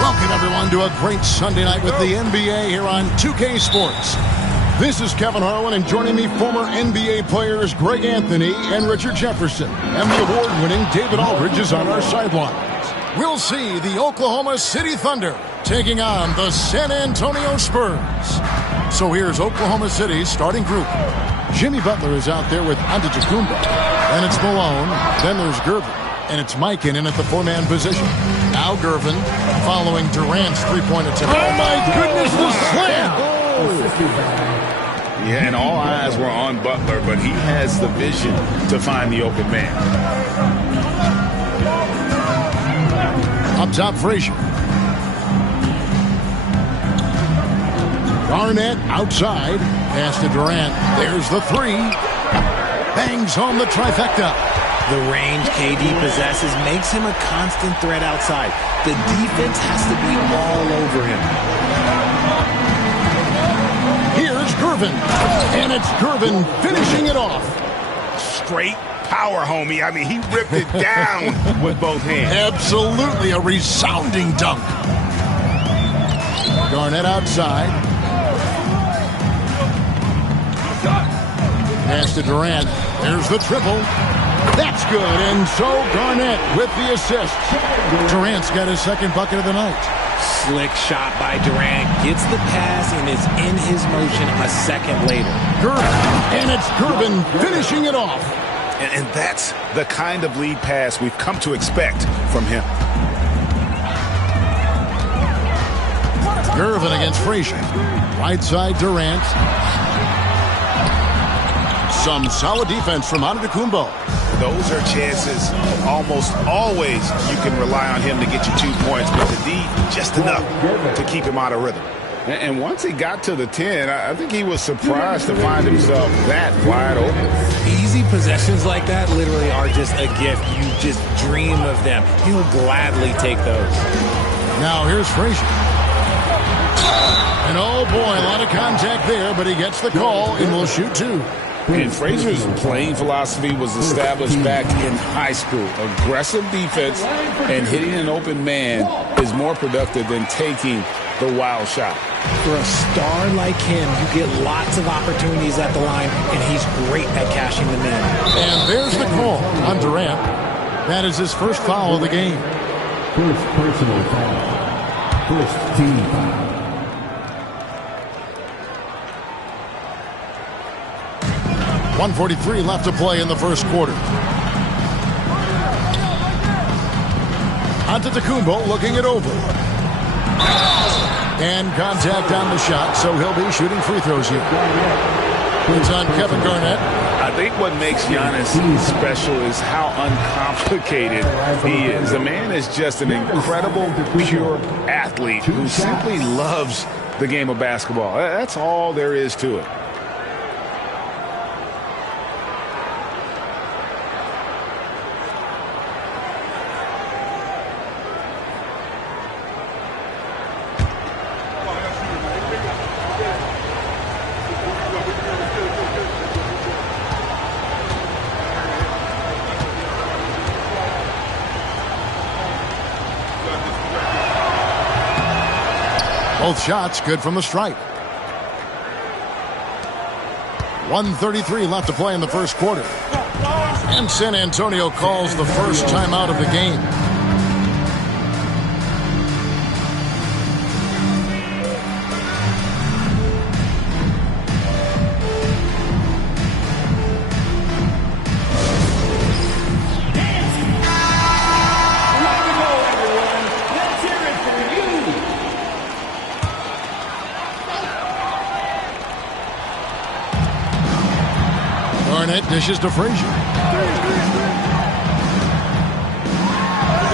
Welcome, everyone, to a great Sunday night with the NBA here on 2K Sports. This is Kevin Harlan, and joining me, former NBA players Greg Anthony and Richard Jefferson. And the award-winning David Aldridge is on our sidelines. We'll see the Oklahoma City Thunder taking on the San Antonio Spurs. So here's Oklahoma City's starting group. Jimmy Butler is out there with Antetokounmpo. Then it's Malone. Then there's Gervin. And it's Mikan in at the four-man position. Now Gervin following Durant's three-point attempt. Oh, my goodness, the slam! Yeah, and all eyes were on Butler, but he has the vision to find the open man. Up top, Frazier. Garnett outside. Pass to Durant. There's the three. Bangs home the trifecta. The range KD possesses makes him a constant threat outside. The defense has to be all over him. Here's Gervin. And it's Gervin finishing it off. Straight power, homie. I mean, he ripped it down with both hands. Absolutely a resounding dunk. Garnett outside. Pass to Durant. There's the triple. That's good. And so Garnett with the assist. Durant's got his second bucket of the night. Slick shot by Durant. Gets the pass and is in his motion a second later. Gervin. And it's Gervin finishing it off. And that's the kind of lead pass we've come to expect from him. Gervin against Frazier. Right side Durant. Some solid defense from Antetokounmpo. Those are chances almost always you can rely on him to get you 2 points, but the D just enough to keep him out of rhythm. And once he got to the 10, I think he was surprised to find himself that wide open. Easy possessions like that literally are just a gift. You just dream of them. He'll gladly take those. Now here's Frazier. And oh boy, a lot of contact there, but he gets the call and will shoot two. And Frazier's playing philosophy was established back in high school. Aggressive defense and hitting an open man is more productive than taking the wild shot. For a star like him, you get lots of opportunities at the line, and he's great at cashing them in. And there's the call on Durant. That is his first foul of the game. First personal foul. First team foul. .143 left to play in the first quarter. Antetokounmpo looking it over. And contact on the shot, so he'll be shooting free throws here. It's on Kevin Garnett. I think what makes Giannis special is how uncomplicated he is. The man is just an incredible, pure athlete who simply loves the game of basketball. That's all there is to it. Both shots good from the stripe. 1:33 left to play in the first quarter. And San Antonio calls the first timeout of the game. Garnett dishes to Frazier.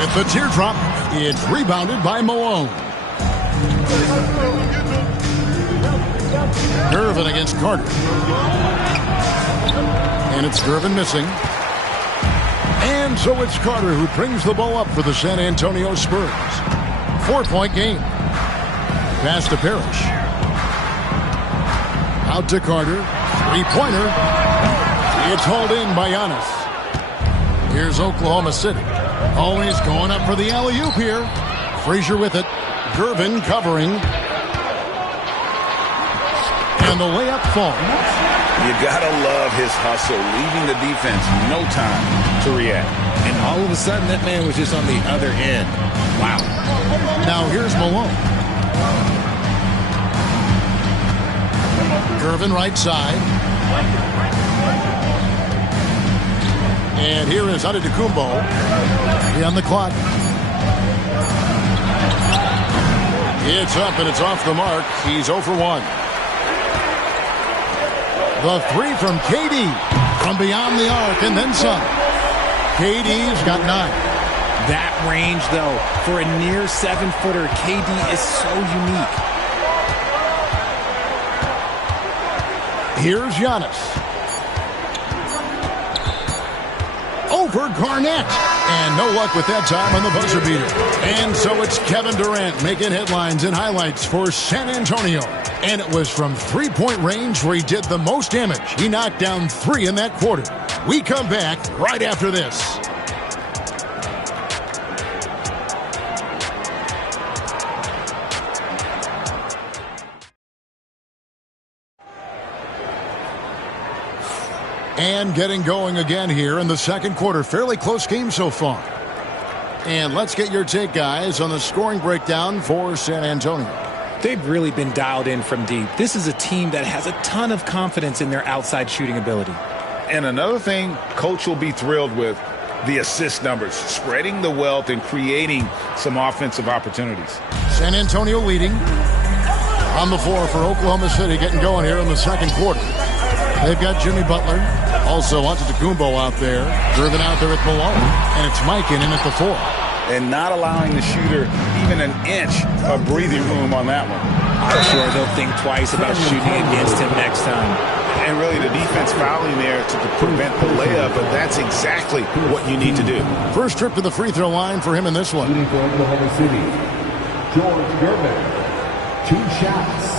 With the teardrop, it's rebounded by Malone. Gervin against Carter. And it's Gervin missing. And so it's Carter who brings the ball up for the San Antonio Spurs. 4-point game. Pass to Parrish. Out to Carter. Three-pointer. It's hauled in by Giannis. Here's Oklahoma City. Always going up for the alley-oop here. Frazier with it. Gervin covering. And the layup falls. You gotta love his hustle, leaving the defense no time to react. And all of a sudden, that man was just on the other end. Wow. Now here's Malone. Gervin right side. And here is Antetokounmpo. He on the clock. It's up and it's off the mark. He's 0 for 1. The three from KD from beyond the arc and then some. KD's got 9. That range, though, for a near 7-footer, KD is so unique. Here's Giannis. Over Garnett. And no luck with that time on the buzzer beater. And so it's Kevin Durant making headlines and highlights for San Antonio. And it was from three-point range where he did the most damage. He knocked down 3 in that quarter. We come back right after this. And getting going again here in the second quarter. Fairly close game so far. And let's get your take, guys, on the scoring breakdown for San Antonio. They've really been dialed in from deep. This is a team that has a ton of confidence in their outside shooting ability. And another thing Coach will be thrilled with, the assist numbers, spreading the wealth and creating some offensive opportunities. San Antonio leading on the floor for Oklahoma City, getting going here in the second quarter. They've got Jimmy Butler, also Antetokounmpo out there, driven out there at Malone, and it's Mikan in at the 4. And not allowing the shooter even an inch of breathing room on that one. I'm sure they'll think twice about shooting against him next time. And really the defense fouling there to prevent the layup, but that's exactly what you need to do. First trip to the free throw line for him in this one. Shooting for Oklahoma City, George Gervin. 2 shots.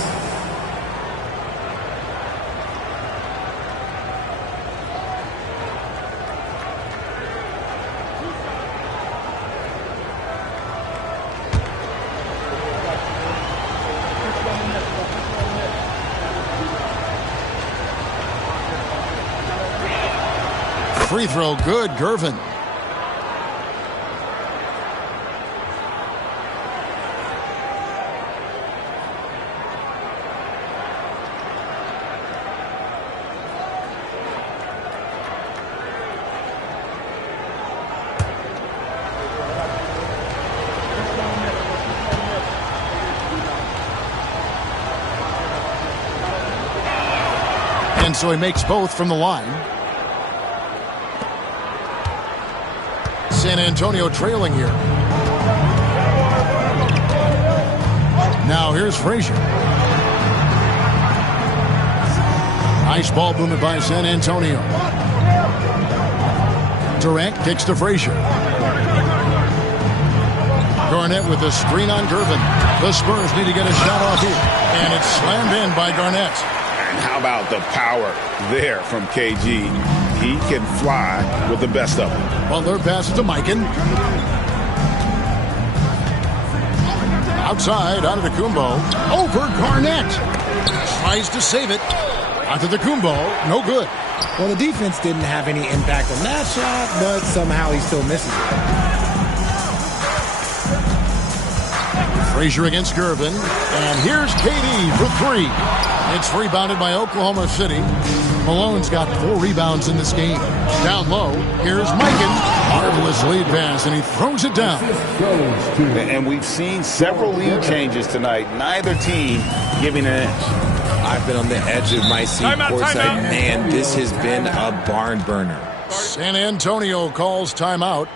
Free throw good, Gervin. And so he makes both from the line. San Antonio trailing here. Now here's Frazier. Nice ball movement by San Antonio. Durant kicks to Frazier. Garnett with a screen on Gervin. The Spurs need to get a shot off here. And it's slammed in by Garnett. And how about the power there from KG? He can fly with the best of them. Butler passes to Mikan. Outside, Antetokounmpo. Over Garnett. Tries to save it. Antetokounmpo, no good. Well, the defense didn't have any impact on that shot, but somehow he still misses it. Frazier against Gervin. And here's KD for 3. It's rebounded by Oklahoma City. Malone's got 4 rebounds in this game. Down low, here's Mikan. Marvelous lead pass, and he throws it down. And we've seen several lead changes tonight. Neither team giving an inch. I've been on the edge of my seat courtside. Man, this has been a barn burner. San Antonio calls timeout.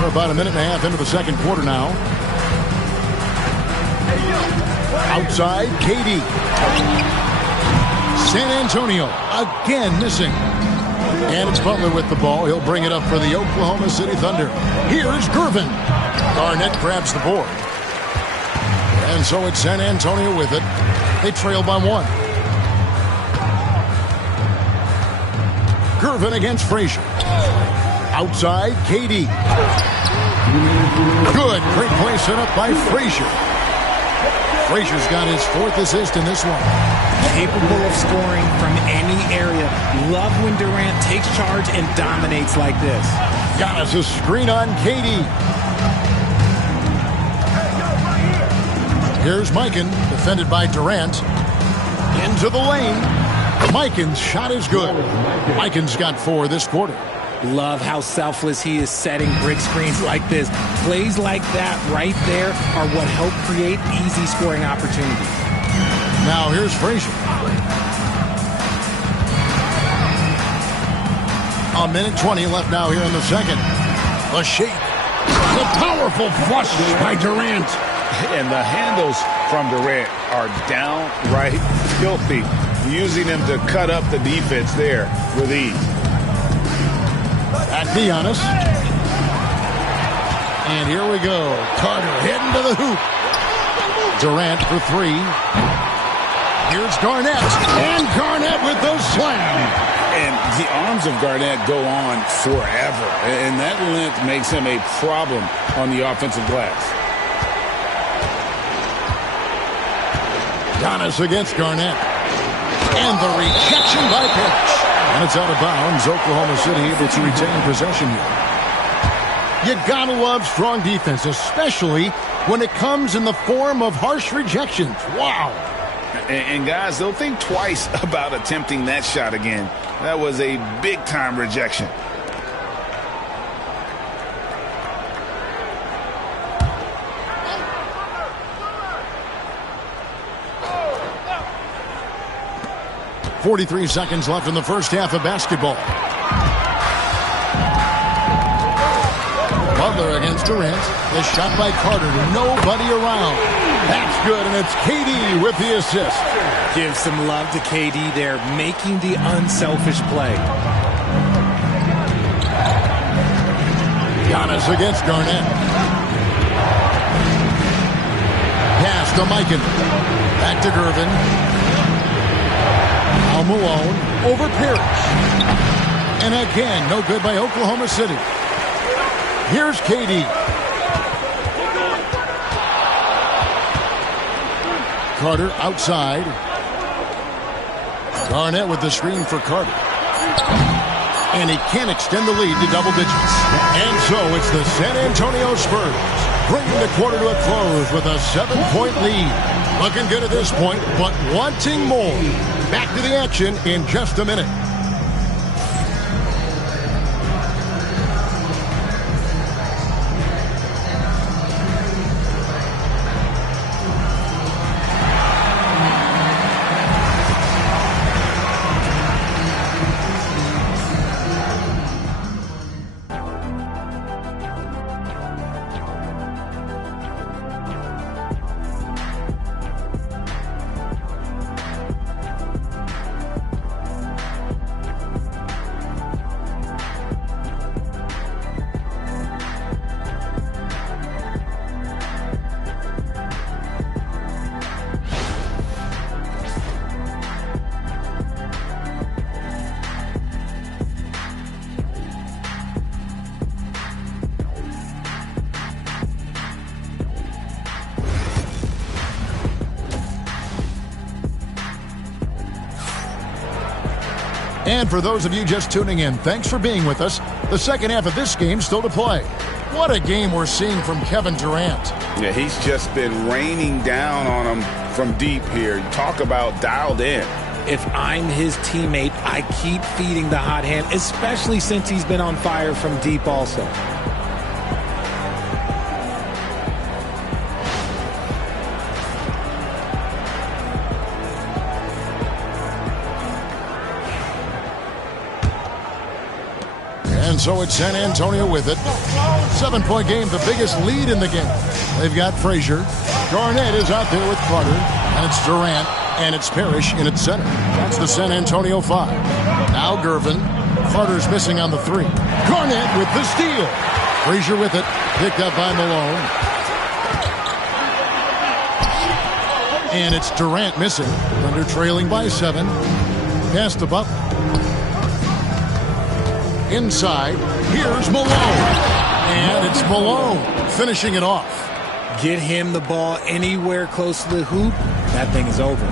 We're about a minute and a half into the second quarter now. Outside, KD. San Antonio again missing. And it's Butler with the ball. He'll bring it up for the Oklahoma City Thunder. Here's Gervin. Garnett grabs the board. And so it's San Antonio with it. They trail by 1. Gervin against Frazier. Outside, KD. Good. Great play set up by Frazier. Frazier's got his 4th assist in this one. Capable of scoring from any area. Love when Durant takes charge and dominates like this. Giannis a screen on KD. Here's Mikan, defended by Durant. Into the lane. Mikan's shot is good. Mikan's got 4 this quarter. Love how selfless he is setting brick screens like this. Plays like that right there are what help create easy scoring opportunities. Now here's Frazier. A minute 20 left now here in the second. The shake. The powerful flush by Durant. And the handles from Durant are downright filthy, using him to cut up the defense there with ease. At Giannis. And here we go. Carter heading to the hoop. Durant for 3. Here's Garnett. And Garnett with the slam. And the arms of Garnett go on forever. And that length makes him a problem on the offensive glass. Giannis against Garnett. And the rejection by Parrish. And it's out of bounds. Oklahoma City able to retain possession here. You gotta love strong defense, especially when it comes in the form of harsh rejections. Wow. And guys, they'll think twice about attempting that shot again. That was a big-time rejection. .43 seconds left in the first half of basketball. Butler against Durant. The shot by Carter. Nobody around. That's good, and it's KD with the assist. Give some love to KD there, making the unselfish play. Giannis against Garnett. Pass to Mikan. Back to Gervin. Now Malone over Parrish. And again, no good by Oklahoma City. Here's KD. Carter outside. Garnett with the screen for Carter. And he can't extend the lead to double digits. And so it's the San Antonio Spurs bringing the quarter to a close with a 7-point lead. Looking good at this point, but wanting more. Back to the action in just a minute. And for those of you just tuning in, thanks for being with us. The second half of this game still to play. What a game we're seeing from Kevin Durant. Yeah, he's just been raining down on him from deep here. Talk about dialed in. If I'm his teammate, I keep feeding the hot hand, especially since he's been on fire from deep also. And so it's San Antonio with it. 7-point game, the biggest lead in the game. They've got Frazier. Garnett is out there with Carter. And it's Durant. And it's Parrish in its center. That's the San Antonio 5. Now Gervin. Carter's missing on the 3. Garnett with the steal. Frazier with it. Picked up by Malone. And it's Durant missing. Thunder trailing by 7. Pass to Butler. Inside, here's Malone. And it's Malone finishing it off. Get him the ball anywhere close to the hoop, that thing is over.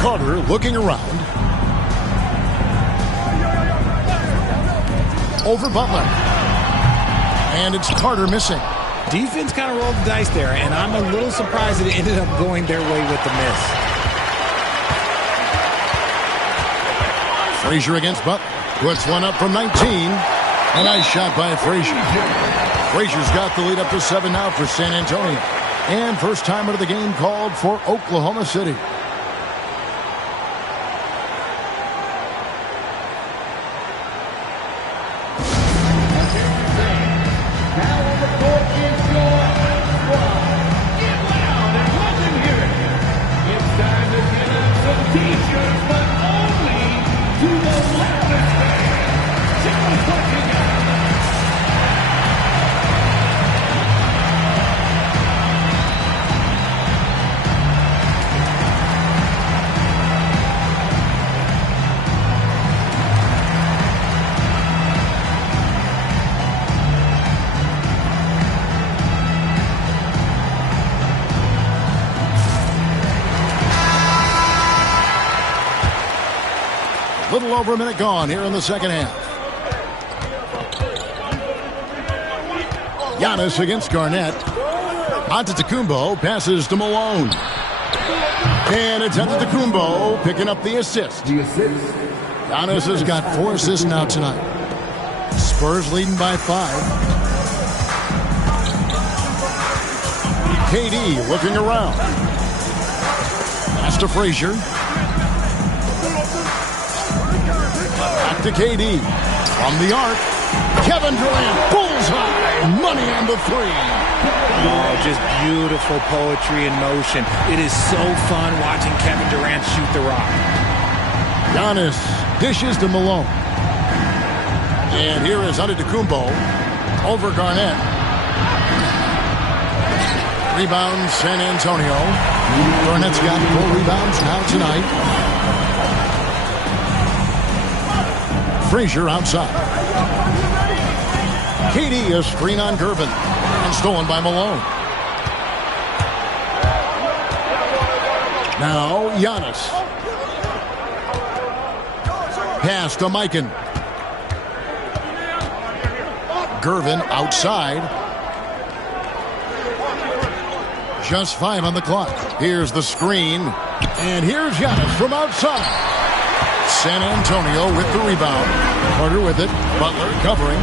Carter looking around. Over Butler. And it's Carter missing. Defense kind of rolled the dice there, and I'm a little surprised that it ended up going their way with the miss. Frazier against Butler. Puts one up from 19. A nice shot by Frazier. Frazier's got the lead up to 7 now for San Antonio. And first time out of the game called for Oklahoma City. Little over a minute gone here in the second half. Giannis against Garnett. Antetokounmpo passes to Malone. And it's Antetokounmpo picking up the assist. Giannis has got 4 assists now tonight. Spurs leading by 5. KD looking around. Pass to Frazier. Back to KD. From the arc. Kevin Durant. Bullseye. Money on the 3. Oh, just beautiful poetry in motion. It is so fun watching Kevin Durant shoot the rock. Giannis dishes to Malone. And here is Antetokounmpo over Garnett. Rebound San Antonio. Garnett's got 4 rebounds now tonight. Frazier outside. KD a screen on Gervin. And stolen by Malone. Now Giannis. Pass to Mikan. Gervin outside. Just 5 on the clock. Here's the screen. And here's Giannis from outside. San Antonio with the rebound. Carter with it. Butler covering.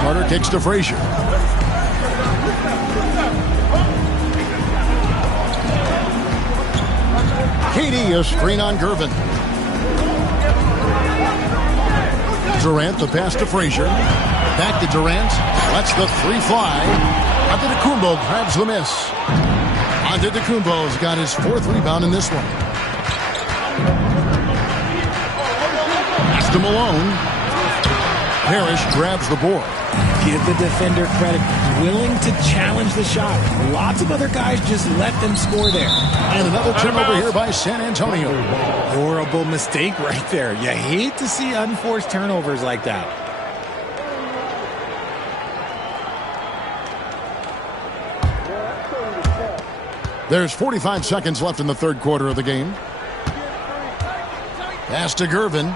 Carter kicks to Frazier. KD a screen on Gervin. Durant the pass to Frazier. Back to Durant. Lets the 3 fly. Antetokounmpo grabs the miss. Antetokounmpo's got his 4th rebound in this one. Pass to Malone. Parrish grabs the board. Give the defender credit. Willing to challenge the shot. Lots of other guys just let them score there. And another turnover here by San Antonio. Horrible mistake right there. You hate to see unforced turnovers like that. There's 45 seconds left in the 3rd quarter of the game. Pass to Gervin.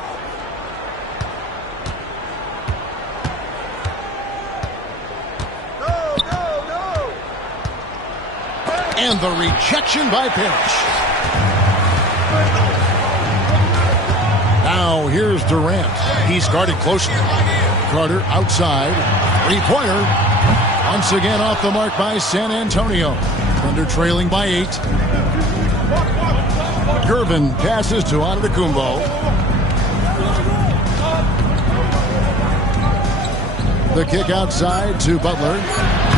And the rejection by Parrish. Now here's Durant. He's guarded closely. Carter outside. 3-pointer. Once again off the mark by San Antonio. Thunder trailing by 8. Gervin passes to Antetokounmpo. The kick outside to Butler.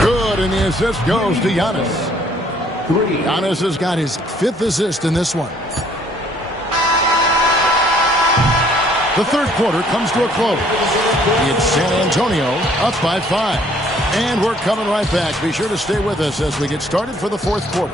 Good, and the assist goes to Giannis. Giannis has got his 5th assist in this one. The 3rd quarter comes to a close. It's San Antonio up by 5. And we're coming right back. Be sure to stay with us as we get started for the 4th quarter.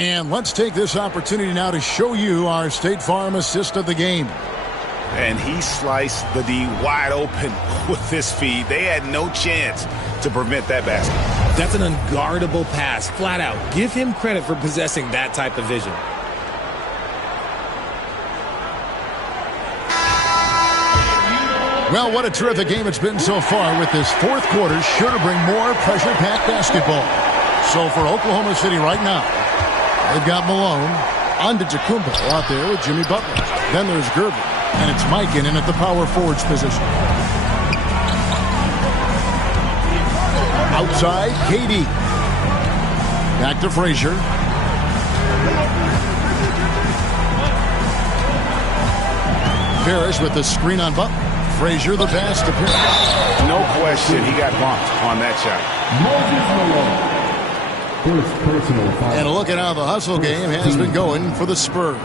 And let's take this opportunity now to show you our State Farm assist of the game. And he sliced the D wide open with this feed. They had no chance to prevent that basket. That's an unguardable pass, flat out. Give him credit for possessing that type of vision. Well, what a terrific game it's been so far, with this fourth quarter sure to bring more pressure-packed basketball. So for Oklahoma City right now, they've got Malone, Antetokounmpo out there with Jimmy Butler. Then there's Gervin, and it's Mikan in at the power forwards position. Outside, KD. Back to Frazier. Parrish with the screen on Butler. Frazier the pass to Parrish. No question, he got bumped on that shot. First personal foul. And a look at how the hustle game has been going for the Spurs.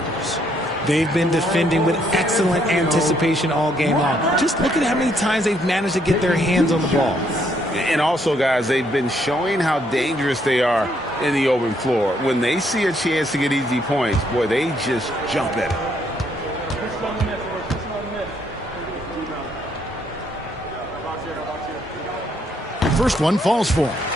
They've been defending with excellent anticipation all game long. Just look at how many times they've managed to get their hands on the ball. And also, guys, they've been showing how dangerous they are in the open floor. When they see a chance to get easy points, boy, they just jump at it. First one falls for him.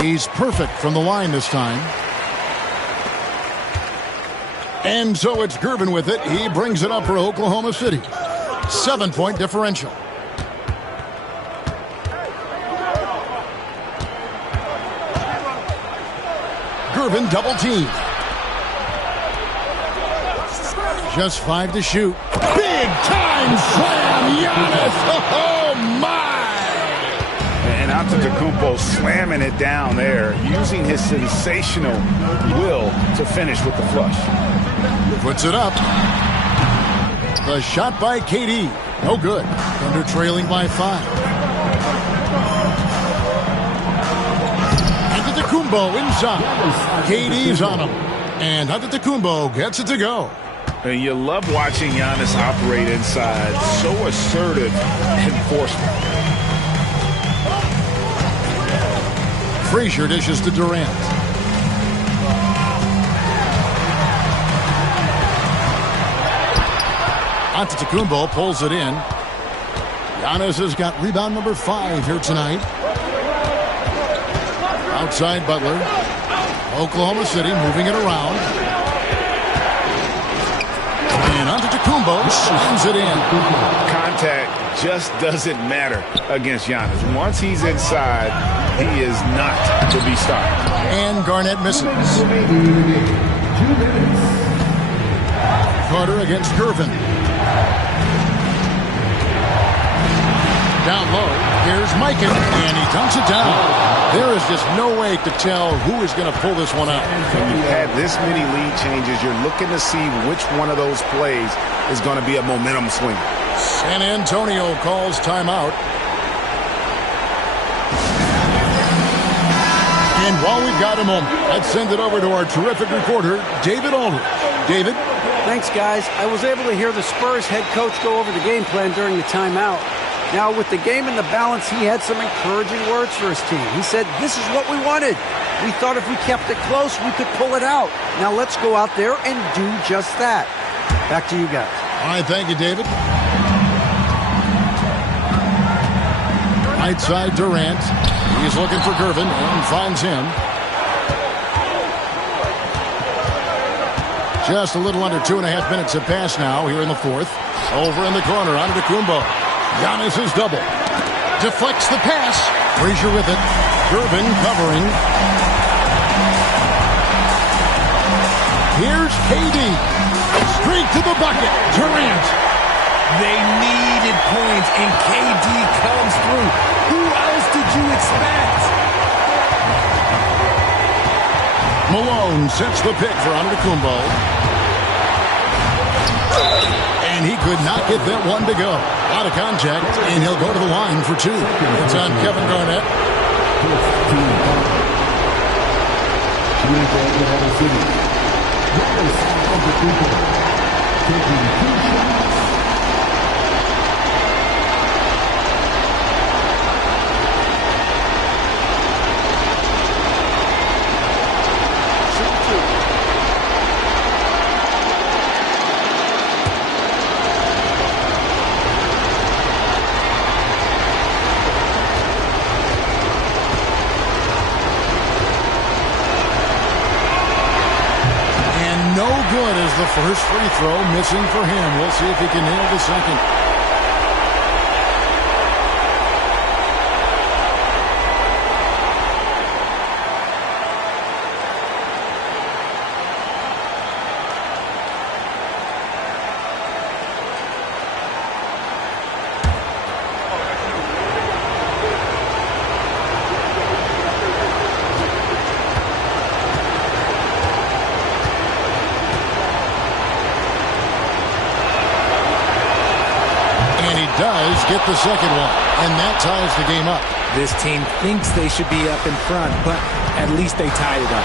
He's perfect from the line this time. And so it's Gervin with it. He brings it up for Oklahoma City. 7-point differential. Gervin double team. Just 5 to shoot. Big time slam, Giannis. Oh my! And Antetokounmpo slamming it down there, using his sensational will to finish with the flush. Puts it up. The shot by KD. No good. Thunder trailing by 5. Antetokounmpo inside. KD's on him. And Antetokounmpo gets it to go. And you love watching Giannis operate inside. So assertive enforcement. Frazier dishes to Durant. Antetokounmpo pulls it in. Giannis has got rebound number 5 here tonight. Outside Butler. Oklahoma City moving it around. And Antetokounmpo slams it in. Contact just doesn't matter against Giannis. Once he's inside, he is not to be stopped. And Garnett misses. Carter against Gervin. Down low, here's Mikan, and he dunks it down. There is just no way to tell who is going to pull this one out. When you've had this many lead changes, you're looking to see which one of those plays is going to be a momentum swing. San Antonio calls timeout. And while we've got a moment, let's send it over to our terrific reporter, David Aldridge. David? Thanks, guys. I was able to hear the Spurs head coach go over the game plan during the timeout. Now, with the game in the balance, he had some encouraging words for his team. He said, this is what we wanted. We thought if we kept it close, we could pull it out. Now let's go out there and do just that. Back to you guys. All right, thank you, David. Right side, Durant. He's looking for Gervin and finds him. Just a little under 2.5 minutes have passed now here in the fourth. Over in the corner, Antetokounmpo. Giannis is double. Deflects the pass. Frazier with it. Gervin covering. Here's KD. Straight to the bucket. Durant. They needed points, and KD comes through. Who else did you expect? Malone sets the pick for Antetokounmpo. And he could not get that one to go. Out of contact, and he'll go to the line for 2. It's on Kevin Garnett. First team foul. Shooting for Oklahoma City. Runners south of the three-point. Taking 2 shots. Good as the first free throw missing for him. We'll see if he can nail the second. Does get the second one, and that ties the game up. This team thinks they should be up in front, but at least they tied it up.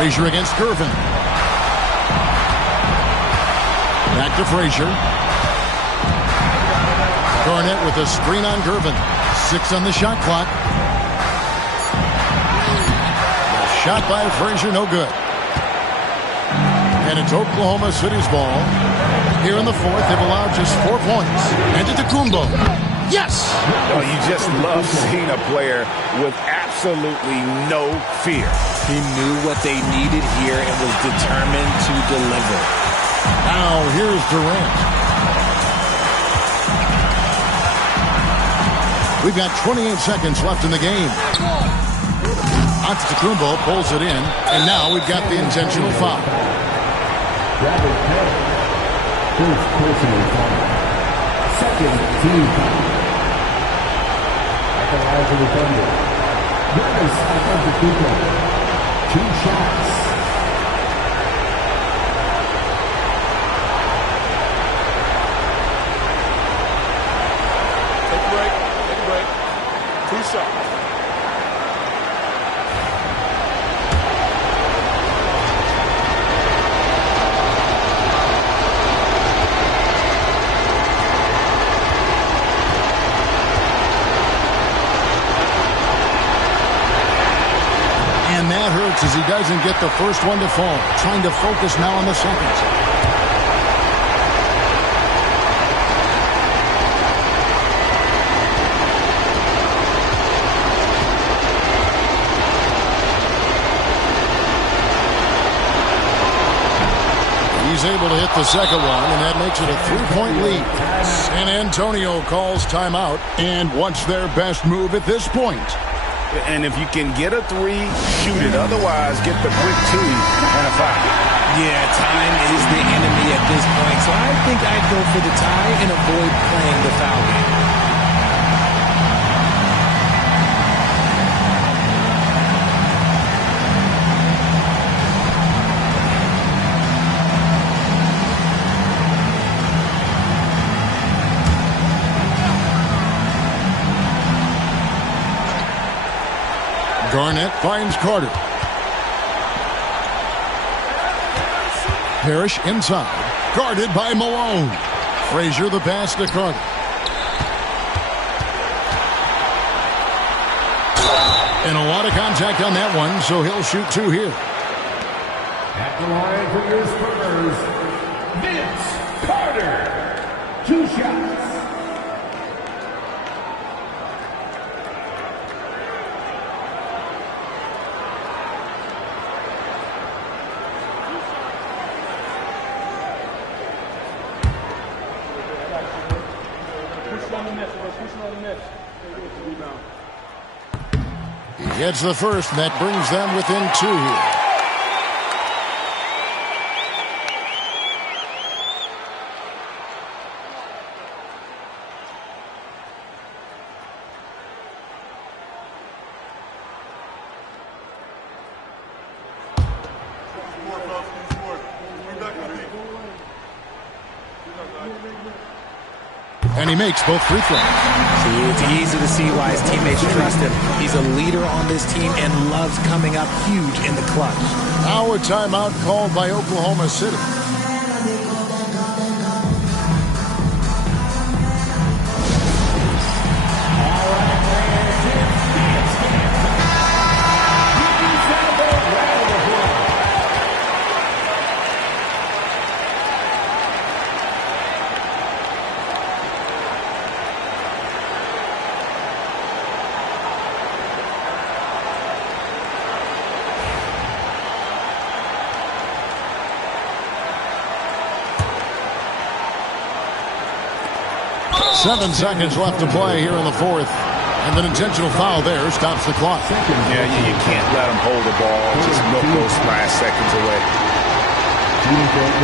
Frazier against Gervin. Back to Frazier. Garnett with a screen on Gervin. 6 on the shot clock. The shot by Frazier, no good. And it's Oklahoma City's ball. Here in the fourth, they've allowed just 4 points. Antetokounmpo. Yes! Oh, you just love seeing a player with absolutely no fear. He knew what they needed here and was determined to deliver. Now here's Durant. We've got 28 seconds left in the game. Antetokounmpo pulls it in, and now we've got the intentional foul. Robert Penn. First personal foul. Second team foul. At the line for the Thunder. Runners south of the three-point. 2 shots. Take a break. Take a break. 2 shots. And that hurts as he doesn't get the first one to fall. Trying to focus now on the second. He's able to hit the second one, and that makes it a 3-point lead. San Antonio calls timeout and wants their best move at this point. And if you can get a 3, shoot it. Otherwise, get the quick 2 and a foul. Yeah, time is the enemy at this point. So I think I'd go for the tie and avoid playing the foul game. Garnett finds Carter. Parrish inside. Guarded by Malone. Frazier the pass to Carter. And a lot of contact on that one, so he'll shoot 2 here. At the line for your Spurs, Vince Carter. 2 shots. He gets the first, and that brings them within 2 here. And he makes both free throws. See, it's easy to see why his teammates trust him. He's a leader on this team and loves coming up huge in the clutch. Now a timeout called by Oklahoma City. Seven seconds left to play here in the fourth. And an intentional foul there stops the clock. Yeah, you can't let them hold the ball. Just milk those last seconds away. Take a break.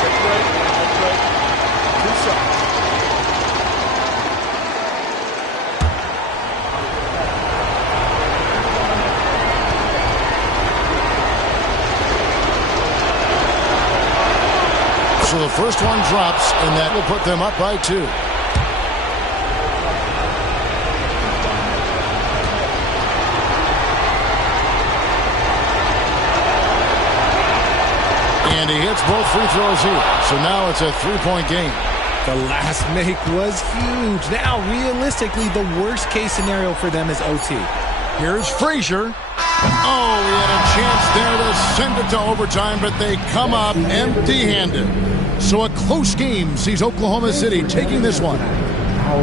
Take a break. 2 shots. So the first one drops, and that will put them up by 2. And he hits both free throws here. So now it's a 3-point game. The last make was huge. Now, realistically, the worst case scenario for them is OT. Here's Frazier. Oh, he had a chance there to send it to overtime, but they come up empty-handed. So a close game sees Oklahoma City taking this one.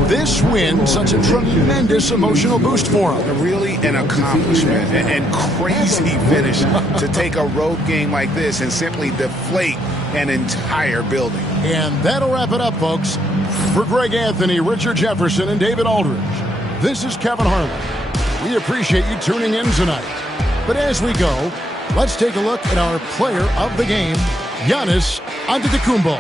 This win, such a tremendous emotional boost for them. Really an accomplishment and crazy finish to take a road game like this and simply deflate an entire building. And that'll wrap it up, folks. For Greg Anthony, Richard Jefferson, and David Aldridge, this is Kevin Harlan. We appreciate you tuning in tonight. But as we go, let's take a look at our player of the game, Giannis Antetokounmpo.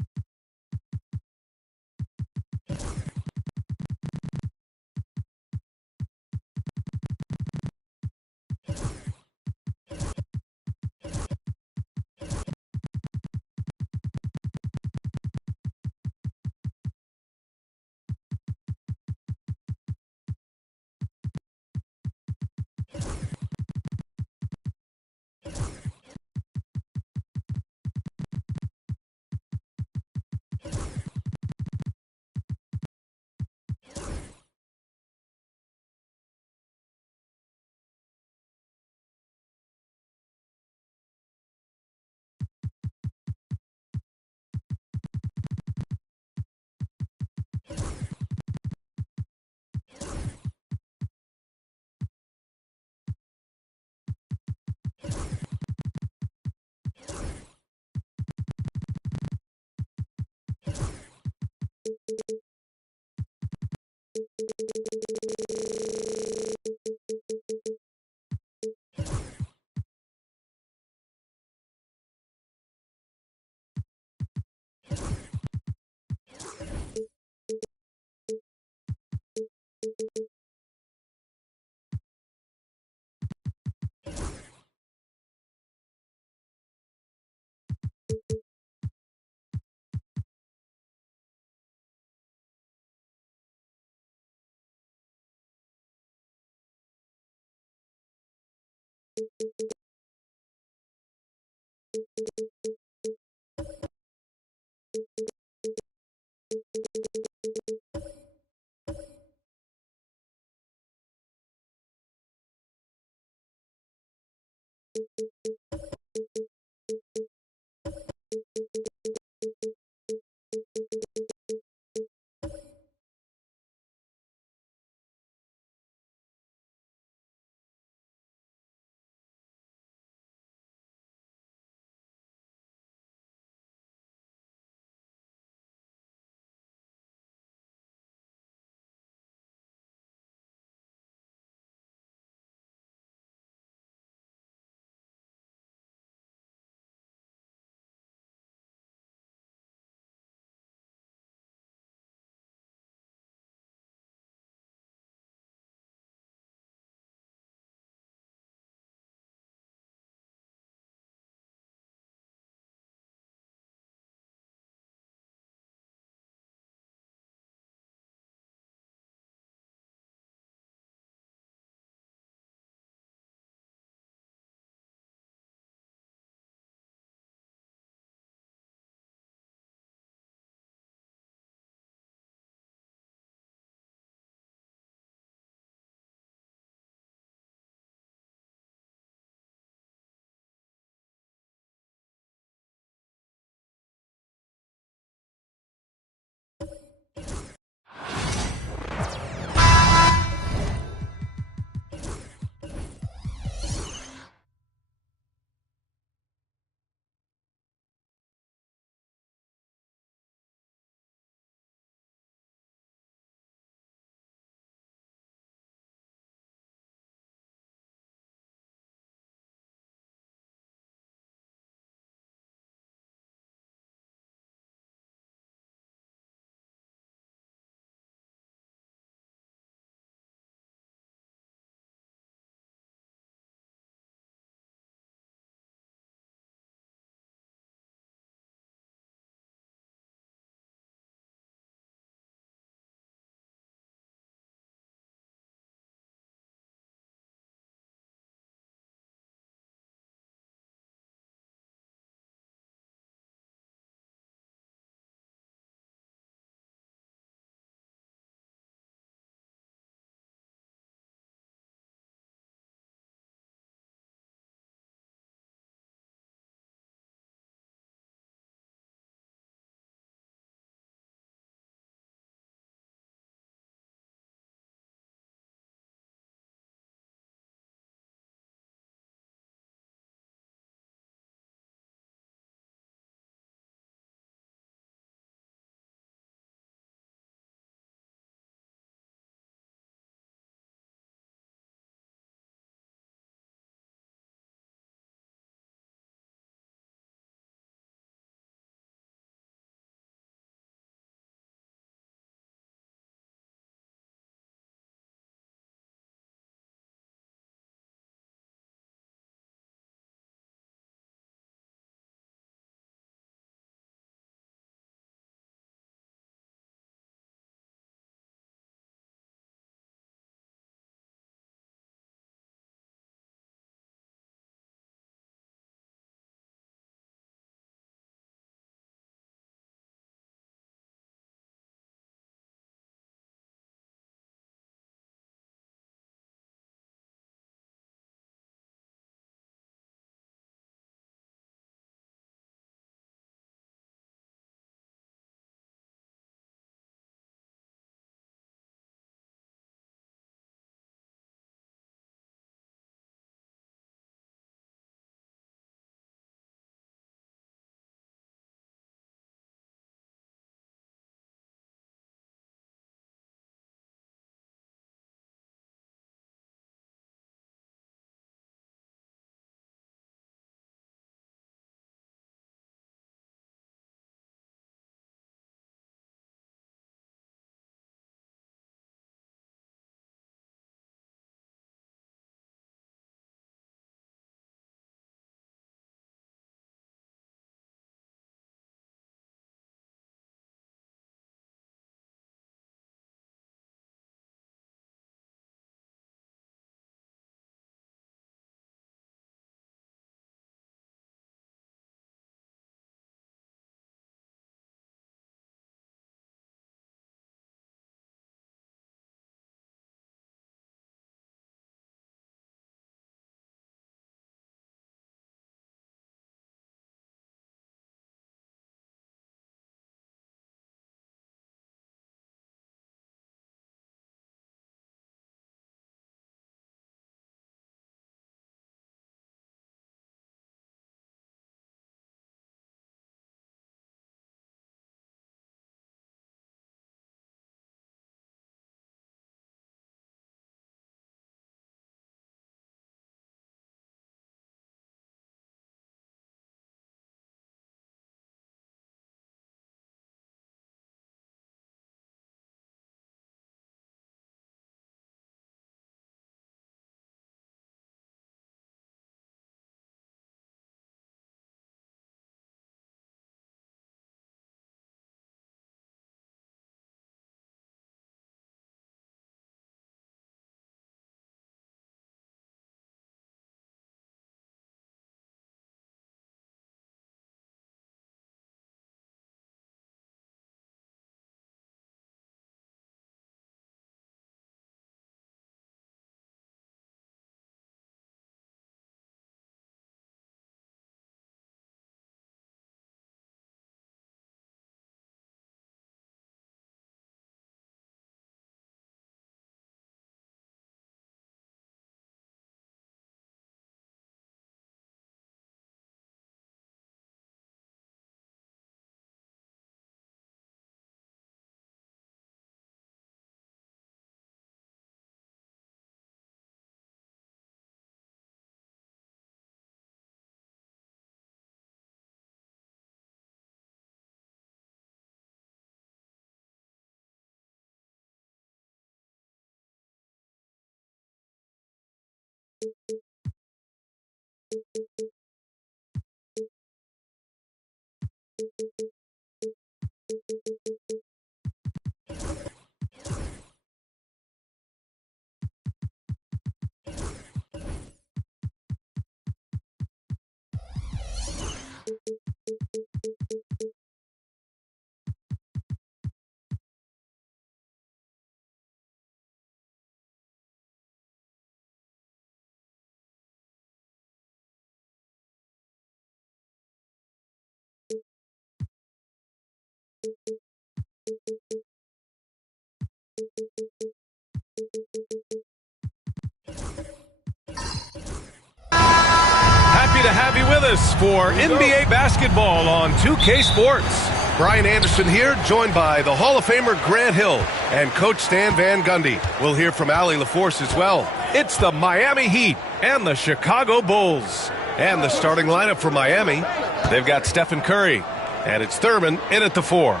Happy to have you with us for NBA basketball on 2K Sports. Brian Anderson here, joined by the Hall of Famer Grant Hill and Coach Stan Van Gundy. We'll hear from Allie LaForce as well. It's the Miami Heat and the Chicago Bulls. And the starting lineup for Miami, they've got Stephen Curry, and it's Thurman in at the 4.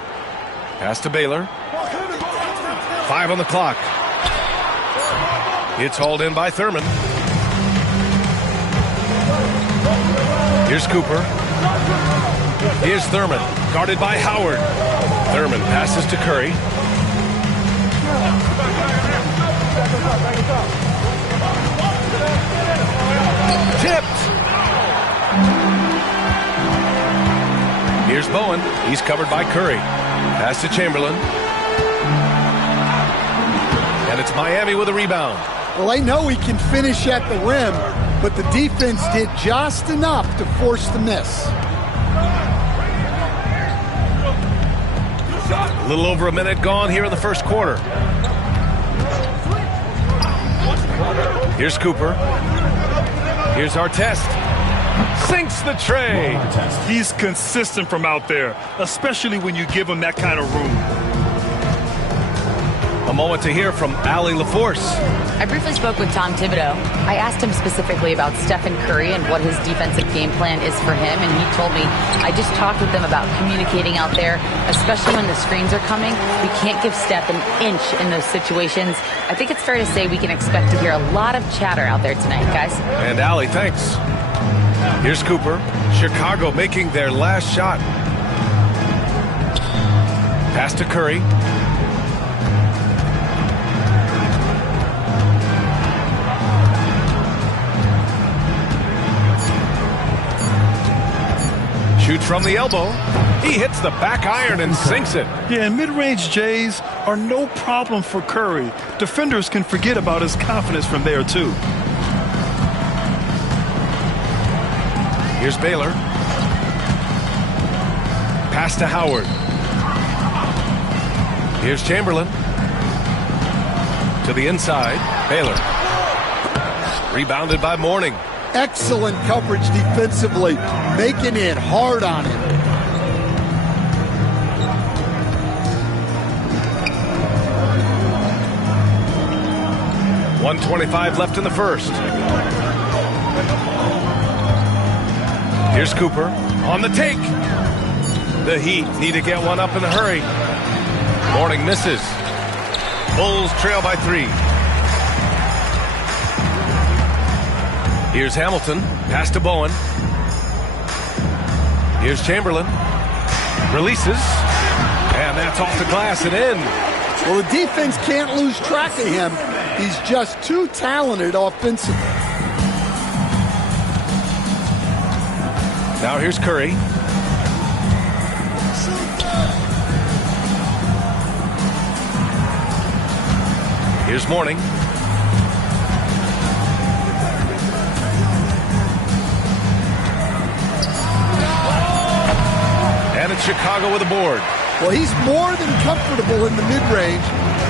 Pass to Baylor. 5 on the clock. It's hauled in by Thurman. Here's Cooper. Here's Thurman, guarded by Howard. Thurman passes to Curry. Tipped. Here's Bowen. He's covered by Curry. Pass to Chamberlain. And it's Miami with a rebound. Well, they know he can finish at the rim, but the defense did just enough to force the miss. A little over a minute gone here in the first quarter. Here's Cooper. Here's Artest. Sinks the tray. He's consistent from out there, especially when you give him that kind of room. A moment to hear from Allie LaForce. I briefly spoke with Tom Thibodeau. I asked him specifically about Stephen Curry and what his defensive game plan is for him, and he told me, I just talked with them about communicating out there, especially when the screens are coming. We can't give Steph an inch in those situations. I think it's fair to say we can expect to hear a lot of chatter out there tonight, guys. And Allie, thanks. Here's Cooper. Chicago making their last shot. Pass to Curry. Shoots from the elbow. He hits the back iron and sinks it. Yeah, and mid-range Jays are no problem for Curry. Defenders can forget about his confidence from there, too. Here's Baylor. Pass to Howard. Here's Chamberlain. To the inside. Baylor. Rebounded by Mourning. Excellent coverage defensively, making it hard on him. .125 left in the first. Here's Cooper on the take. The Heat need to get one up in a hurry. Mourning misses. Bulls trail by 3. Here's Hamilton. Pass to Bowen. Here's Chamberlain. Releases. And that's off the glass and in. Well, the defense can't lose track of him. He's just too talented offensively. Now here's Curry. Here's Mourning. And it's Chicago with a board. Well, he's more than comfortable in the mid-range,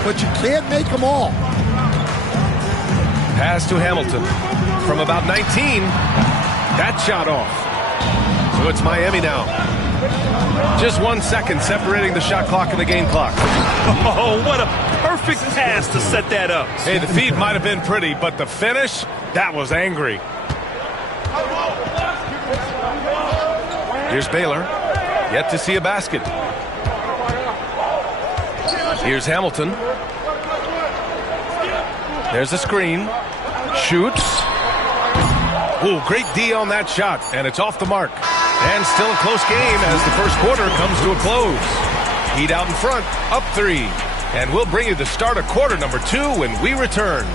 but you can't make them all. Pass to Hamilton. From about 19, that shot off. So it's Miami now. Just 1 second separating the shot clock and the game clock. Oh, what a perfect pass to set that up. Hey, the feed might have been pretty, but the finish, that was angry. Here's Baylor. Yet to see a basket. Here's Hamilton. There's a screen. Shoots. Oh, great D on that shot, and it's off the mark. And still a close game as the first quarter comes to a close. Heat out in front, up 3. And we'll bring you the start of quarter number 2 when we return.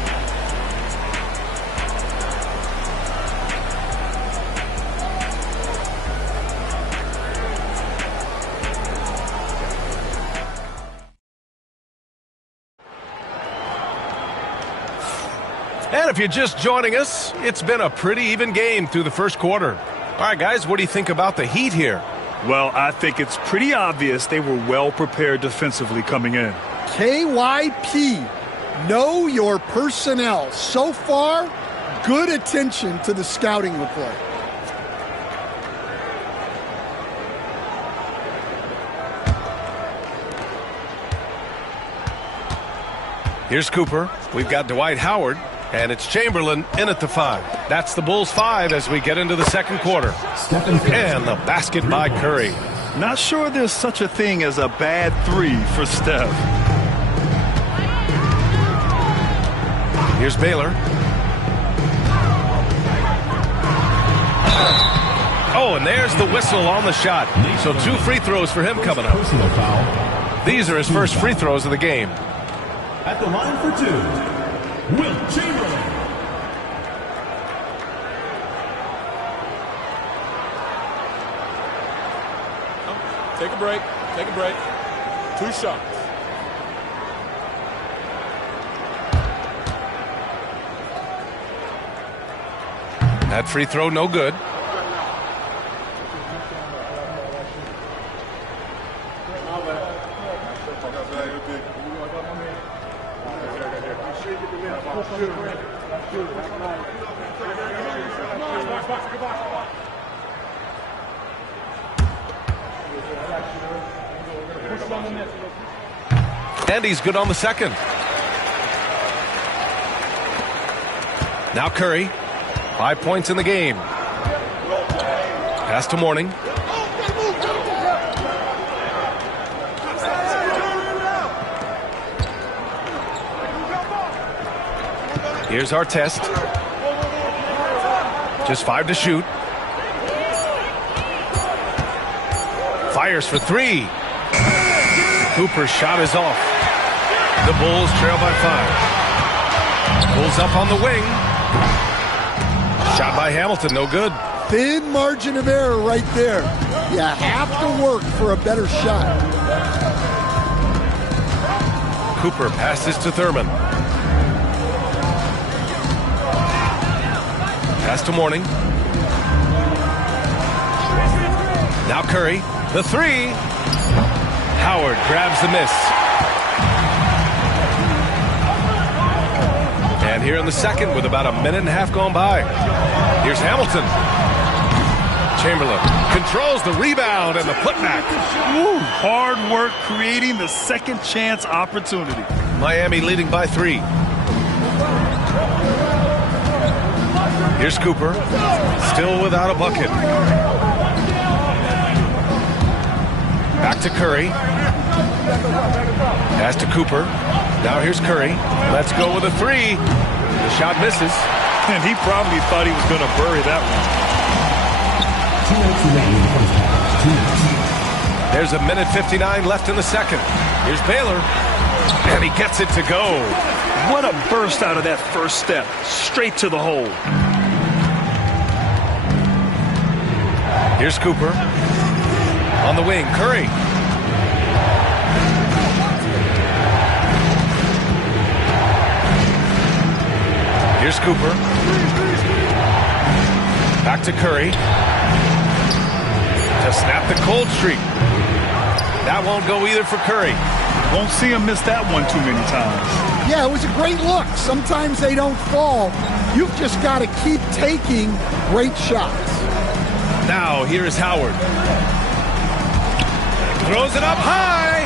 And if you're just joining us, it's been a pretty even game through the first quarter. All right, guys, what do you think about the Heat here? Well, I think it's pretty obvious they were well prepared defensively coming in. KYP, know your personnel. So far, good attention to the scouting report. Here's Cooper. We've got Dwight Howard. And it's Chamberlain in at the 5. That's the Bulls 5 as we get into the second quarter. And the basket by Curry. Not sure there's such a thing as a bad 3 for Steph. Here's Baylor. Oh, and there's the whistle on the shot. So 2 free throws for him coming up. These are his first free throws of the game. At the line for 2. Will Chamberlain. Take a break. Take a break. 2 shots. That free throw, no good. And he's good on the second. Now Curry, 5 points in the game. Pass to Mourning. Here's Artest. Just 5 to shoot. Fires for 3. Cooper's shot is off. The Bulls trail by 5. Bulls up on the wing. Shot by Hamilton, no good. Thin margin of error right there. You have to work for a better shot. Cooper passes to Thurman. Pass to Mourning. Now Curry, the 3. Howard grabs the miss. And here in the second with about a minute and a half gone by. Here's Hamilton. Chamberlain controls the rebound and the putback. Woo, hard work creating the second chance opportunity. Miami leading by 3. Here's Cooper, still without a bucket. Back to Curry. Pass to Cooper. Now here's Curry. Let's go with a 3. The shot misses. And he probably thought he was going to bury that one. There's a minute 59 left in the second. Here's Baylor. And he gets it to go. What a burst out of that first step. Straight to the hole. Here's Cooper. On the wing, Curry. Here's Cooper. Back to Curry. To snap the cold streak. That won't go either for Curry. Won't see him miss that one too many times. Yeah, it was a great look. Sometimes they don't fall. You've just got to keep taking great shots. Now, here is Howard. Throws it up high.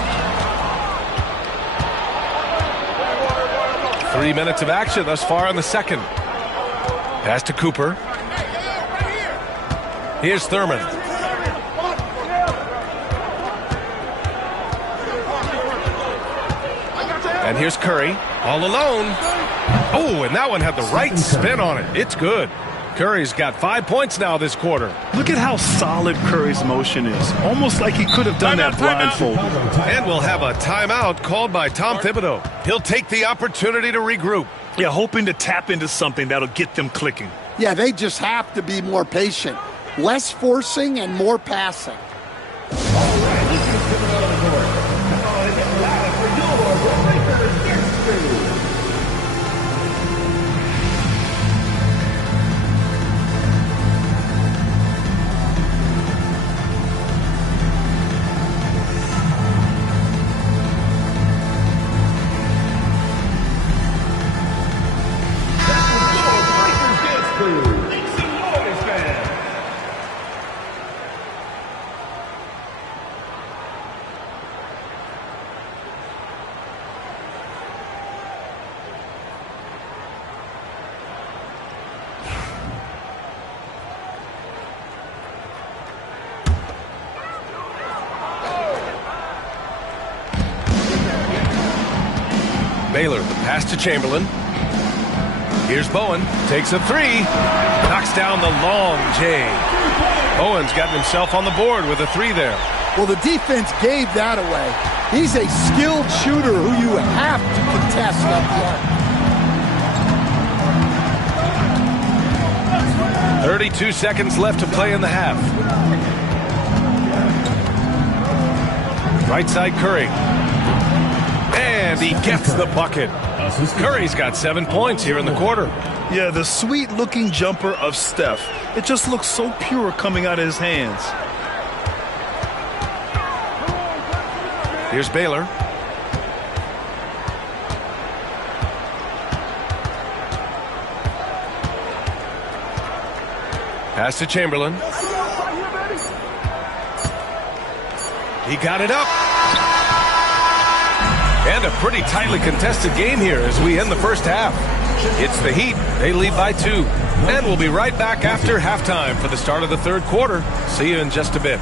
3 minutes of action thus far in the second. Pass to Cooper. Here's Thurman. And here's Curry, all alone. Oh, and that one had the right spin on it. It's good. Curry's got 5 points now this quarter. Look at how solid Curry's motion is. Almost like he could have done that blindfolded. And we'll have a timeout called by Tom Thibodeau. He'll take the opportunity to regroup. Yeah, hoping to tap into something that'll get them clicking. Yeah, they just have to be more patient. Less forcing and more passing. Baylor, the pass to Chamberlain. Here's Bowen, takes a three, knocks down the long J. Bowen's gotten himself on the board with a three there. Well, the defense gave that away. He's a skilled shooter who you have to contest up the arc. 32 seconds left to play in the half. Right side Curry. And he gets the bucket. Curry's got 7 points here in the quarter. Yeah, the sweet-looking jumper of Steph. It just looks so pure coming out of his hands. Here's Baylor. Pass to Chamberlain. He got it up. And a pretty tightly contested game here as we end the first half. It's the Heat. They lead by 2. And we'll be right back after halftime for the start of the third quarter. See you in just a bit.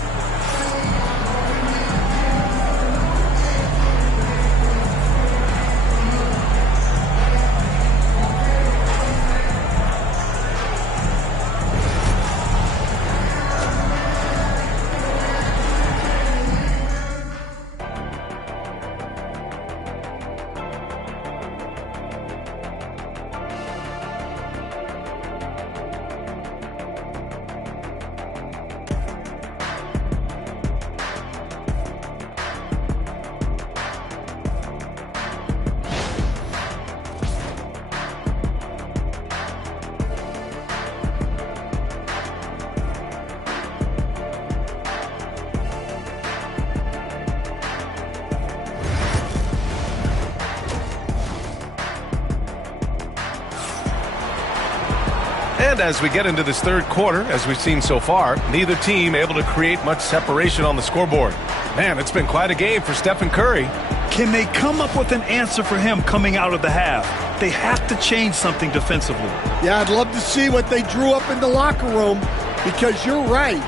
And as we get into this third quarter, as we've seen so far, neither team able to create much separation on the scoreboard. Man, it's been quite a game for Stephen Curry. Can they come up with an answer for him coming out of the half? They have to change something defensively. Yeah, I'd love to see what they drew up in the locker room, because you're right.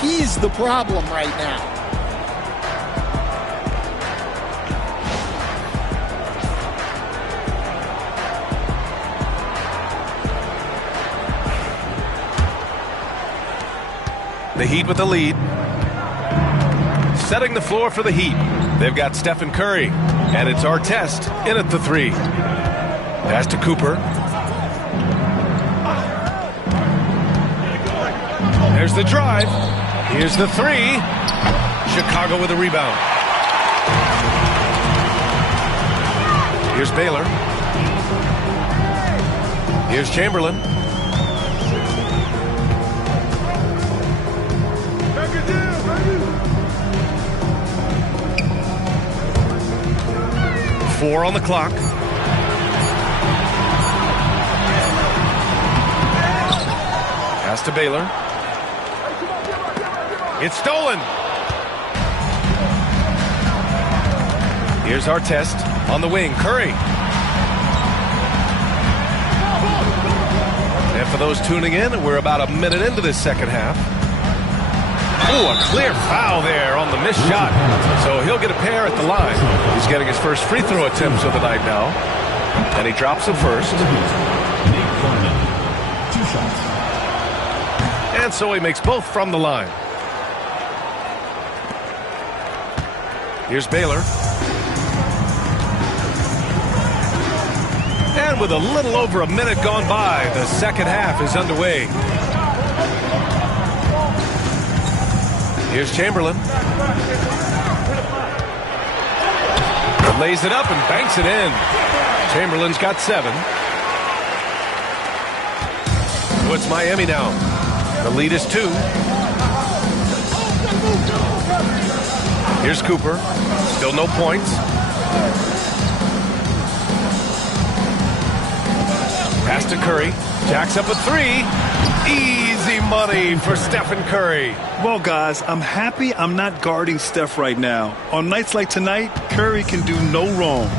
He's the problem right now. The Heat with the lead. Setting the floor for the Heat. They've got Stephen Curry. And it's Artest in at the three. Pass to Cooper. There's the drive. Here's the three. Chicago with a rebound. Here's Baylor. Here's Chamberlain. Four on the clock. Pass to Baylor. It's stolen. Here's Artest on the wing. Curry. And for those tuning in, we're about a minute into this second half. Oh, a clear foul there on the missed shot. So he'll get a pair at the line. He's getting his first free throw attempts of the night now. And he drops the first. And so he makes both from the line. Here's Baylor. And with a little over a minute gone by, the second half is underway. Here's Chamberlain. Lays it up and banks it in. Chamberlain's got 7. So it's Miami now. The lead is 2. Here's Cooper. Still no points. Pass to Curry. Jacks up a 3. Easy money for Stephen Curry. Well, guys, I'm happy I'm not guarding Steph right now. On nights like tonight, Curry can do no wrong.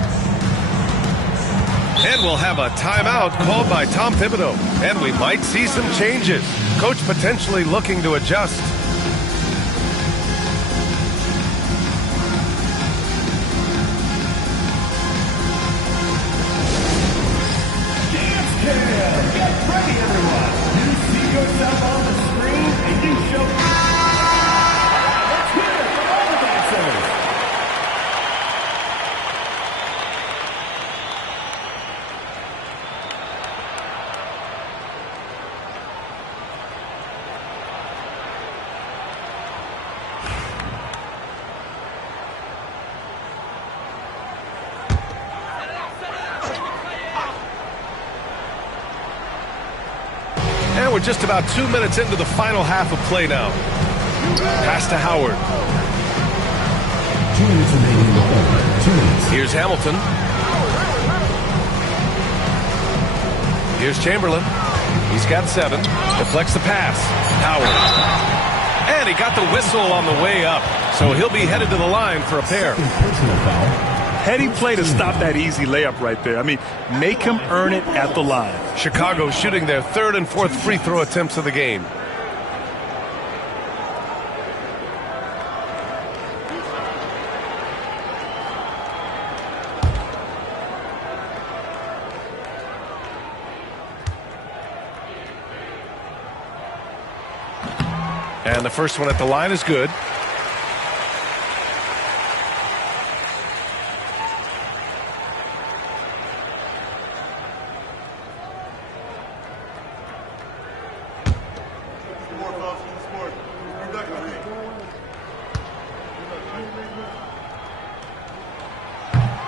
And we'll have a timeout called by Tom Thibodeau. And we might see some changes. Coach potentially looking to adjust. Get ready, everyone. You see yourself on the screen and you show. Let's hear it for all the dancers. And we're just about 2 minutes into the final half of play now. Pass to Howard. 2 minutes remaining in the quarter. 2 minutes. Here's Hamilton. Here's Chamberlain. He's got 7. Deflects the pass. Howard. And he got the whistle on the way up. So he'll be headed to the line for a pair. Personal foul. Heady play to stop that easy layup right there. I mean, make him earn it at the line. Chicago shooting their 3rd and 4th free throw attempts of the game. And the first one at the line is good.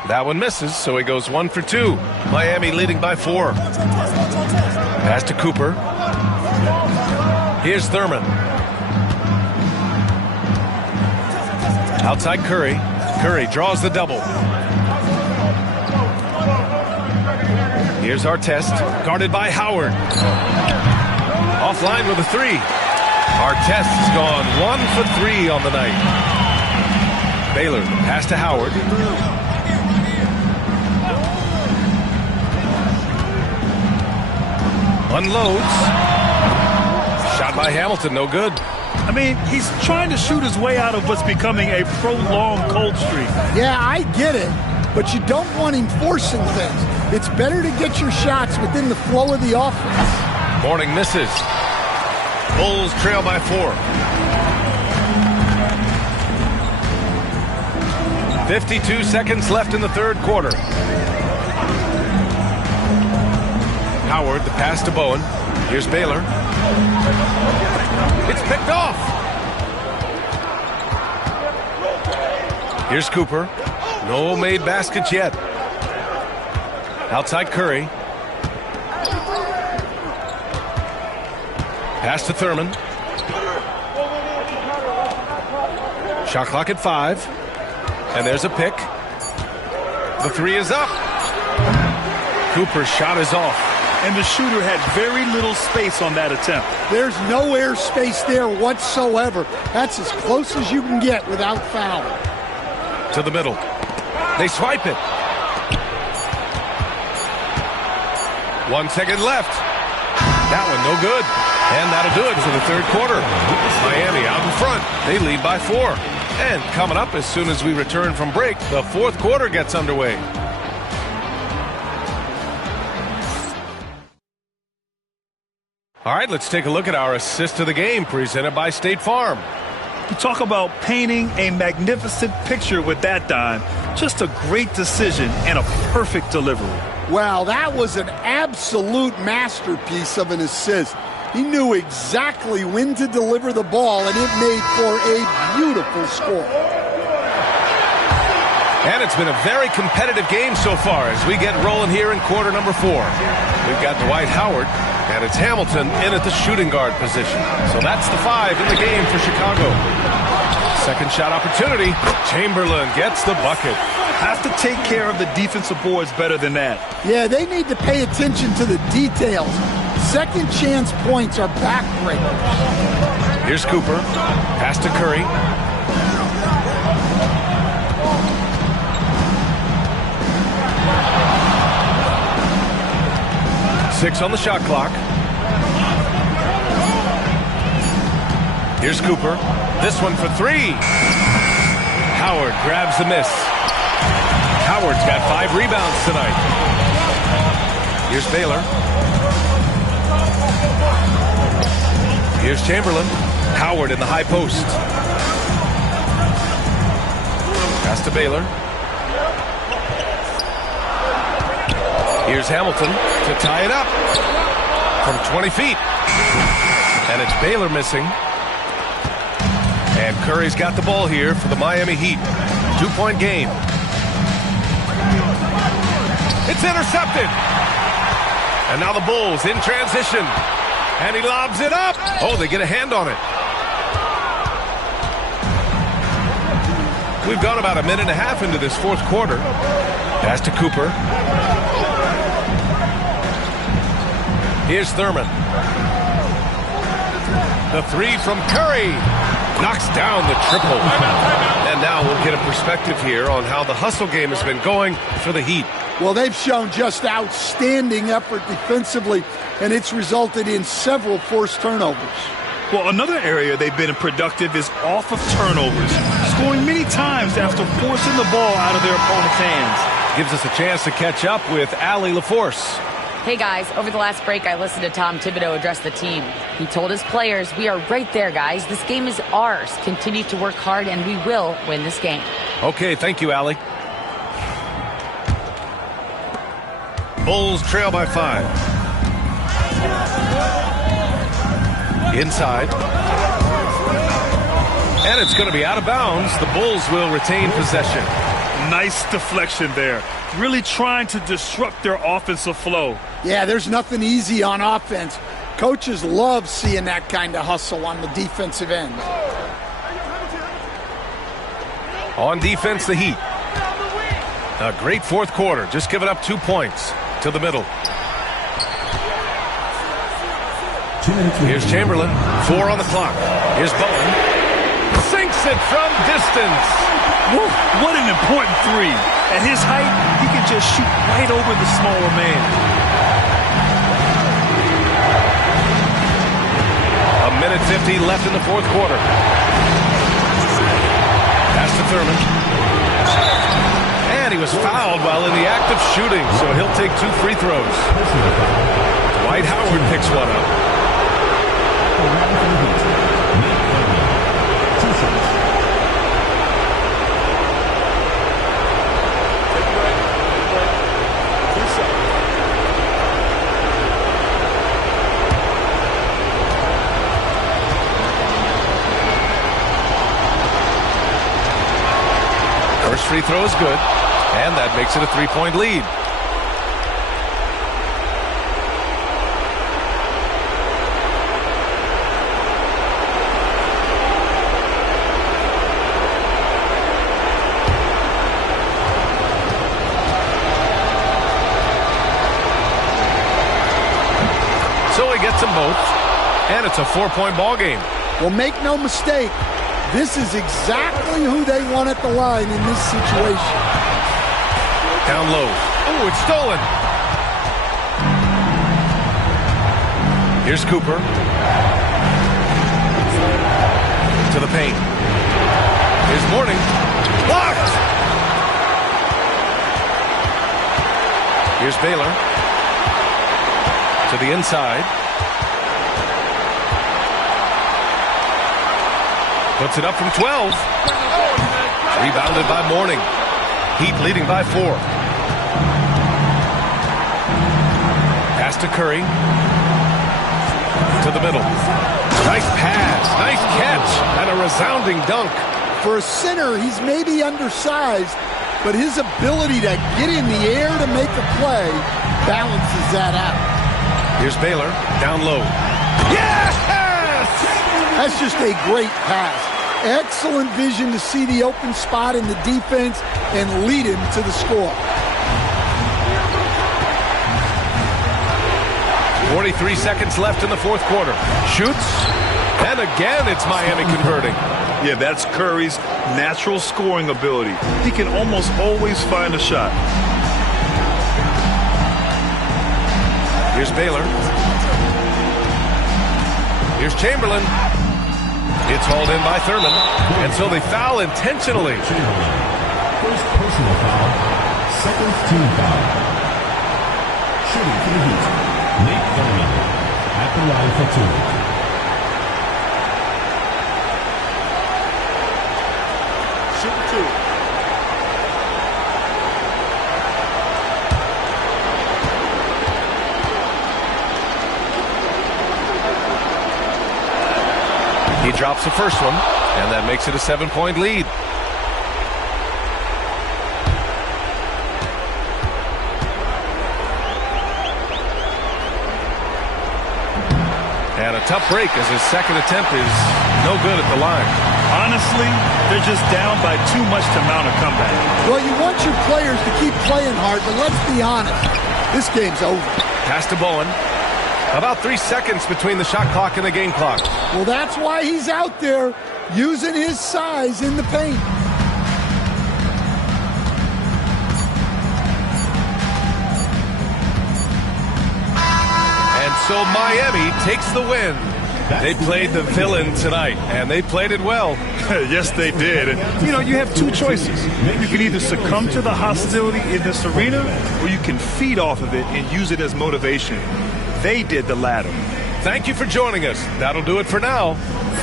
That one misses, so he goes 1 for 2. Miami leading by 4. Pass to Cooper. Here's Thurman. Outside Curry. Curry draws the double. Here's Artest, guarded by Howard. Offline with a 3. Artest's gone 1 for 3 on the night. Baylor, pass to Howard. Unloads. Shot by Hamilton, no good. I mean, he's trying to shoot his way out of what's becoming a prolonged cold streak. Yeah, I get it, but you don't want him forcing things. It's better to get your shots within the flow of the offense. Mourning misses. Bulls trail by 4. 52 seconds left in the 3rd quarter. Howard, the pass to Bowen. Here's Baylor. It's picked off. Here's Cooper. No made baskets yet. Outside Curry. Pass to Thurman. Shot clock at 5. And there's a pick. The 3 is up. Cooper's shot is off. And the shooter had very little space on that attempt. There's no air space there whatsoever. That's as close as you can get without fouling. To the middle. They swipe it. 1 second left. That one no good. And that'll do it for the 3rd quarter. Miami out in front. They lead by 4. And coming up as soon as we return from break, the 4th quarter gets underway. All right, let's take a look at our assist of the game presented by State Farm. You talk about painting a magnificent picture with that dime. Just a great decision and a perfect delivery. Wow, that was an absolute masterpiece of an assist. He knew exactly when to deliver the ball, and it made for a beautiful score. And it's been a very competitive game so far as we get rolling here in quarter number 4. We've got Dwight Howard, and it's Hamilton in at the shooting guard position. So that's the 5 in the game for Chicago. Second shot opportunity. Chamberlain gets the bucket. Have to take care of the defensive boards better than that. Yeah, they need to pay attention to the details. Second chance points are backbreakers. Here's Cooper. Pass to Curry. Six on the shot clock. Here's Cooper. This one for 3. Howard grabs the miss. Howard's got 5 rebounds tonight. Here's Baylor. Here's Chamberlain. Howard in the high post. Pass to Baylor. Here's Hamilton to tie it up from 20 feet. And it's Baylor missing. And Curry's got the ball here for the Miami Heat. 2-point game. It's intercepted. And now the Bulls in transition. And he lobs it up. Oh, they get a hand on it. We've gone about a minute and a half into this fourth quarter. Pass to Cooper. Here's Thurman. The 3 from Curry. Knocks down the triple. And now we'll get a perspective here on how the hustle game has been going for the Heat. Well, they've shown just outstanding effort defensively, and it's resulted in several forced turnovers. Well, another area they've been productive is off of turnovers, scoring many times after forcing the ball out of their opponent's hands. Gives us a chance to catch up with Allie LaForce. Hey guys, over the last break I listened to Tom Thibodeau address the team. He told his players, we are right there guys. This game is ours. Continue to work hard and we will win this game. Okay, thank you, Allie. Bulls trail by 5. Inside. And it's going to be out of bounds. The Bulls will retain possession. Nice deflection there. Really trying to disrupt their offensive flow. Yeah, there's nothing easy on offense. Coaches love seeing that kind of hustle on the defensive end. On defense, the Heat. A great fourth quarter. Just giving up 2 points to the middle. Here's Chamberlain. 4 on the clock. Here's Bowen. Sinks it from distance. Woo, what an important 3. At his height, he can just shoot right over the smaller man. A minute 50 left in the fourth quarter. Pass to Thurman. And he was fouled while in the act of shooting, so he'll take 2 free throws. Dwight Howard picks one up. First free throw is good, and that makes it a 3-point lead. So he gets them both, and it's a 4-point ball game. Well, make no mistake, this is exactly who they want at the line in this situation. Down low. Oh, it's stolen. Here's Cooper. To the paint. Here's Mourning. Blocked! Here's Baylor. To the inside. Puts it up from 12. Rebounded by Mourning. Heat leading by 4. Pass to Curry. To the middle. Nice pass. Nice catch. And a resounding dunk. For a center, he's maybe undersized, but his ability to get in the air to make a play balances that out. Here's Baylor. Down low. Yes! That's just a great pass. Excellent vision to see the open spot in the defense and lead him to the score. 43 seconds left in the fourth quarter. Shoots. And again, it's Miami converting. Yeah, that's Curry's natural scoring ability. He can almost always find a shot. Here's Baylor. Here's Chamberlain. It's hauled in by Thurman. And so they foul intentionally. First personal foul, second team foul. Shooting for the Heat, Nate Thurman at the line for 2. He drops the first one, and that makes it a 7-point lead. And a tough break as his second attempt is no good at the line. Honestly, they're just down by too much to mount a comeback. Well, you want your players to keep playing hard, but let's be honest. This game's over. Pass to Bowen. About 3 seconds between the shot clock and the game clock. Well, that's why he's out there using his size in the paint. And so Miami takes the win. They played the villain tonight, and they played it well. Yes, they did. And, you have two choices. You can either succumb to the hostility in this arena, or you can feed off of it and use it as motivation. They did the latter. Thank you for joining us. That'll do it for now.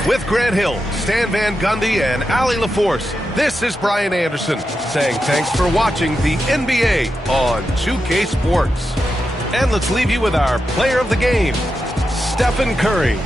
With Grant Hill, Stan Van Gundy, and Allie LaForce, this is Brian Anderson saying thanks for watching the NBA on 2K Sports. And let's leave you with our player of the game, Stephen Curry.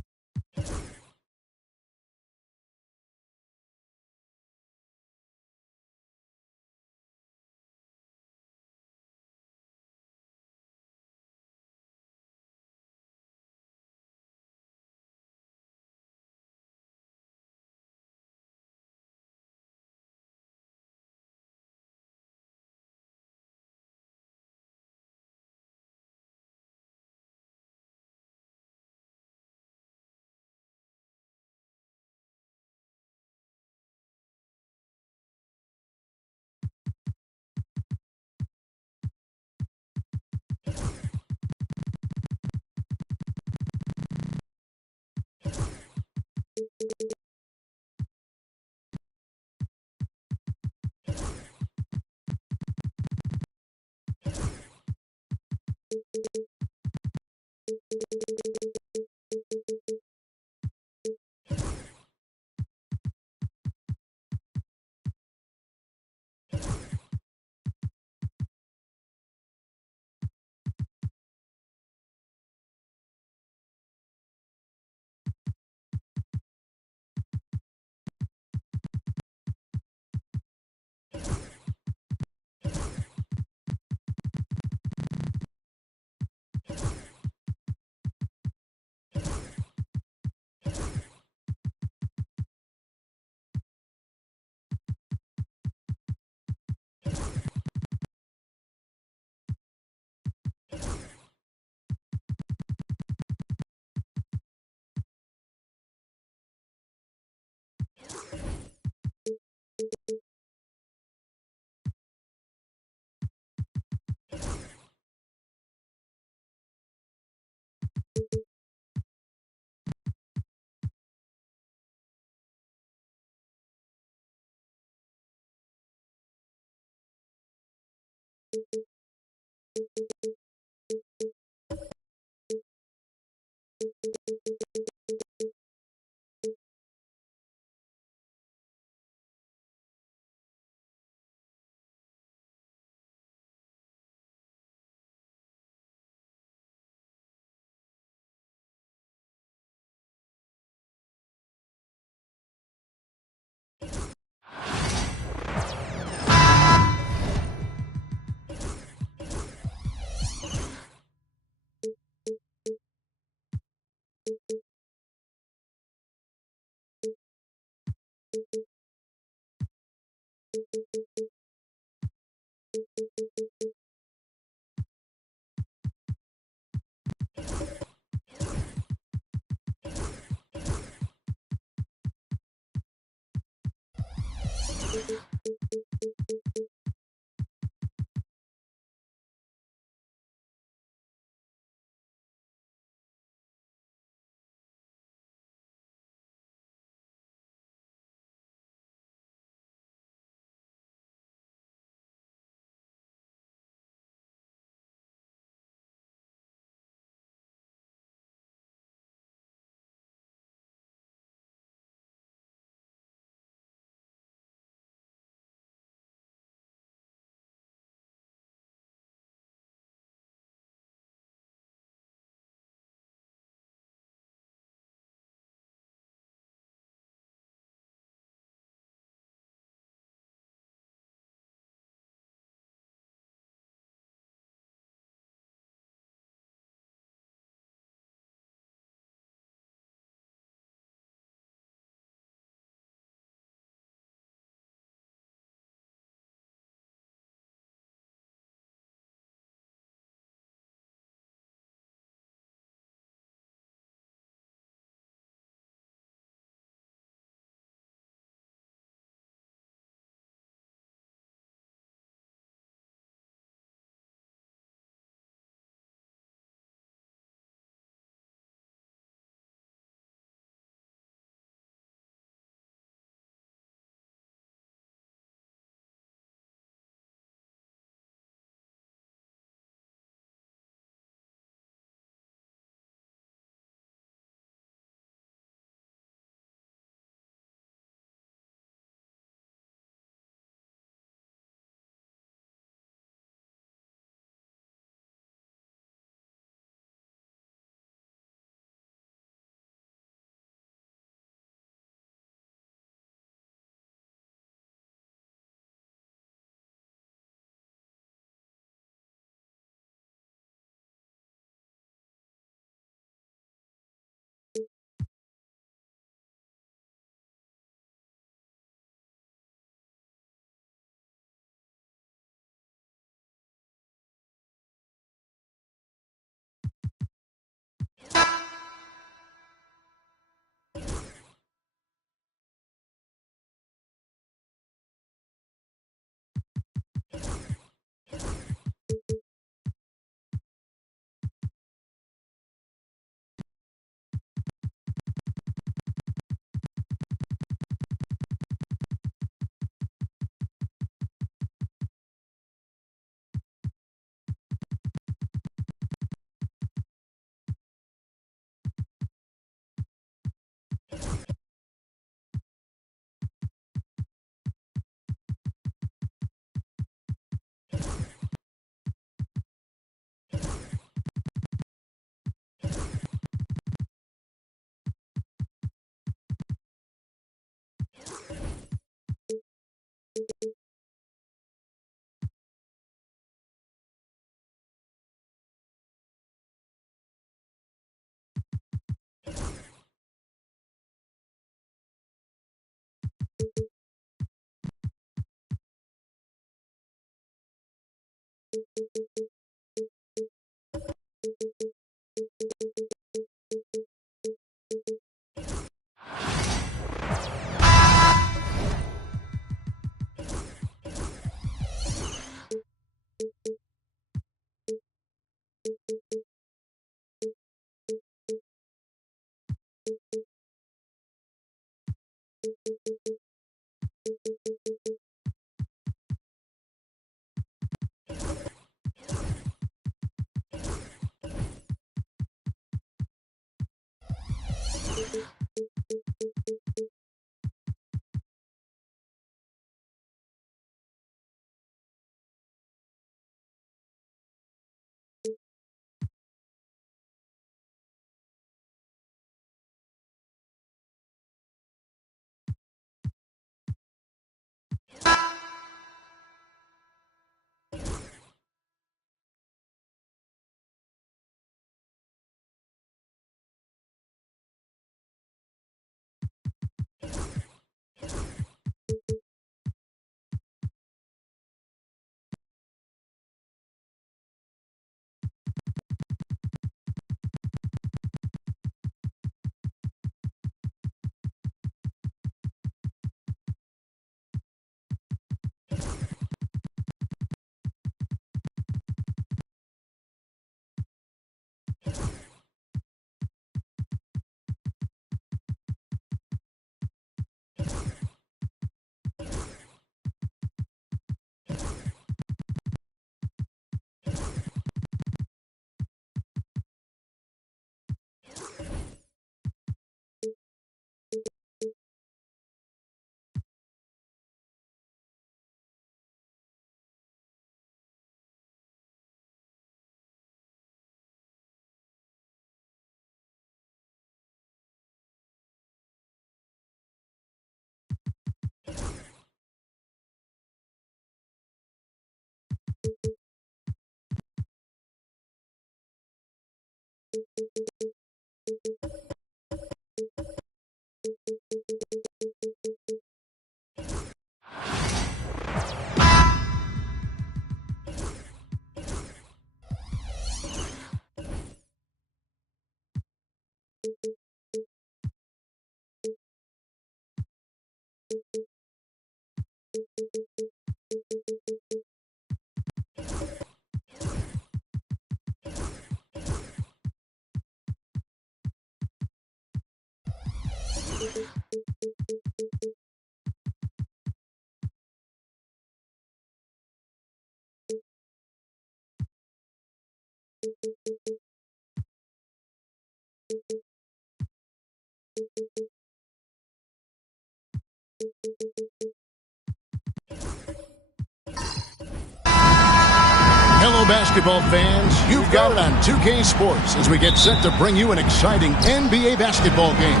Hello, basketball fans. You've got it on 2K Sports as we get set to bring you an exciting NBA basketball game.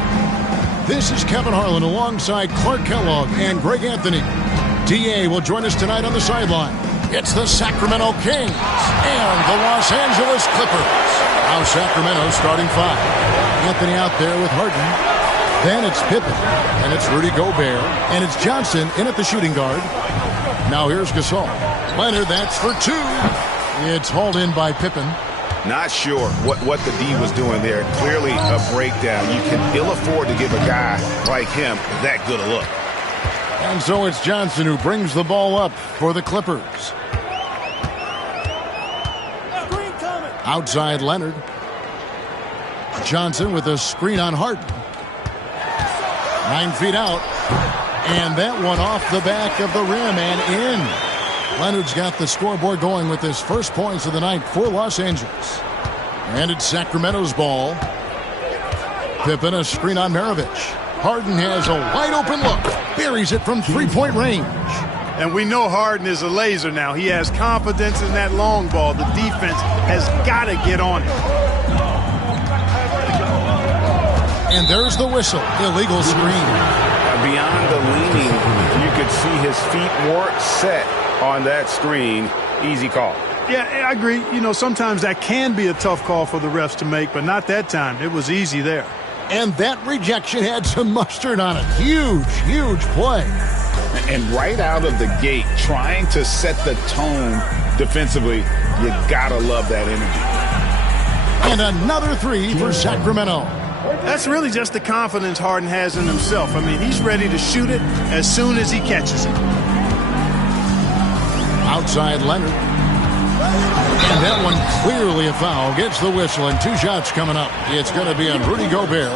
This is Kevin Harlan alongside Clark Kellogg and Greg Anthony. DA will join us tonight on the sideline. It's the Sacramento Kings and the Los Angeles Clippers. Now Sacramento starting five. Anthony out there with Harden. Then it's Pippen, and it's Rudy Gobert, and it's Johnson in at the shooting guard. Now here's Gasol. Leonard, that's for two. It's hauled in by Pippen. Not sure what the D was doing there. Clearly a breakdown. You can ill afford to give a guy like him that good a look. And so it's Johnson who brings the ball up for the Clippers. Outside Leonard. Johnson with a screen on Harden. 9 feet out. And that one off the back of the rim and in. Leonard's got the scoreboard going with his first points of the night for Los Angeles. And it's Sacramento's ball. Pippen a screen on Maravich. Harden has a wide open look. Buries it from three-point range. And we know Harden is a laser now. He has confidence in that long ball. The defense has got to get on it. And there's the whistle. Illegal screen. Beyond the leaning, you can could see his feet weren't set on that screen. Easy call. Yeah, I agree. You know, sometimes that can be a tough call for the refs to make, but not that time. It was easy there. And that rejection had some mustard on it. Huge, huge play. And right out of the gate, trying to set the tone defensively, you gotta love that energy. And another three for Sacramento. That's really just the confidence Harden has in himself. I mean, he's ready to shoot it as soon as he catches it. Outside Leonard. And that one clearly a foul. Gets the whistle and 2 shots coming up. It's going to be on Rudy Gobert.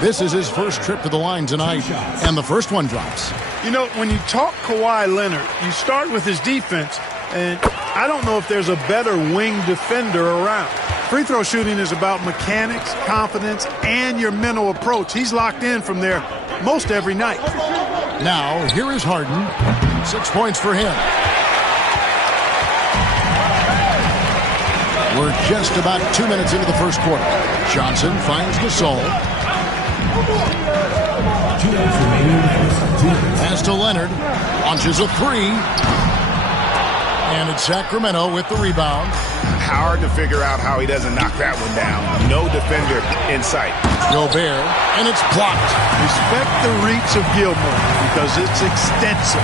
This is his first trip to the line tonight, and the first one drops. You know, when you talk Kawhi Leonard, you start with his defense, and I don't know if there's a better wing defender around. Free throw shooting is about mechanics, confidence, and your mental approach. He's locked in from there most every night. Now, here is Harden. 6 points for him. We're just about 2 minutes into the first quarter. Johnson finds Gasol. Pass to Leonard. Launches a three. And it's Sacramento with the rebound. Hard to figure out how he doesn't knock that one down. No defender in sight. Gobert, and it's blocked. Respect the reach of Gilmore because it's extensive.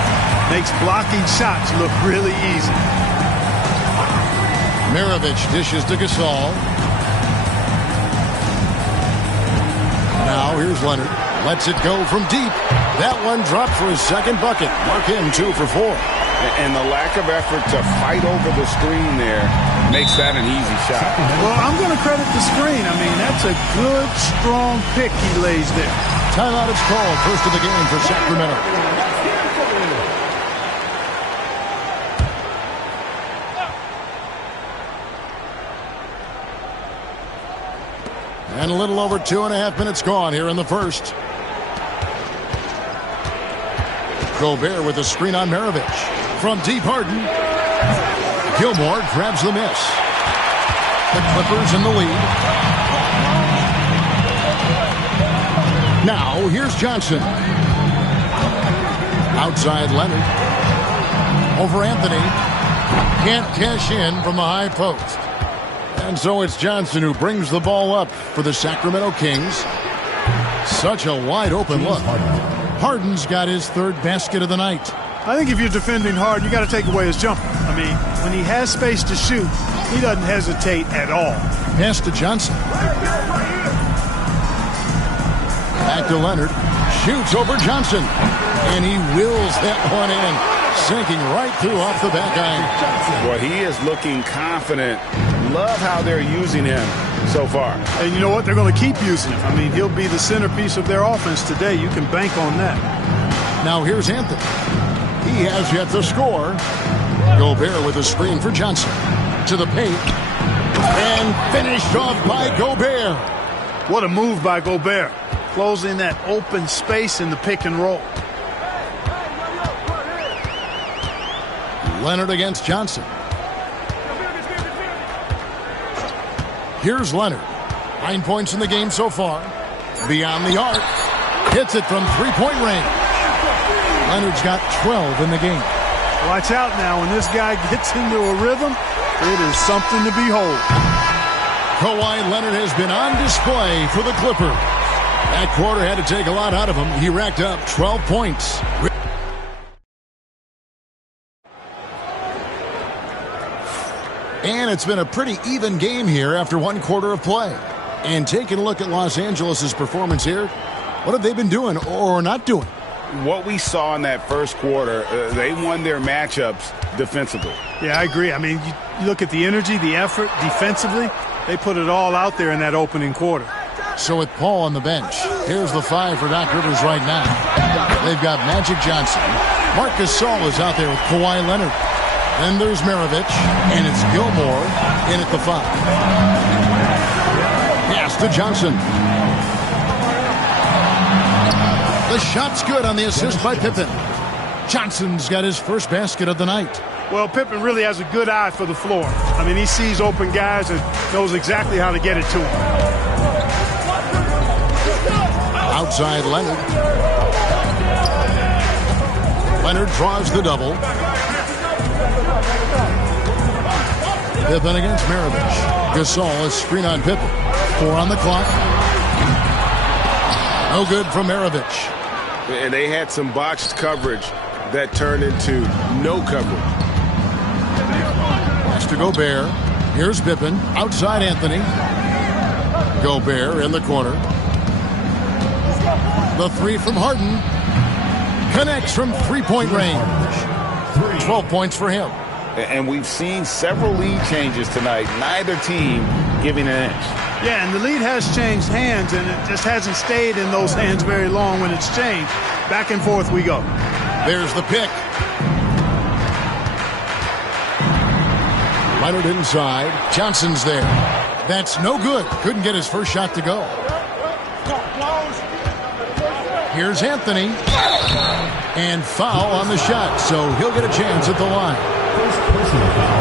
Makes blocking shots look really easy. Maravich dishes to Gasol. Now here's Leonard. Lets it go from deep. That one dropped for his second bucket. Mark him 2 for 4. And the lack of effort to fight over the screen there makes that an easy shot. Well, I'm going to credit the screen. I mean, that's a good, strong pick he lays there. Timeout is called. First of the game for Sacramento. And a little over 2.5 minutes gone here in the first. Gobert with a screen on Maravich. From deep, Harden. Gilmore grabs the miss. The Clippers in the lead. Now, here's Johnson. Outside Leonard. Over Anthony. Can't cash in from the high post. And so it's Johnson who brings the ball up for the Sacramento Kings. Such a wide open look. Harden's got his third basket of the night. I think if you're defending Harden, you got to take away his jumper. I mean, when he has space to shoot, he doesn't hesitate at all. Pass to Johnson. Back to Leonard. Shoots over Johnson. And he wills that one in. Sinking right through off the back iron. Boy, he is looking confident. Love how they're using him so far. And you know what? They're going to keep using him. I mean, he'll be the centerpiece of their offense today. You can bank on that. Now here's Anthony. He has yet to score. Gobert with a screen for Johnson. To the paint. And finished off by Gobert. What a move by Gobert. Closing that open space in the pick and roll. Leonard against Johnson. Here's Leonard. 9 points in the game so far. Beyond the arc. Hits it from three-point range. Leonard's got 12 in the game. Watch out now. When this guy gets into a rhythm, it is something to behold. Kawhi Leonard has been on display for the Clippers. That quarter had to take a lot out of him. He racked up 12 points. And it's been a pretty even game here after one quarter of play. And taking a look at Los Angeles' performance here, what have they been doing or not doing? What we saw in that first quarter, they won their matchups defensively. Yeah, I agree. I mean, you look at the energy, the effort defensively, they put it all out there in that opening quarter. So with Paul on the bench, here's the 5 for Doc Rivers right now. They've got Magic Johnson. Marc Gasol is out there with Kawhi Leonard. Then there's Maravich, and it's Gilmore in at the 5. Pass to Johnson. The shot's good on the assist by Pippen. Johnson's got his first basket of the night. Well, Pippen really has a good eye for the floor. I mean, he sees open guys and knows exactly how to get it to them. Outside Leonard. Leonard Leonard draws the double. Pippen against Maravich. Gasol, a screen on Pippen. 4 on the clock. No good from Maravich. And they had some botched coverage that turned into no coverage. Pass to Gobert. Here's Pippen. Outside Anthony. Gobert in the corner. The 3 from Harden. Connects from three-point range. 12 points for him. And we've seen several lead changes tonight. Neither team giving an inch. Yeah, and the lead has changed hands, and it just hasn't stayed in those hands very long when it's changed. Back and forth we go. There's the pick. Leonard inside. Johnson's there. That's no good. Couldn't get his first shot to go. Here's Anthony. And foul on the shot, so he'll get a chance at the line.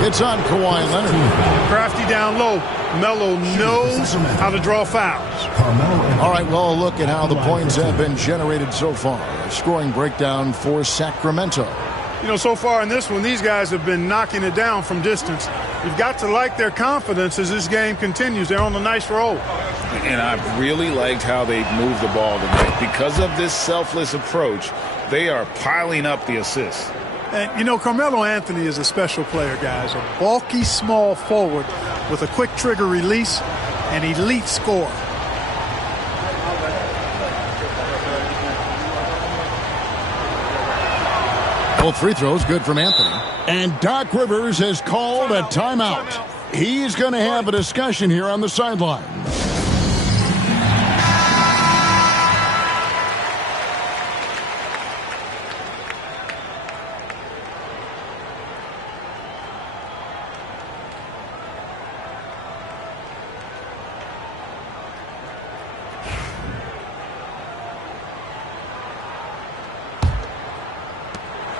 It's on Kawhi Leonard. Crafty down low. Melo knows how to draw fouls. All right, well, look at how the points have been generated so far. A scoring breakdown for Sacramento. You know, so far in this one, these guys have been knocking it down from distance. You've got to like their confidence as this game continues. They're on a nice roll. And I've really liked how they've moved the ball tonight. Because of this selfless approach, they are piling up the assists. And, you know, Carmelo Anthony is a special player, guys. A bulky, small forward with a quick trigger release, an elite scorer. Both free throws good from Anthony. And Doc Rivers has called a timeout. He's going to have a discussion here on the sideline.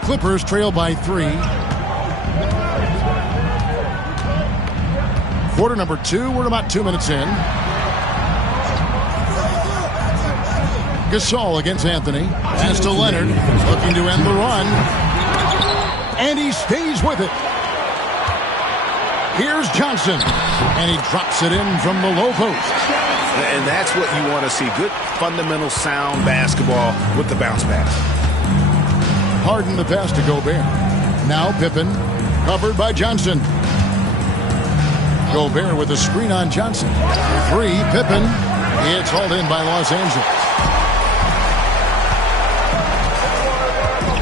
Clippers trail by 3. Quarter number 2. We're about 2 minutes in. Gasol against Anthony. Pass to Leonard. Looking to end the run. And he stays with it. Here's Johnson. And he drops it in from the low post. And that's what you want to see. Good, fundamental, sound basketball with the bounce pass. Harden the pass to Gobert. Now Pippen, covered by Johnson. Gobert with a screen on Johnson. 3, Pippen. It's hauled in by Los Angeles.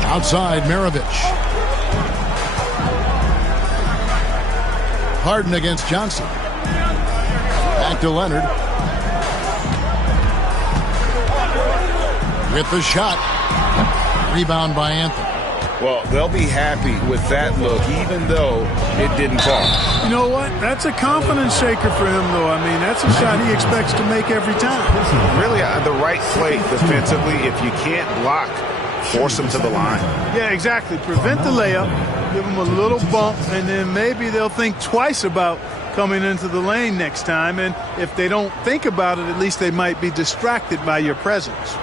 Outside, Maravich. Harden against Johnson. Back to Leonard. With the shot. Rebound by Anthony. Well, they'll be happy with that look, even though it didn't fall. You know what? That's a confidence shaker for him, though. I mean, that's a shot he expects to make every time. Really, the right play defensively. If you can't block, force him to the line. Yeah, exactly. Prevent the layup, give him a little bump, and then maybe they'll think twice about coming into the lane next time. And if they don't think about it, at least they might be distracted by your presence.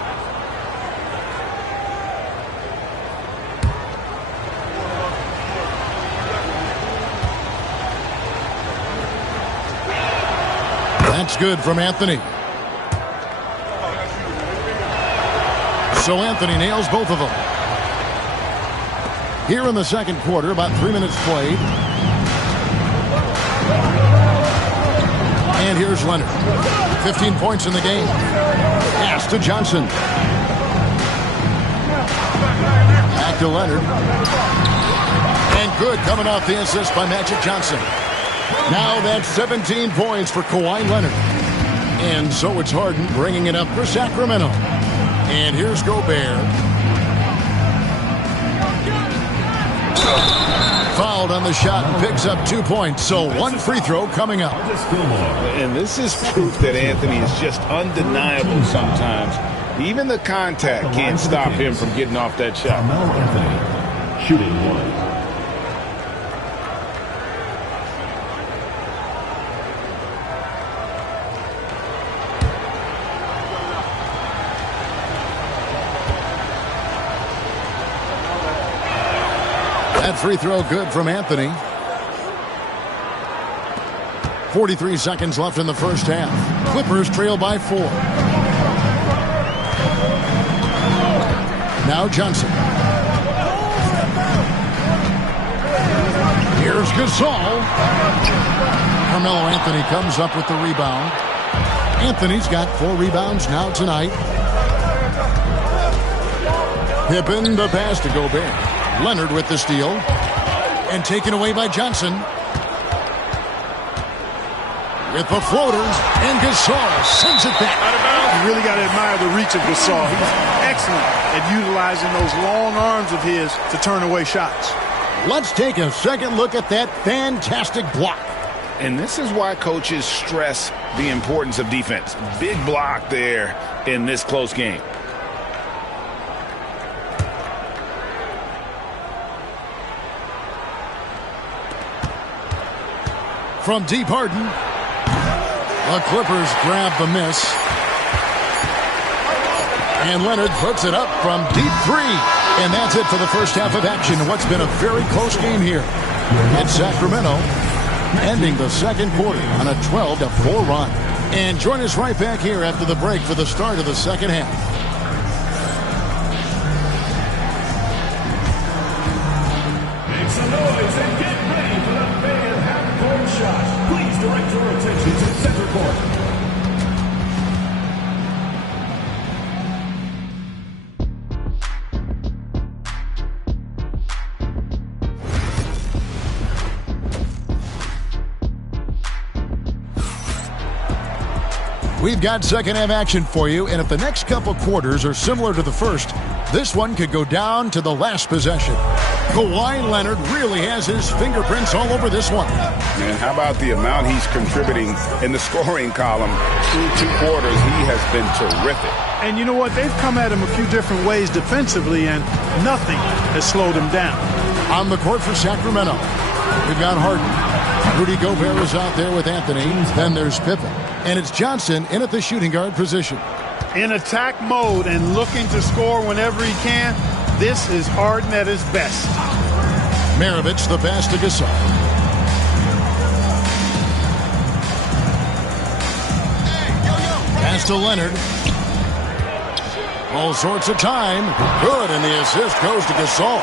That's good from Anthony. So Anthony nails both of them. Here in the second quarter, about 3 minutes played. And here's Leonard. 15 points in the game. Pass to Johnson. Back to Leonard. And good coming off the assist by Magic Johnson. Now that's 17 points for Kawhi Leonard. And so it's Harden bringing it up for Sacramento. And here's Gobert. Fouled on the shot and picks up 2 points. So 1 free throw coming up. And this is proof that Anthony is just undeniable sometimes. Even the contact can't stop him from getting off that shot. Anthony, shooting 1. That free throw good from Anthony. 43 seconds left in the first half. Clippers trail by 4. Now Johnson. Here's Gasol. Carmelo Anthony comes up with the rebound. Anthony's got 4 rebounds now tonight. Pippen, the pass to Gobert. Leonard with the steal. And taken away by Johnson. With the floater, and Gasol sends it back. You really got to admire the reach of Gasol. He's excellent at utilizing those long arms of his to turn away shots. Let's take a second look at that fantastic block. And this is why coaches stress the importance of defense. Big block there in this close game. From deep, Harden. The Clippers grab the miss. And Leonard puts it up from deep 3. And that's it for the first half of action. What's been a very close game here in Sacramento. Ending the second quarter on a 12-4 run. And join us right back here after the break for the start of the second half. Make some noise and get ready for the big half-court shot. Please direct your attention to center court. We've got second half action for you, and if the next couple quarters are similar to the first, this one could go down to the last possession. Kawhi Leonard really has his fingerprints all over this one. Man, how about the amount he's contributing in the scoring column through 2 quarters? He has been terrific. And you know what? They've come at him a few different ways defensively, and nothing has slowed him down. On the court for Sacramento, we've got Harden. Rudy Gobert is out there with Anthony. Then there's Pippen. And it's Johnson in at the shooting guard position. In attack mode and looking to score whenever he can, this is Harden at his best. Maravich, the pass to Gasol. Pass to Leonard. All sorts of time. Good, and the assist goes to Gasol.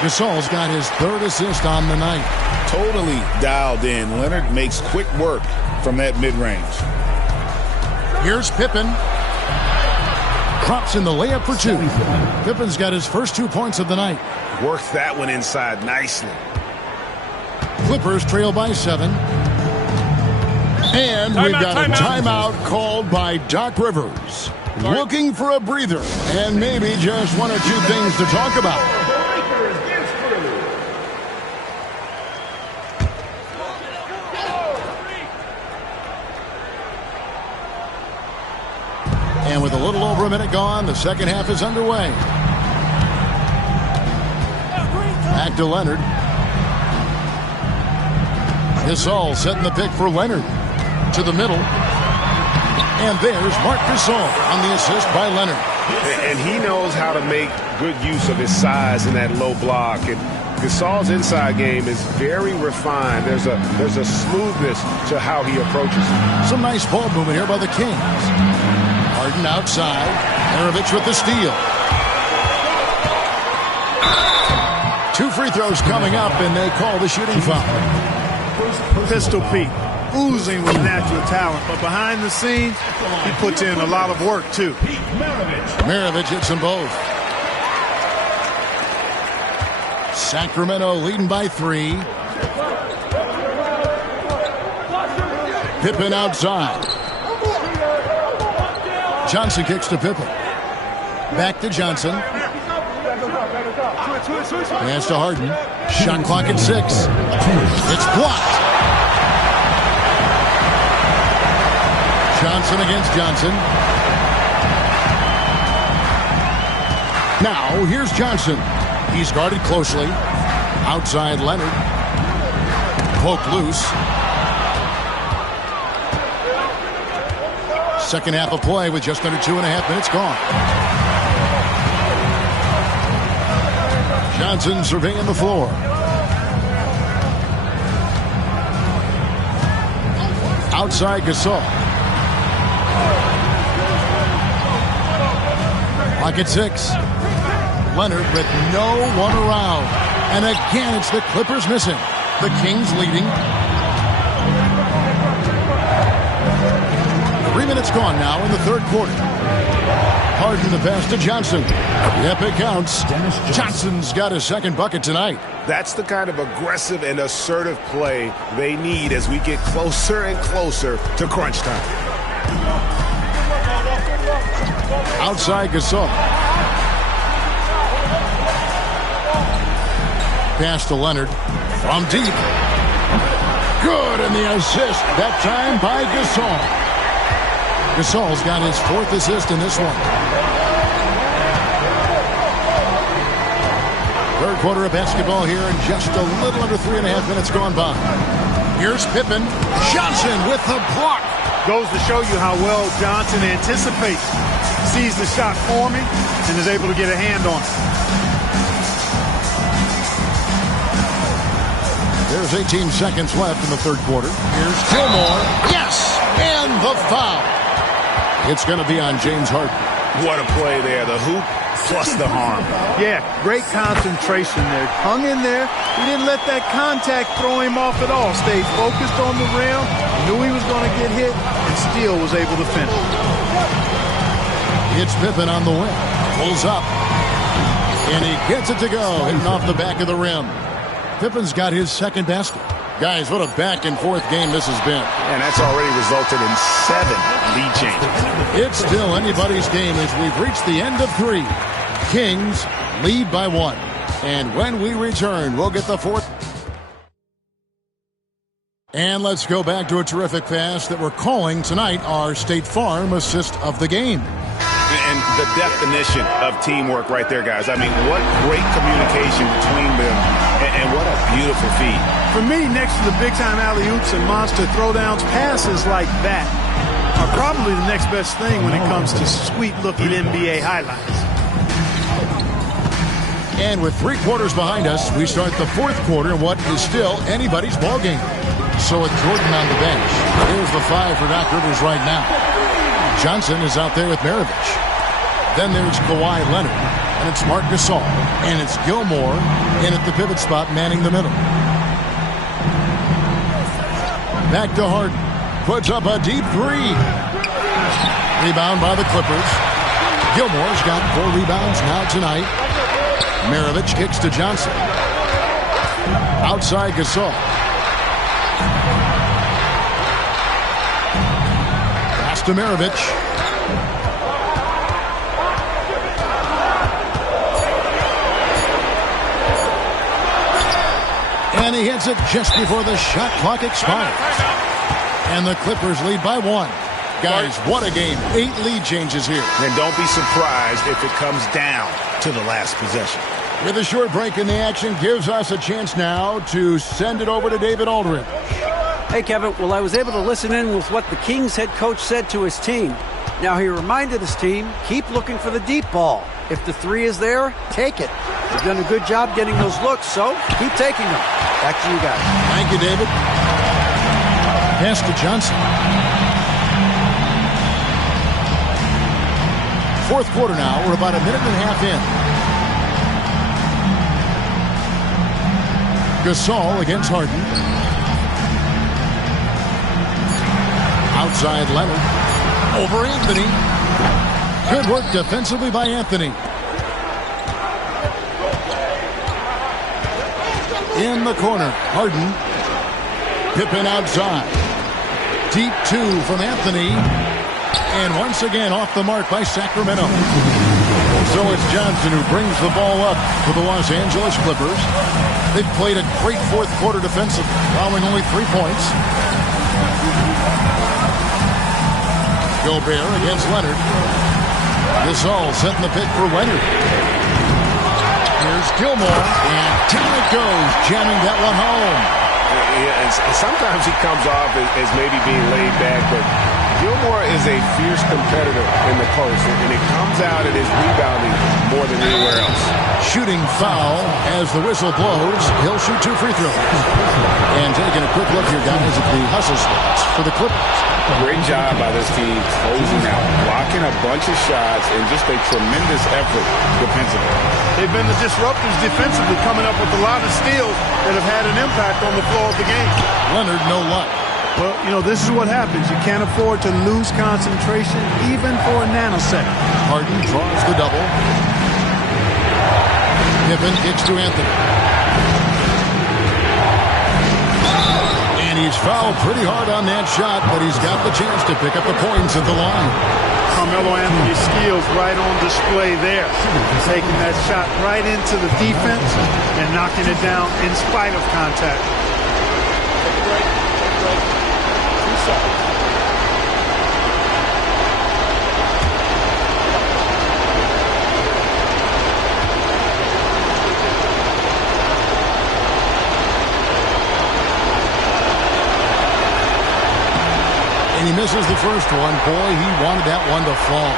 Gasol's got his 3rd assist on the night. Totally dialed in. Leonard makes quick work from that mid-range. Here's Pippen. Drops in the layup for 2. Pippen's got his first 2 points of the night. Works that one inside nicely. Clippers trail by 7. And we've got a timeout called by Doc Rivers. Looking for a breather and maybe just 1 or 2 things to talk about. And with a little over a minute gone, the second half is underway. Back to Leonard. Gasol setting the pick for Leonard. To the middle. And there's Marc Gasol on the assist by Leonard. And he knows how to make good use of his size in that low block. And Gasol's inside game is very refined. There's a smoothness to how he approaches it. Some nice ball movement here by the Kings. Harden outside. Maravich with the steal. 2 free throws coming up, and they call the shooting foul. Pistol Pete, oozing with natural talent, but behind the scenes, he puts in a lot of work, too. Maravich hits them both. Sacramento leading by 3. Pippen outside. Johnson kicks to Pippen. Back to Johnson. Pass to Harden. Shot clock at 6. It's blocked. Johnson against Johnson. Now, here's Johnson. He's guarded closely. Outside Leonard. Poke loose. Second half of play with just under 2.5 minutes gone. Johnson surveying the floor. Outside Gasol. Clock at 6. Leonard with no one around. And again, it's the Clippers missing. The Kings leading. 3 minutes gone now in the third quarter. Harden the pass to Johnson. Yep, it counts. Johnson's got his second bucket tonight. That's the kind of aggressive and assertive play they need as we get closer and closer to crunch time. Outside Gasol. Pass to Leonard from deep. Good, and the assist, that time by Gasol. Gasol's got his 4th assist in this one. Third quarter of basketball here, and just a little under 3.5 minutes gone by. Here's Pippen. Johnson with the block. Goes to show you how well Johnson anticipates, sees the shot forming, and is able to get a hand on it. There's 18 seconds left in the third quarter. Here's Gilmore. Yes! And the foul. It's going to be on James Harden. What a play there. The hoop plus the harm. Yeah, great concentration there. Hung in there. He didn't let that contact throw him off at all. Stayed focused on the rim. Knew he was going to get hit and still was able to finish. It's Pippen on the wing. Pulls up. And he gets it to go. Hitting off the back of the rim. Pippen's got his second basket. Guys, what a back-and-forth game this has been. And that's already resulted in 7 lead changes. It's still anybody's game as we've reached the end of 3. Kings lead by 1. And when we return, we'll get the 4th. And let's go back to a terrific pass that we're calling tonight our State Farm assist of the game. And the definition of teamwork right there, guys. I mean, what great communication between them, and what a beautiful feed. For me, next to the big-time alley-oops and monster throwdowns, passes like that are probably the next best thing when it comes to sweet-looking NBA highlights. And with 3 quarters behind us, we start the fourth quarter in what is still anybody's ballgame. So with Jordan on the bench, here's the 5 for Doc Rivers right now. Johnson is out there with Maravich. Then there's Kawhi Leonard, and it's Marc Gasol, and it's Gilmore in at the pivot spot manning the middle. Back to Harden. Puts up a deep 3. Rebound by the Clippers. Gilmore's got 4 rebounds now tonight. Maravich kicks to Johnson. Outside Gasol. Pass to Maravich. And he hits it just before the shot clock expires. And the Clippers lead by 1. Guys, what a game. 8 lead changes here. And don't be surprised if it comes down to the last possession. With a short break in the action, gives us a chance now to send it over to David Aldridge. Hey, Kevin. Well, I was able to listen in with what the Kings head coach said to his team. Now, he reminded his team, keep looking for the deep ball. If the 3 is there, take it. You've done a good job getting those looks, so keep taking them. Back to you guys. Thank you, David. Pass to Johnson. Fourth quarter now. We're about a minute and a half in. Gasol against Harden. Outside Leonard. Over Anthony. Good work defensively by Anthony. In the corner, Harden. Pippen outside. Deep 2 from Anthony. And once again off the mark by Sacramento. So it's Johnson who brings the ball up for the Los Angeles Clippers. They've played a great fourth quarter defensively, allowing only 3 points. Gobert against Leonard. Gasol setting the pick for Leonard. Here's Gilmore, and down it goes, jamming that one home. Yeah, and sometimes he comes off as maybe being laid back, but Gilmore is a fierce competitor in the post, and it comes out in his rebounding more than anywhere else. shooting foul as the whistle blows. He'll shoot 2 free throws. And taking a quick look here, guys, at the hustle stats for the Clippers. Great job by this team closing out, blocking a bunch of shots, and just a tremendous effort defensively. They've been the disruptors defensively, coming up with a lot of steals that have had an impact on the flow of the game. Leonard, no luck. Well, you know, this is what happens. You can't afford to lose concentration even for a nanosecond. Harden draws the double. Pippen kicks to Anthony. And he's fouled pretty hard on that shot, but he's got the chance to pick up the points at the line. Carmelo Anthony's skills right on display there. Taking that shot right into the defense and knocking it down in spite of contact. Take a break. Take a break. 2 shots. And he misses the first one. Boy, he wanted that one to fall.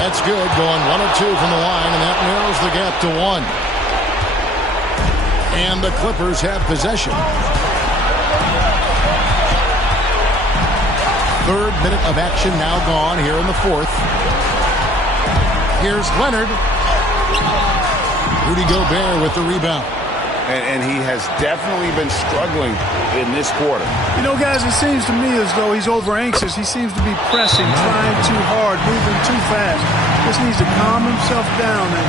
That's good, going 1 of 2 from the line, and that narrows the gap to 1. And the Clippers have possession. 3rd minute of action now gone here in the 4th. Here's Leonard. Rudy Gobert with the rebound. And he has definitely been struggling in this quarter. You know, guys, it seems to me as though he's over-anxious. He seems to be pressing, trying too hard, moving too fast. Just needs to calm himself down and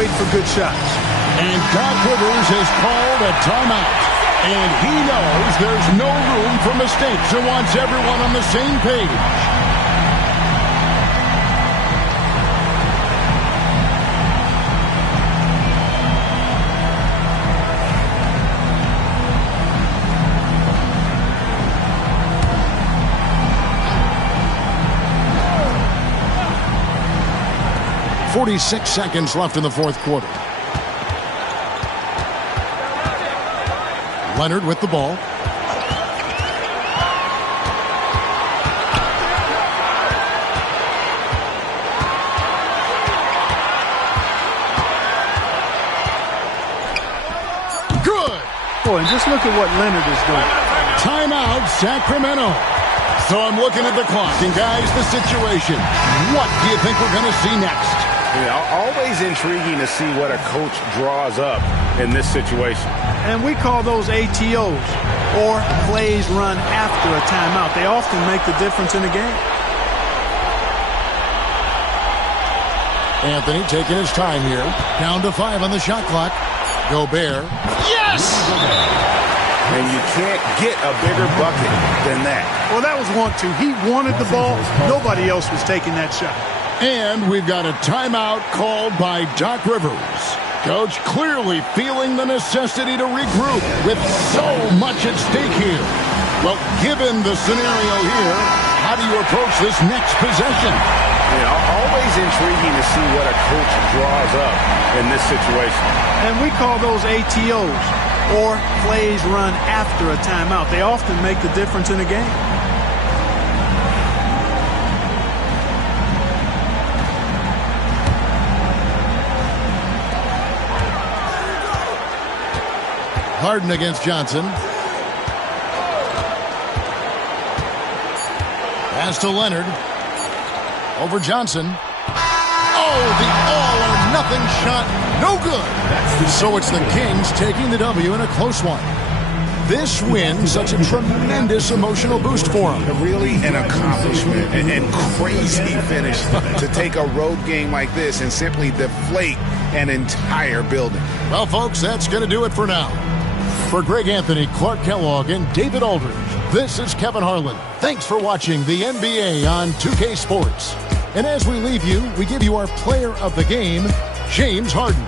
wait for good shots. And Doc Rivers has called a timeout. And he knows there's no room for mistakes and wants everyone on the same page. .46 seconds left in the 4th quarter. Leonard with the ball. Good. Boy, just look at what Leonard is doing. Timeout, Sacramento. So I'm looking at the clock, and guys, the situation. What do you think we're going to see next? Always intriguing to see what a coach draws up in this situation. And we call those ATOs, or plays run after a timeout. They often make the difference in a game. Anthony taking his time here. Down to 5 on the shot clock. Gobert. Yes! And you can't get a bigger bucket than that. Well, that was 1-2. He wanted the ball. Nobody else was taking that shot. And we've got a timeout called by Doc Rivers. Coach clearly feeling the necessity to regroup with so much at stake here. Well, given the scenario here, how do you approach this next possession? Always intriguing to see what a coach draws up in this situation. And we call those ATOs, or plays run after a timeout. They often make the difference in a game. Harden against Johnson. Pass to Leonard. Over Johnson. Oh, the all-or-nothing shot. No good. So it's the Kings taking the W in a close one. This win, such a tremendous emotional boost for them. Really an accomplishment and crazy finish to take a road game like this and simply deflate an entire building. Well, folks, that's going to do it for now. For Greg Anthony, Clark Kellogg, and David Aldridge, this is Kevin Harlan. Thanks for watching the NBA on 2K Sports. And as we leave you, we give you our player of the game, James Harden.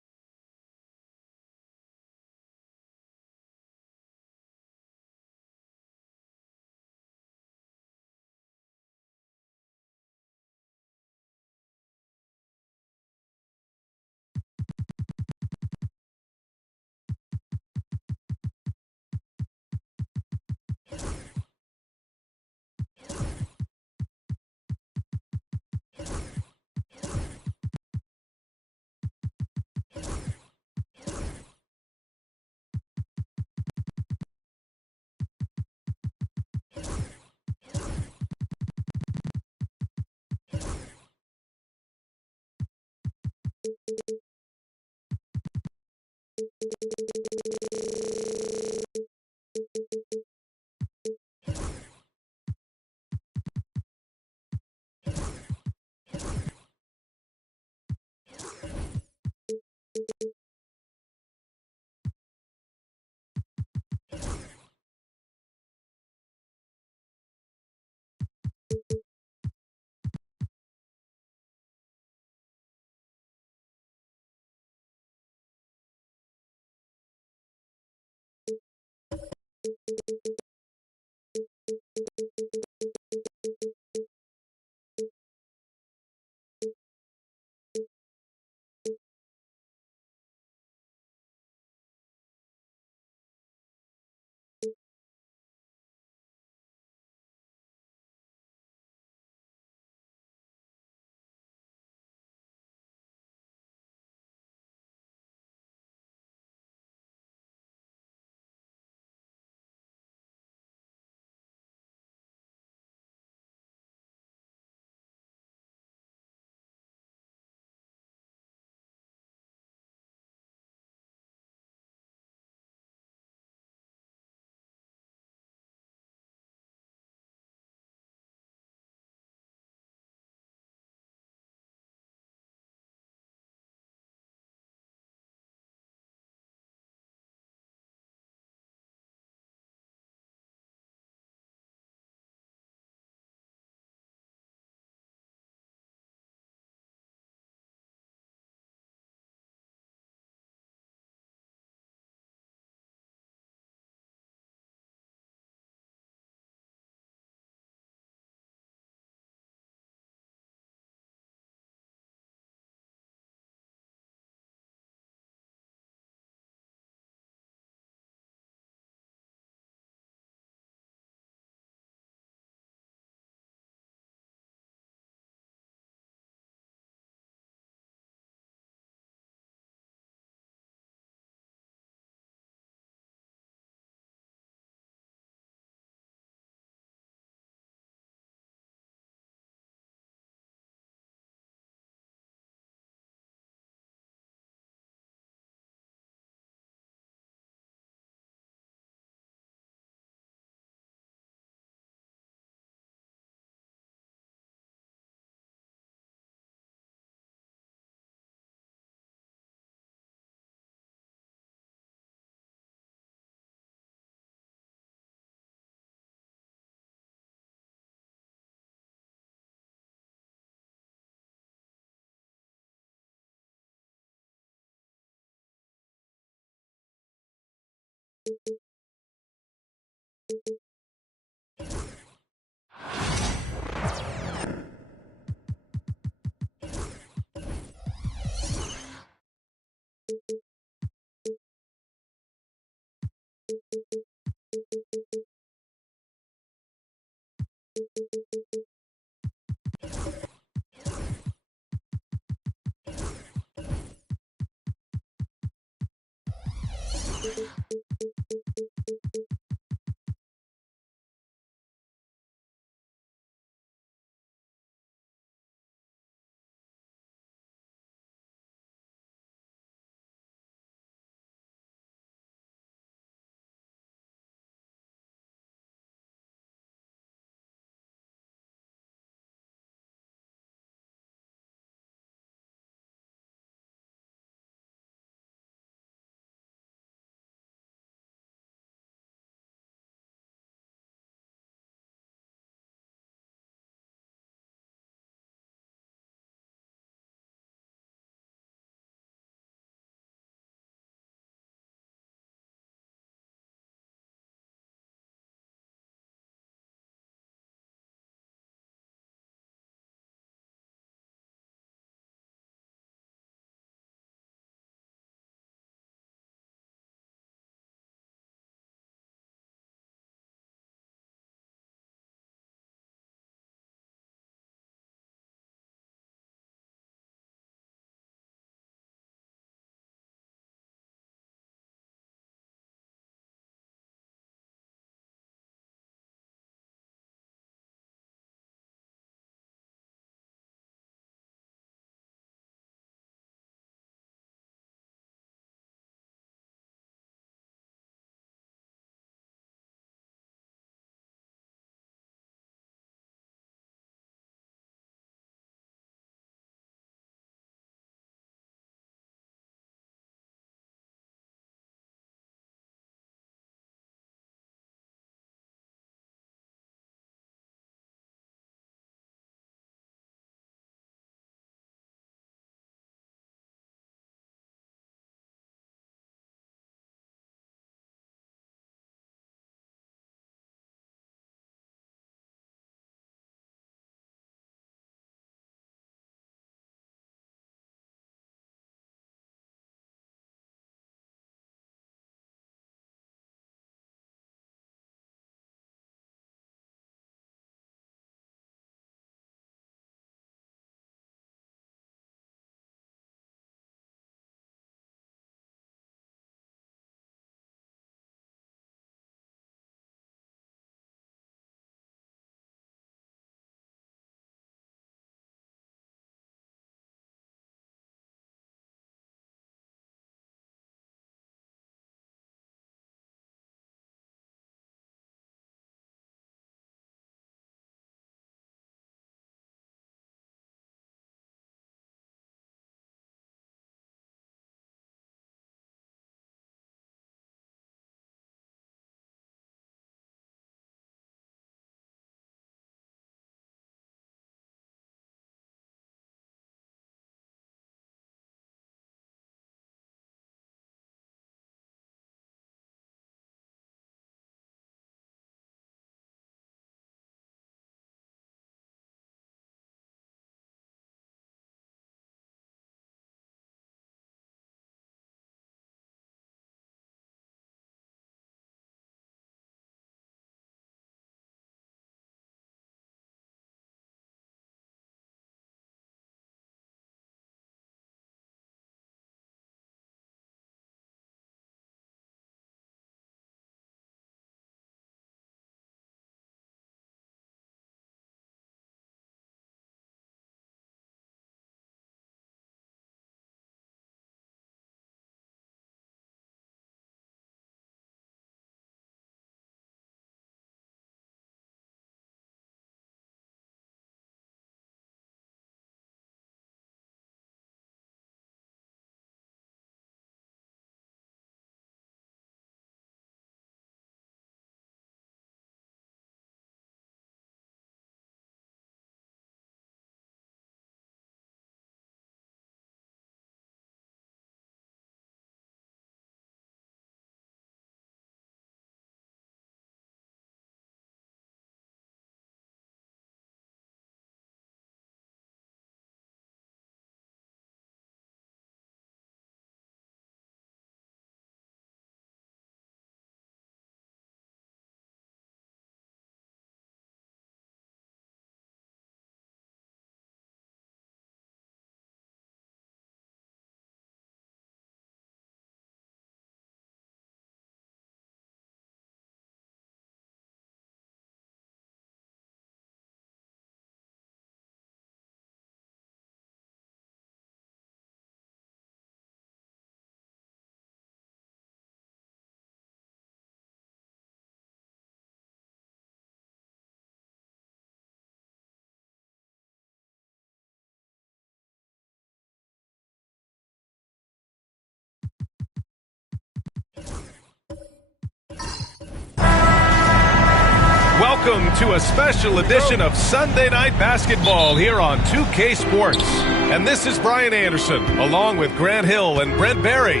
Welcome to a special edition of Sunday Night Basketball here on 2K Sports. And this is Brian Anderson, along with Grant Hill and Brent Barry.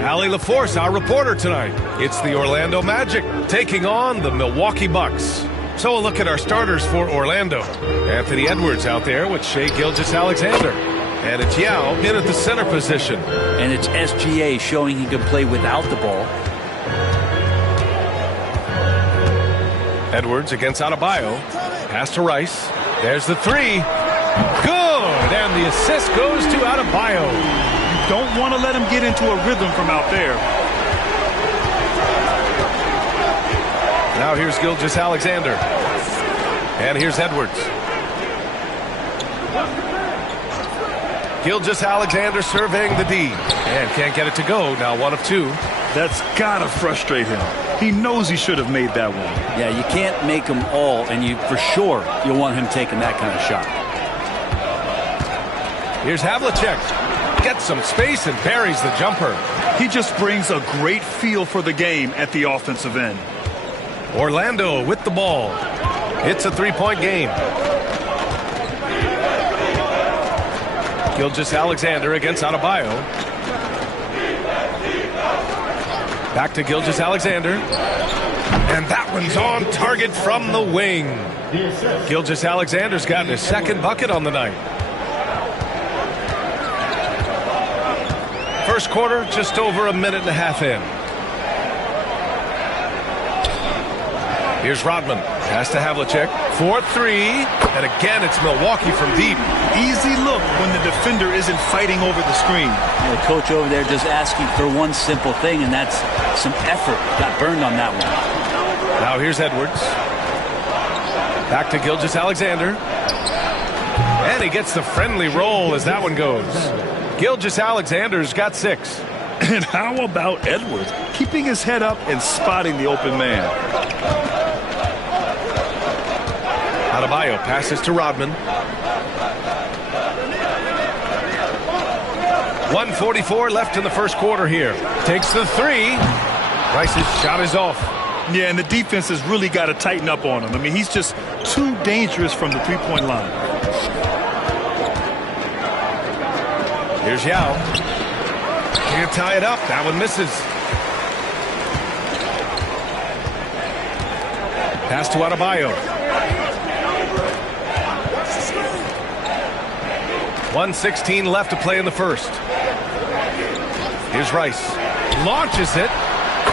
Allie LaForce, our reporter tonight. It's the Orlando Magic taking on the Milwaukee Bucks. So a look at our starters for Orlando. Anthony Edwards out there with Shai Gilgeous-Alexander. And it's Yao in at the center position. And it's SGA showing he can play without the ball. Edwards against Adebayo. Pass to Rice. There's the three. Good! And the assist goes to Adebayo. Don't want to let him get into a rhythm from out there. Now here's Gilgeous-Alexander. And here's Edwards. Gilgeous-Alexander surveying the D. And can't get it to go. Now 1 of 2. That's got to frustrate him. He knows he should have made that one. Yeah, you can't make them all, and for sure you'll want him taking that kind of shot. Here's Havlicek. Gets some space and buries the jumper. He just brings a great feel for the game at the offensive end. Orlando with the ball. It's a three-point game. Gilgeous-Alexander against Adebayo. Back to Gilgeous-Alexander. And that one's on target from the wing. Gilgeous-Alexander's gotten his second bucket on the night. First quarter, just over a minute and a half in. Here's Rodman. Pass to Havlicek. 4-3. And again, it's Milwaukee from deep. Easy look when the defender isn't fighting over the screen. The coach over there just asking for one simple thing, and that's some effort. Got burned on that one. Now here's Edwards. Back to Gilgeous-Alexander. And he gets the friendly roll as that one goes. Gilgeous-Alexander's got 6. And how about Edwards keeping his head up and spotting the open man? Adebayo passes to Rodman. 1:44 left in the first quarter here. Takes the three. Rice's shot is off. Yeah, and the defense has really got to tighten up on him. I mean, he's just too dangerous from the three-point line. Here's Yao. Can't tie it up. That one misses. Pass to Adebayo. 1:16 left to play in the first. Here's Rice. Launches it.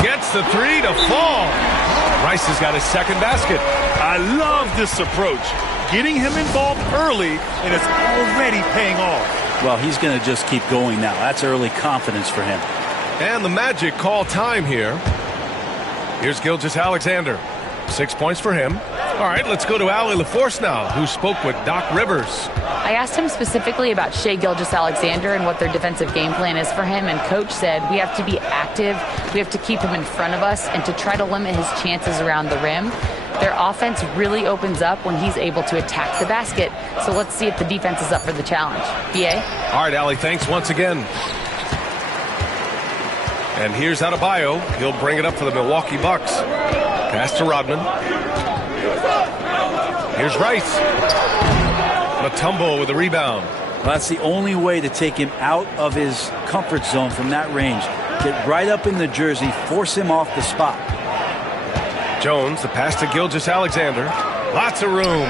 Gets the three to fall. Rice has got his second basket. I love this approach. Getting him involved early, and it's already paying off. Well, he's going to just keep going now. That's early confidence for him. And the Magic call time here. Here's Gilgeous-Alexander. 6 points for him. All right, let's go to Allie LaForce now, who spoke with Doc Rivers. I asked him specifically about Shai Gilgeous-Alexander and what their defensive game plan is for him, and Coach said we have to be active, we have to keep him in front of us, and to try to limit his chances around the rim. Their offense really opens up when he's able to attack the basket, so let's see if the defense is up for the challenge. B.A.? All right, Allie, thanks once again. And here's Adebayo. He'll bring it up for the Milwaukee Bucks. Pass to Rodman. Here's Rice. Mutombo with a rebound. Well, that's the only way to take him out of his comfort zone from that range. Get right up in the jersey, force him off the spot. Jones, the pass to Gilgeous-Alexander. Lots of room.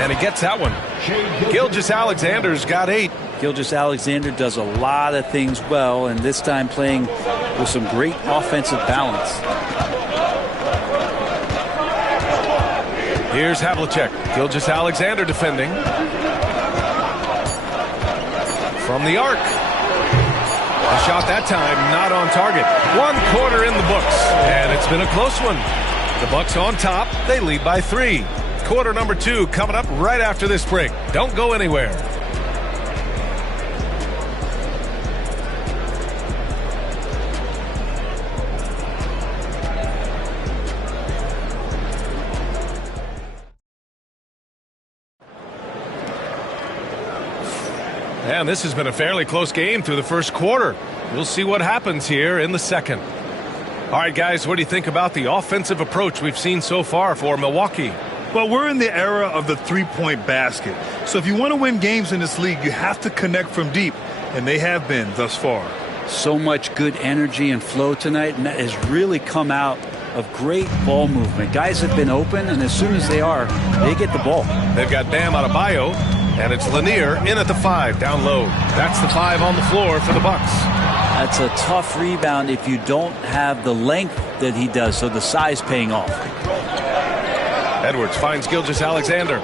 And he gets that one. Gilgeous-Alexander's got 8. Gilgeous-Alexander does a lot of things well, and this time playing with some great offensive balance. Here's Havlicek. Gilgeous-Alexander defending. From the arc. A shot that time not on target. 1 quarter in the books, and it's been a close one. The Bucks on top. They lead by 3. Quarter number 2 coming up right after this break. Don't go anywhere. And this has been a fairly close game through the first quarter. We'll see what happens here in the second. All right, guys, what do you think about the offensive approach we've seen so far for Milwaukee? Well, we're in the era of the three-point basket. So if you want to win games in this league, you have to connect from deep, and they have been thus far. So much good energy and flow tonight, and that has really come out of great ball movement. Guys have been open, and as soon as they are, they get the ball. They've got Bam Adebayo, and it's Lanier in at the 5, down low. That's the 5 on the floor for the Bucks. That's a tough rebound if you don't have the length that he does, so the size paying off. Edwards finds Gilgeous-Alexander.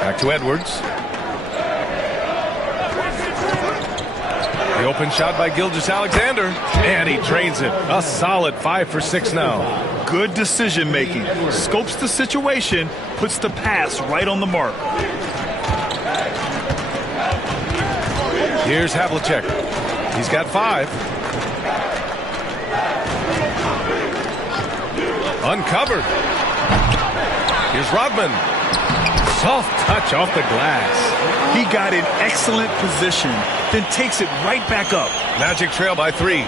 Back to Edwards. The open shot by Gilgeous-Alexander, and he drains it. A solid 5 for 6 now. Good decision making. Scopes the situation, puts the pass right on the mark. Here's Havlicek. He's got 5. Uncovered. Here's Rodman. Soft touch off the glass. He got in excellent position, then takes it right back up. Magic trail by 3.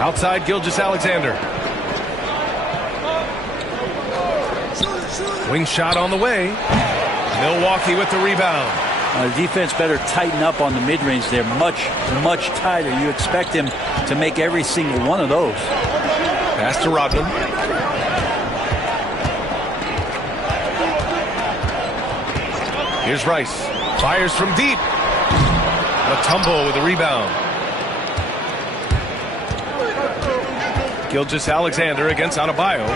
Outside Gilgeous-Alexander. Wing shot on the way. Milwaukee with the rebound. The defense better tighten up on the mid-range there. Much, much tighter. You expect him to make every single one of those. Pass to Rodman. Here's Rice. Fires from deep. Mutombo with the rebound. Gilgeous-Alexander against Adebayo.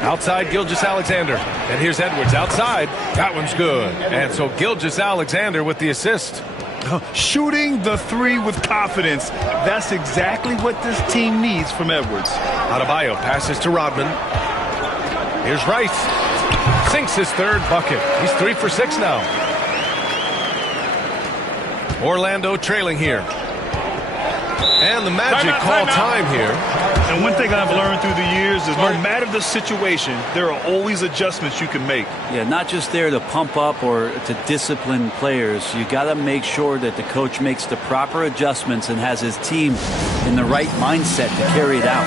Outside Gilgeous-Alexander. And here's Edwards outside. That one's good. And so Gilgeous-Alexander with the assist. Shooting the 3 with confidence. That's exactly what this team needs from Edwards. Adebayo passes to Rodman. Here's Rice. Sinks his 3rd bucket. He's 3 for 6 now. Orlando trailing here. And the Magic call time here. And one thing I've learned through the years is no matter the situation, there are always adjustments you can make. Yeah, not just there to pump up or to discipline players. You got to make sure that the coach makes the proper adjustments and has his team in the right mindset to carry it out.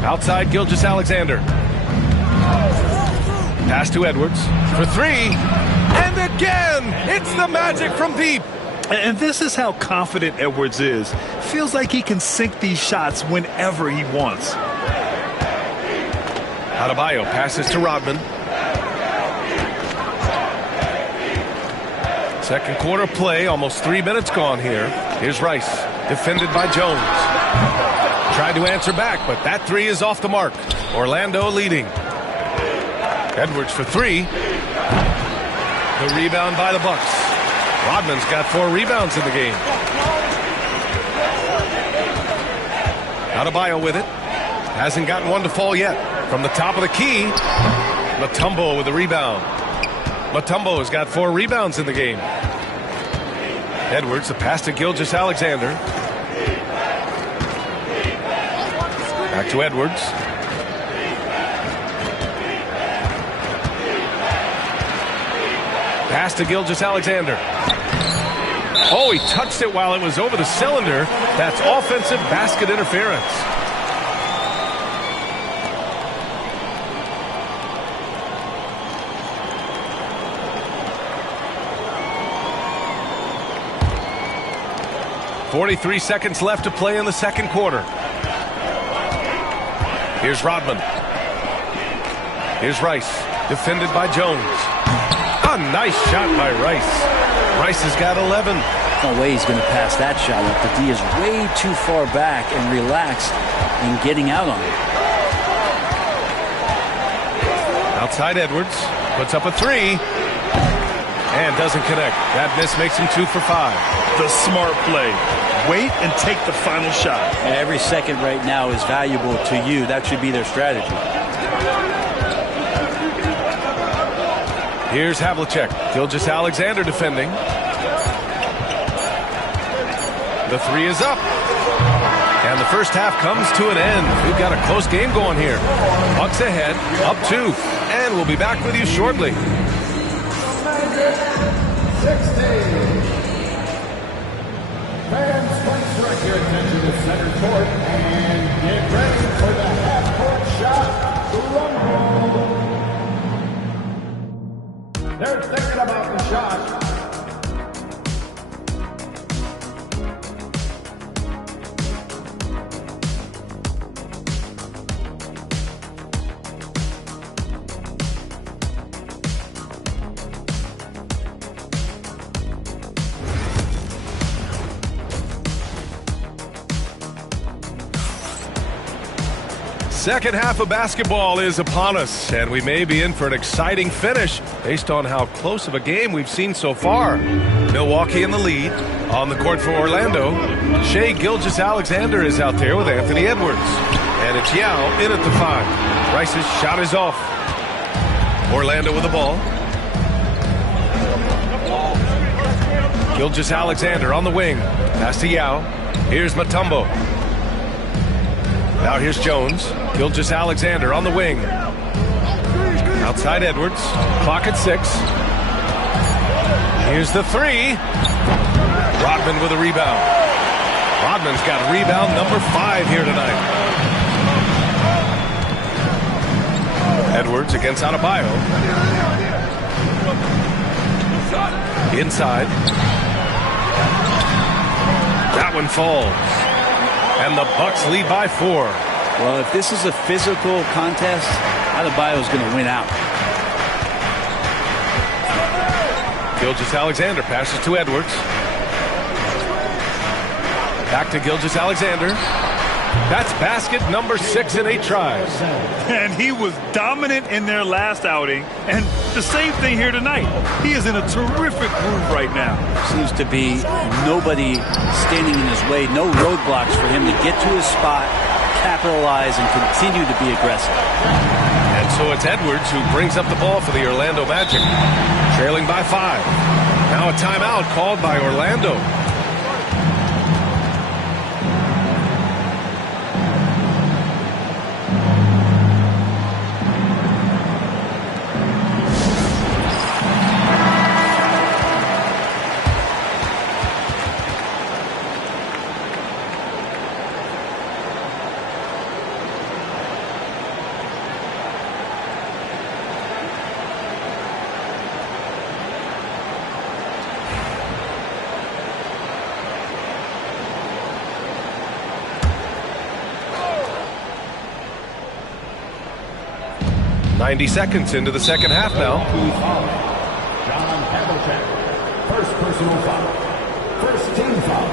Outside Gilgeous-Alexander. Pass to Edwards for 3. And again, it's the Magic from deep. And this is how confident Edwards is. Feels like he can sink these shots whenever he wants. Adebayo passes to Rodman. Second quarter play, almost 3 minutes gone here. Here's Rice, defended by Jones. Tried to answer back, but that 3 is off the mark. Orlando leading. Edwards for 3. The rebound by the Bucks. Rodman's got 4 rebounds in the game. Adebayo with it. Hasn't gotten one to fall yet. From the top of the key, Mutombo with the rebound. Mutombo has got 4 rebounds in the game. Edwards, the pass to Gilgeous-Alexander. Back to Edwards. Pass to Gilgeous-Alexander. Oh, he touched it while it was over the cylinder. That's offensive basket interference. .43 seconds left to play in the second quarter. Here's Rodman. Here's Rice, defended by Jones. A nice shot by Rice. Rice has got 11. No way he's going to pass that shot up. The D is way too far back and relaxed in getting out on it. Outside Edwards, puts up a 3. And doesn't connect. That miss makes him 2 for 5. The smart play. Wait and take the final shot. Every second right now is valuable to you. That should be their strategy. Here's Havlicek. Gilgeous-Alexander defending. The three is up. And the first half comes to an end. We've got a close game going here. Bucks ahead, up 2. And we'll be back with you shortly. 16. Fans, please direct your attention to center court and get ready for the half-court shot rumble. They're thinking about the shot. Second half of basketball is upon us, and we may be in for an exciting finish based on how close of a game we've seen so far. Milwaukee in the lead. On the court for Orlando, Shai Gilgeous-Alexander is out there with Anthony Edwards. And it's Yao in at the 5. Rice's shot is off. Orlando with the ball. Gilgeous-Alexander on the wing. Pass to Yao. Here's Mutombo. Now here's Jones. Gilgeous-Alexander on the wing. Outside Edwards. Clock at 6. Here's the 3. Rodman with a rebound. Rodman's got rebound number 5 here tonight. Edwards against Adebayo. Inside. That one falls. And the Bucks lead by 4. Well, if this is a physical contest, Adebayo's going to win out. Gilgeous-Alexander passes to Edwards. Back to Gilgeous-Alexander. That's basket number 6 in 8 tries. And he was dominant in their last outing. And the same thing here tonight. He is in a terrific groove right now. Seems to be nobody standing in his way. No roadblocks for him to get to his spot, capitalize, and continue to be aggressive. And so it's Edwards who brings up the ball for the Orlando Magic. Trailing by 5. Now a timeout called by Orlando. Seconds into the second half now. John Havlicek, first personal foul. First team foul.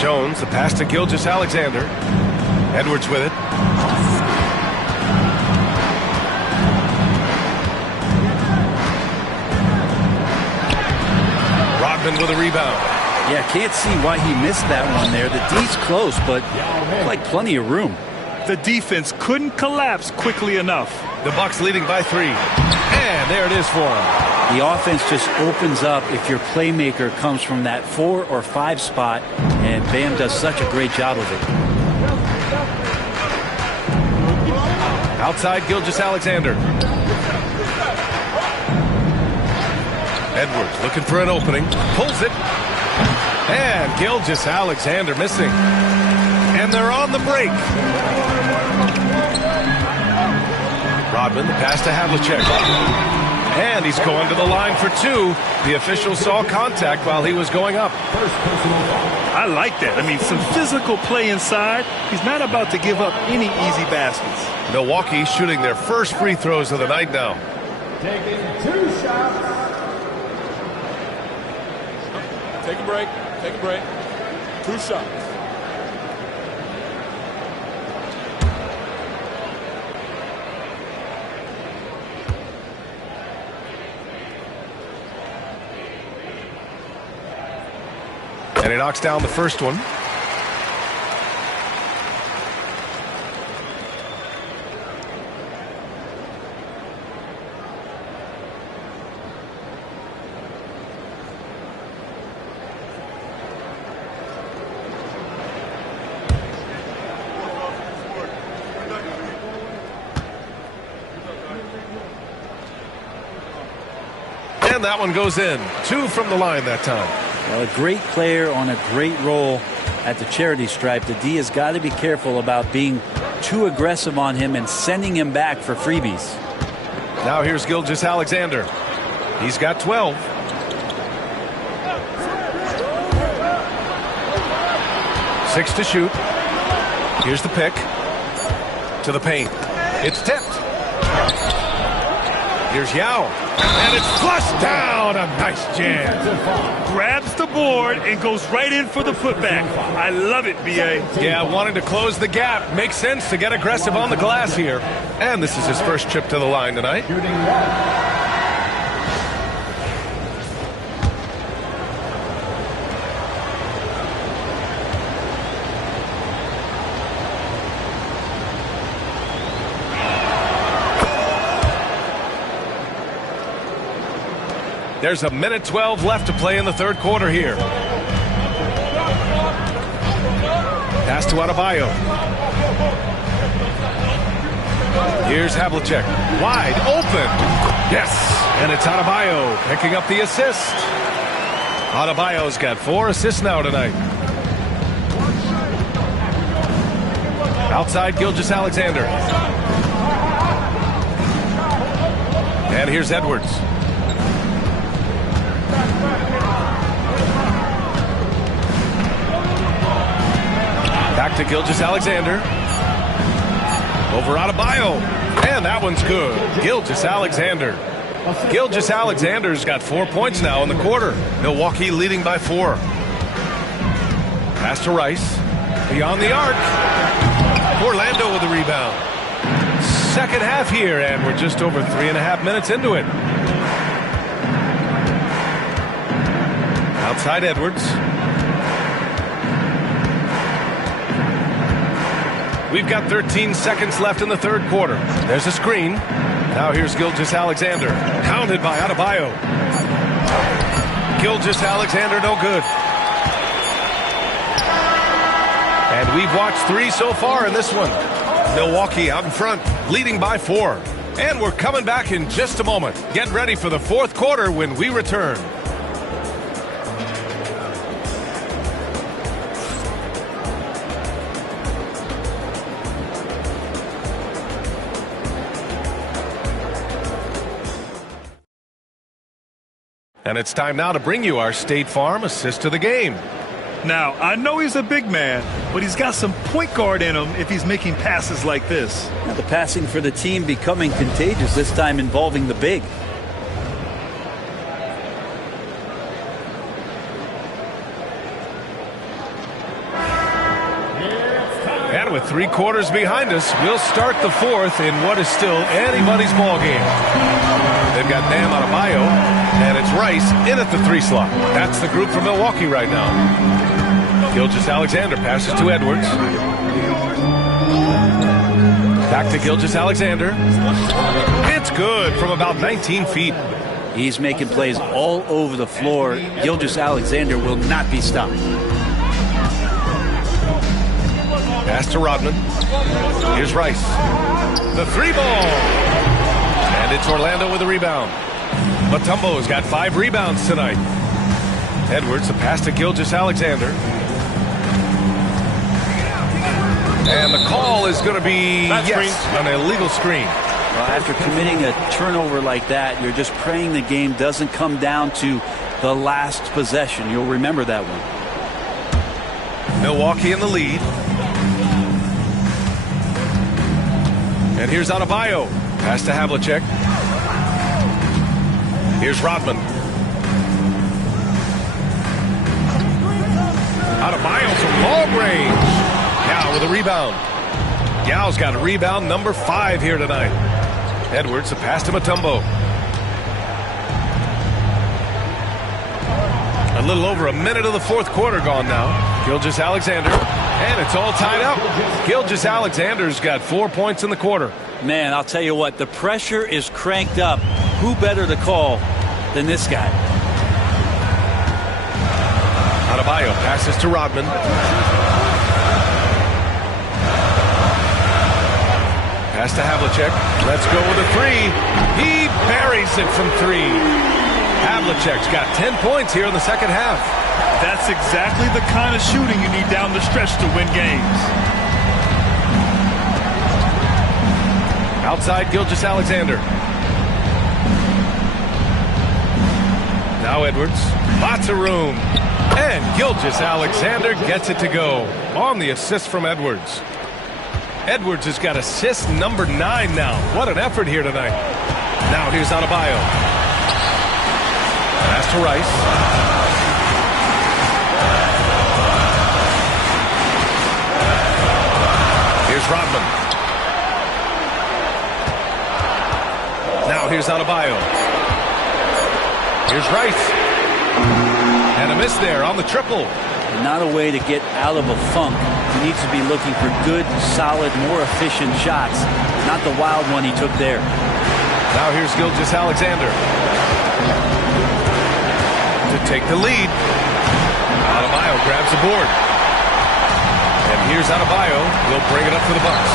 Jones, the pass to Gilgeous-Alexander. Edwards with it. Rodman with a rebound. Yeah, can't see why he missed that one there. The D's close, but like plenty of room. The defense couldn't collapse quickly enough. The Bucks leading by 3. And there it is for him. The offense just opens up if your playmaker comes from that 4 or 5 spot, and Bam does such a great job of it. Outside Gilgeous-Alexander. Edwards looking for an opening. Pulls it. And Gilgeous-Alexander missing. And they're on the break. Rodman, the pass to Havlicek. And he's going to the line for 2. The official saw contact while he was going up. I like that. I mean, some physical play inside. He's not about to give up any easy baskets. Milwaukee shooting their first free throws of the night now. Taking 2 shots. Take a break. Take a break. 2 shots. And he knocks down the first one. And that one goes in. 2 from the line that time. Well, a great player on a great role at the charity stripe. The D has got to be careful about being too aggressive on him and sending him back for freebies. Now here's Gilgeous-Alexander. He's got 12. Six to shoot. Here's the pick. To the paint. It's tipped. Here's Yao. And it's flushed down. A nice jam. Grabs the board and goes right in for the putback. I love it, B.A. Yeah, wanting to close the gap. Makes sense to get aggressive on the glass here. And this is his first trip to the line tonight. There's 1:12 left to play in the third quarter here. Pass to Adebayo. Here's Havlicek. Wide open. Yes. And it's Adebayo picking up the assist. Adebayo's got 4 assists now tonight. Outside Gilgeous-Alexander. And here's Edwards. Back to Gilgeous-Alexander. Over Adebayo. And that one's good. Gilgeous-Alexander. Gilgeous-Alexander's got 4 points now in the quarter. Milwaukee leading by 4. Pass to Rice. Beyond the arc. Orlando with the rebound. Second half here, and we're just over 3.5 minutes into it. Outside Edwards. We've got 13 seconds left in the third quarter. There's a screen. Now here's Gilgeous-Alexander. Counted by Adebayo. Gilgeous-Alexander no good. And we've watched 3 so far in this one. Milwaukee out in front, leading by 4. And we're coming back in just a moment. Get ready for the fourth quarter when we return. And it's time now to bring you our State Farm assist to the game. Now, I know he's a big man, but he's got some point guard in him if he's making passes like this. Now the passing for the team becoming contagious, this time involving the big. And with 3 quarters behind us, we'll start the fourth in what is still anybody's ball game. They've got Bam Adebayo, and it's Rice in at the 3 slot. That's the group from Milwaukee right now. Gilgeous-Alexander passes to Edwards. Back to Gilgeous-Alexander. It's good from about 19 feet. He's making plays all over the floor. Gilgeous-Alexander will not be stopped. Pass to Rodman. Here's Rice. The 3 ball. And it's Orlando with the rebound. Mutombo's got 5 rebounds tonight. Edwards, a pass to Gilgeous-Alexander. And the call is going to be, an illegal screen. Well, after committing a turnover like that, you're just praying the game doesn't come down to the last possession. You'll remember that one. Milwaukee in the lead. And here's Adebayo. Pass to Havlicek. Here's Rodman. Adebayo from long range. Yao with a rebound. Yao's got a rebound number 5 here tonight. Edwards, a pass to Mutombo. A little over a minute of the fourth quarter gone now. Gilgeous-Alexander, and it's all tied up. Gilgeous-Alexander's got 4 points in the quarter. Man, I'll tell you what, the pressure is cranked up. Who better to call than this guy? Adebayo passes to Rodman. Pass to Havlicek. Let's go with a three. He buries it from three. Havlicek's got 10 points here in the second half. That's exactly the kind of shooting you need down the stretch to win games. Outside Gilgeous-Alexander. Now Edwards. Lots of room. And Gilgeous-Alexander gets it to go on the assist from Edwards. Edwards has got assist number 9 now. What an effort here tonight. Now here's Adebayo. Pass to Rice. Here's Rodman. Now here's Adebayo. Here's Rice. And a miss there on the triple. Not a way to get out of a funk. He needs to be looking for good, solid, more efficient shots. Not the wild one he took there. Now here's Gilgeous-Alexander to take the lead. Adebayo grabs the board. And here's Adebayo. He'll bring it up for the Bucks.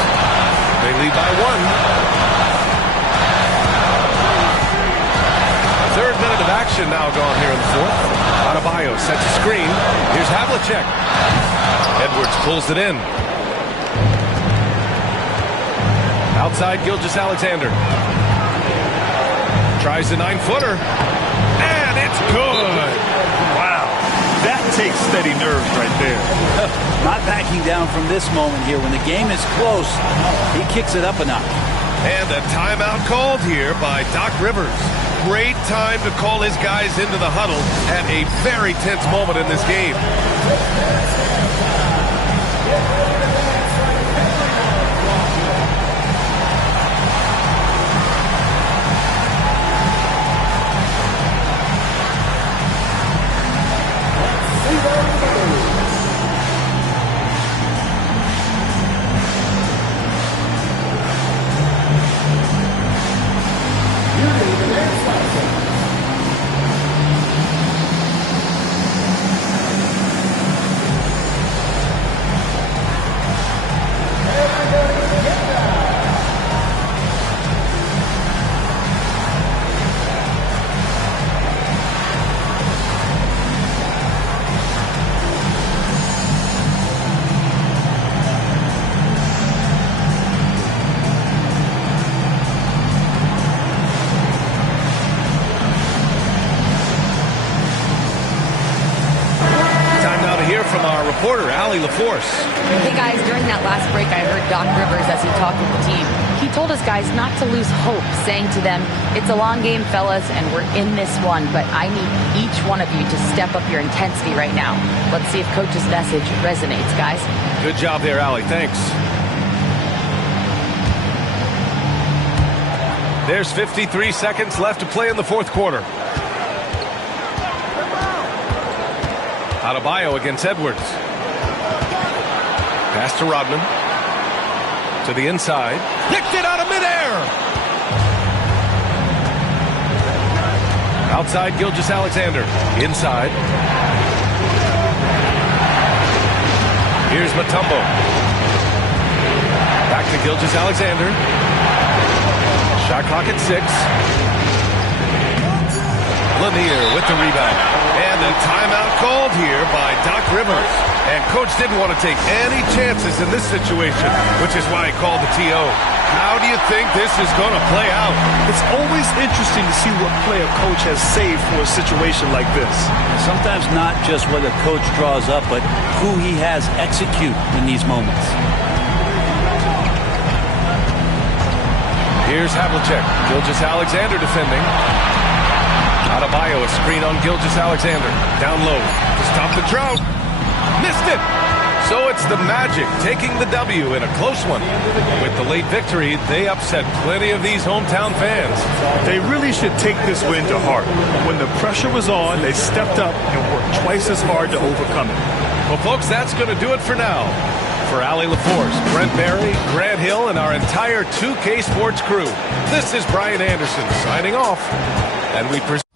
They lead by 1. Third minute of action now gone here in the fourth. Adebayo sets a screen. Here's Havlicek. Edwards pulls it in. Outside Gilgeous-Alexander. Tries the 9-footer. And it's good. Wow. That takes steady nerves right there. Not backing down from this moment here. When the game is close, he kicks it up a notch. And a timeout called here by Doc Rivers. Great time to call his guys into the huddle at a very tense moment in this game. Reporter Allie LaForce. Hey guys, during that last break I heard Doc Rivers as he talked with the team. He told his guys not to lose hope, saying to them, it's a long game, fellas, and we're in this one, but I need each one of you to step up your intensity right now. Let's see if Coach's message resonates, guys. Good job there, Allie. Thanks. There's 53 seconds left to play in the fourth quarter. Adebayo against Edwards. Pass to Rodman. To the inside. Picked it out of midair. Outside Gilgeous-Alexander. Inside. Here's Mutombo. Back to Gilgeous-Alexander. Shot clock at 6. Lanier with the rebound. And a timeout called here by Doc Rivers. And Coach didn't want to take any chances in this situation, which is why he called the TO. How do you think this is going to play out? It's always interesting to see what play a coach has saved for a situation like this. Sometimes not just what a coach draws up, but who he has execute in these moments. Here's Havlicek. Gilgeous-Alexander defending. Adebayo, a screen on Gilgeous-Alexander. Down low to stop the drought. Missed it. So it's the Magic taking the W in a close one. With the late victory, they upset plenty of these hometown fans. They really should take this win to heart. When the pressure was on, they stepped up and worked twice as hard to overcome it. Well, folks, that's going to do it for now. For Allie LaForce, Brent Barry, Grant Hill, and our entire 2K Sports crew, this is Brian Anderson signing off. And we present.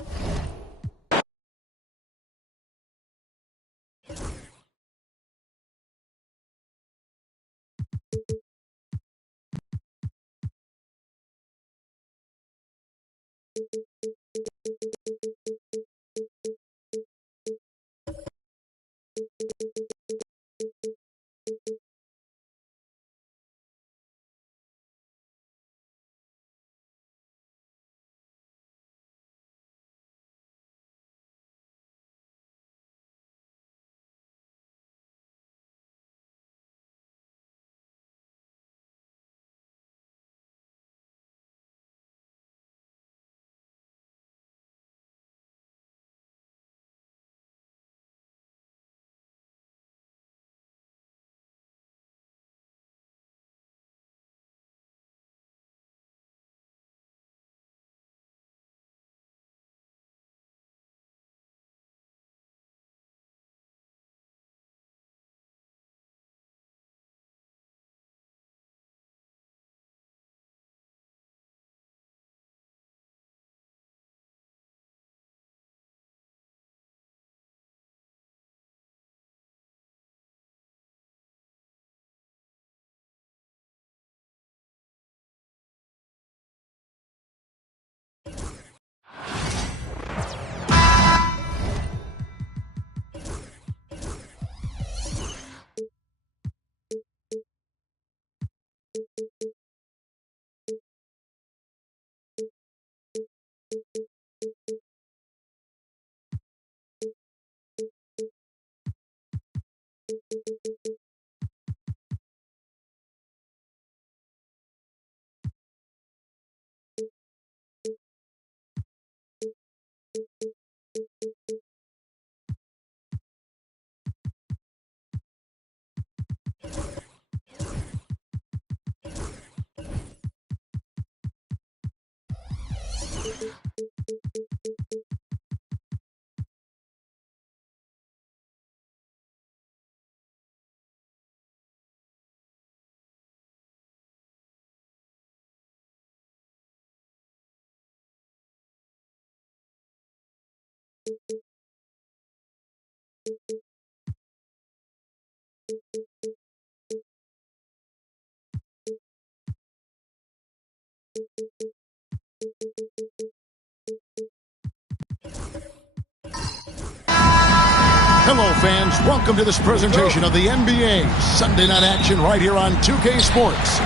Hello, fans. Welcome to this presentation of the NBA Sunday Night Action right here on 2K Sports.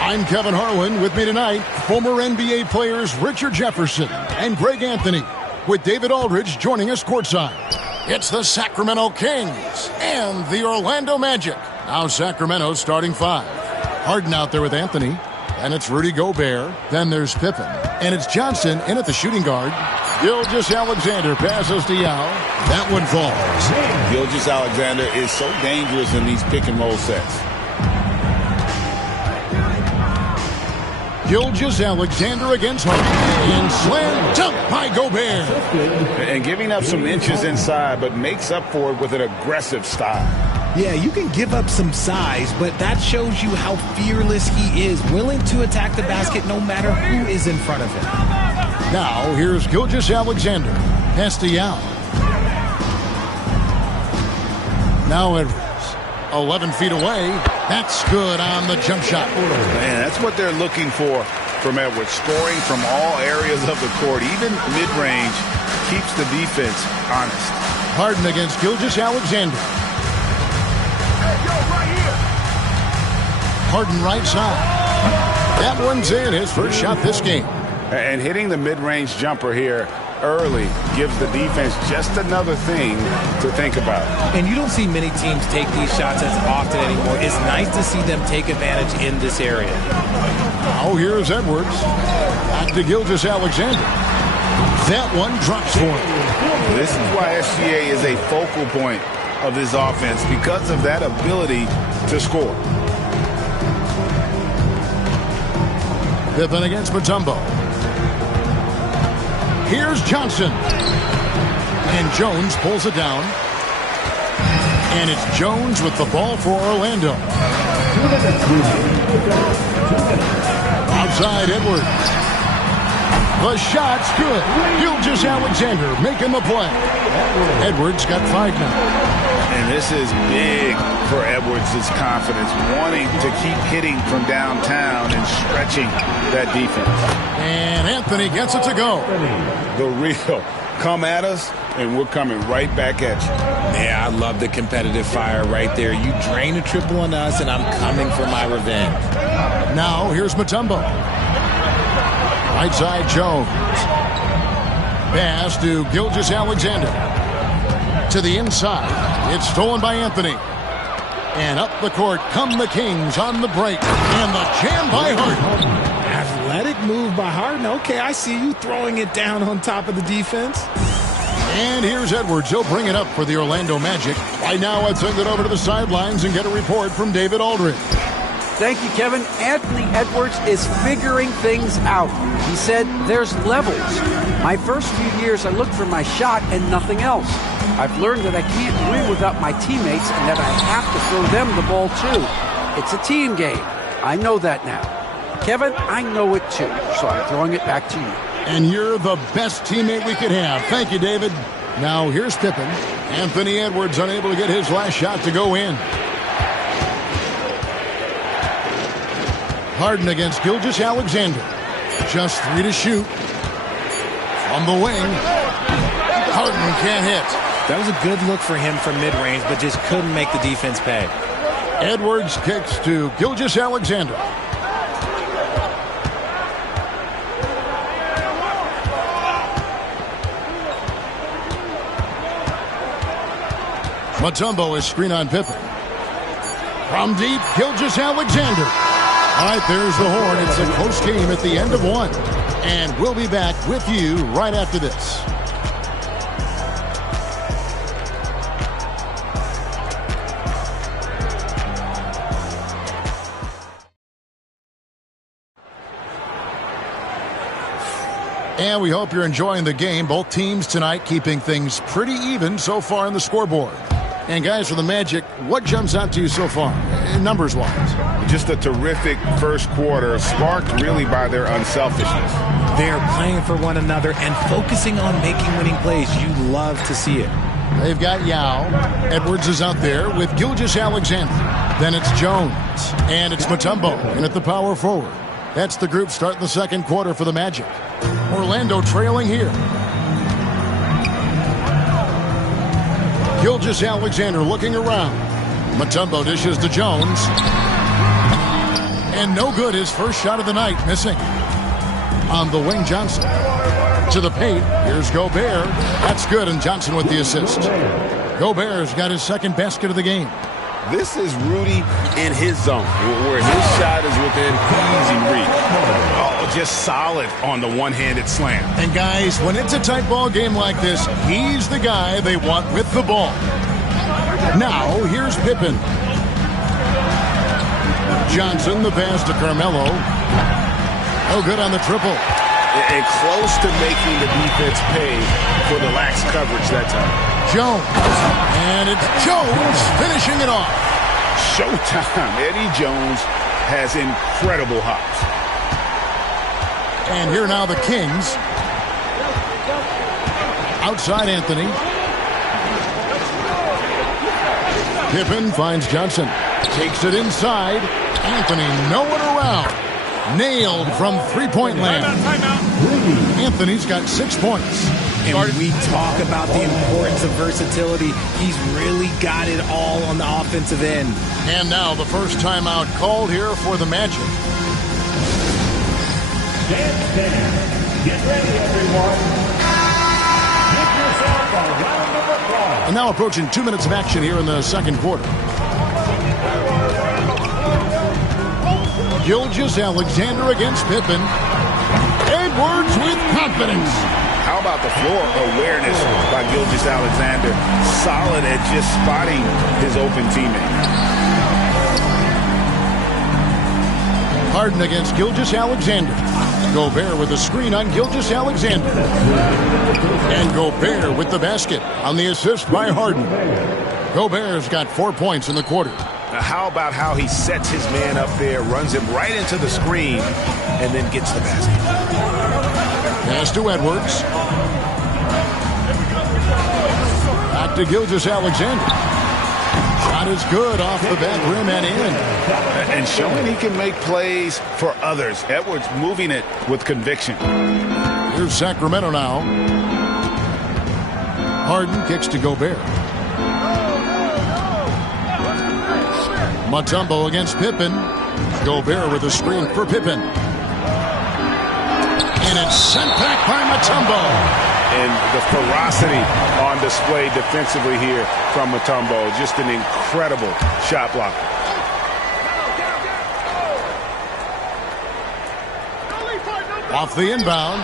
I'm Kevin Harlan. With me tonight, former NBA players Richard Jefferson and Greg Anthony, with David Aldridge joining us courtside. It's the Sacramento Kings and the Orlando Magic. Now Sacramento starting five. Harden out there with Anthony. And it's Rudy Gobert. Then there's Pippen. And it's Johnson in at the shooting guard. Gilgeous-Alexander passes to Yao. That one falls. Gilgeous-Alexander is so dangerous in these pick-and-roll sets. Gilgeous-Alexander against Harden. And slam dunk by Gobert. And giving up some inches inside, but makes up for it with an aggressive style. Yeah, you can give up some size, but that shows you how fearless he is, willing to attack the basket no matter who is in front of him. Now, here's Gilgeous-Alexander. Pass to Yao. Now Edwards. 11 feet away. That's good on the jump shot. Man, that's what they're looking for from Edwards. Scoring from all areas of the court, even mid-range, keeps the defense honest. Harden against Gilgeous-Alexander. Harden right side. That one's in, his first shot this game. And hitting the mid-range jumper here early gives the defense just another thing to think about. And you don't see many teams take these shots as often anymore. It's nice to see them take advantage in this area. Now here's Edwards. Back to Gilgeous-Alexander. That one drops for him. This is why SGA is a focal point of this offense because of that ability to score. Pippen against Mutombo. Here's Johnson. And Jones pulls it down. And it's Jones with the ball for Orlando. Outside Edwards. The shot's good. Gilgeous-Alexander making the play. Edwards got 5 now. And this is big for Edwards' confidence, wanting to keep hitting from downtown and stretching that defense. And Anthony gets it to go. The real come at us, and we're coming right back at you. Yeah, I love the competitive fire right there. You drain a triple on us, and I'm coming for my revenge. Now, here's Mutombo. Right side, Jones. Pass to Gilgeous-Alexander. To the inside. It's stolen by Anthony. And up the court come the Kings on the break. And the jam by Harden. Athletic move by Harden. Okay, I see you throwing it down on top of the defense. And here's Edwards. He'll bring it up for the Orlando Magic. Right now, I'd send it over to the sidelines and get a report from David Aldridge. Thank you, Kevin. Anthony Edwards is figuring things out. He said there's levels. My first few years, I looked for my shot and nothing else. I've learned that I can't win without my teammates and that I have to throw them the ball too. It's a team game. I know that now. Kevin, I know it too, so I'm throwing it back to you. And you're the best teammate we could have. Thank you, David. Now here's Pippen. Anthony Edwards unable to get his last shot to go in. Harden against Gilgeous-Alexander. Just 3 to shoot. From the wing. Harden can't hit. That was a good look for him from mid-range, but just couldn't make the defense pay. Edwards kicks to Gilgeous-Alexander. Mutombo is screen on Pippen. From deep, Gilgeous-Alexander. All right, there's the horn. It's a close game at the end of 1. And we'll be back with you right after this. And we hope you're enjoying the game. Both teams tonight keeping things pretty even so far on the scoreboard. And guys, for the Magic, what jumps out to you so far, numbers-wise? Just a terrific first quarter, sparked really by their unselfishness. They're playing for one another and focusing on making winning plays. You love to see it. They've got Yao. Edwards is out there with Gilgeous-Alexander. Then it's Jones. And it's Mutombo in at the power forward. That's the group starting the second quarter for the Magic. Orlando trailing here. Gilgeous-Alexander looking around. Mutombo dishes to Jones. And no good, his first shot of the night, missing. On the wing, Johnson. To the paint, here's Gobert. That's good, and Johnson with the assist. Gobert's got his second basket of the game. This is Rudy in his zone, where his shot is within easy reach. Oh, just solid on the one-handed slam. And guys, when it's a tight ball game like this, he's the guy they want with the ball. Now, here's Pippen. Johnson, the pass to Carmelo. Oh, good on the triple. And close to making the defense pay for the lax coverage that time. Jones. And it's Jones finishing it off. Showtime. Eddie Jones has incredible hops. And here now the Kings. Outside Anthony. Pippen finds Johnson. Takes it inside. Anthony nowhere around. Nailed from three-point land. Anthony's got 6 points. And we talk about the importance of versatility. He's really got it all on the offensive end. And now the first timeout called here for the Magic. Get ready, everyone. Give yourself a round of applause. And now approaching 2 minutes of action here in the second quarter. Gilgeous-Alexander against Pippen. Edwards with confidence. How How about the floor awareness by Gilgeous-Alexander? Solid at just spotting his open teammate. Harden against Gilgeous-Alexander. Gobert with a screen on Gilgeous-Alexander. And Gobert with the basket on the assist by Harden. Gobert's got 4 points in the quarter. Now how about how he sets his man up there, runs him right into the screen, and then gets the basket. Pass to Edwards. Back to Gilgeous-Alexander. Shot is good off the back rim and in. And showing he can make plays for others. Edwards moving it with conviction. Here's Sacramento now. Harden kicks to Gobert. Mutombo against Pippen. Gobert with a screen for Pippen. And it's sent back by Mutombo. And the ferocity on display defensively here from Mutombo. Just an incredible shot blocker. Off the inbound.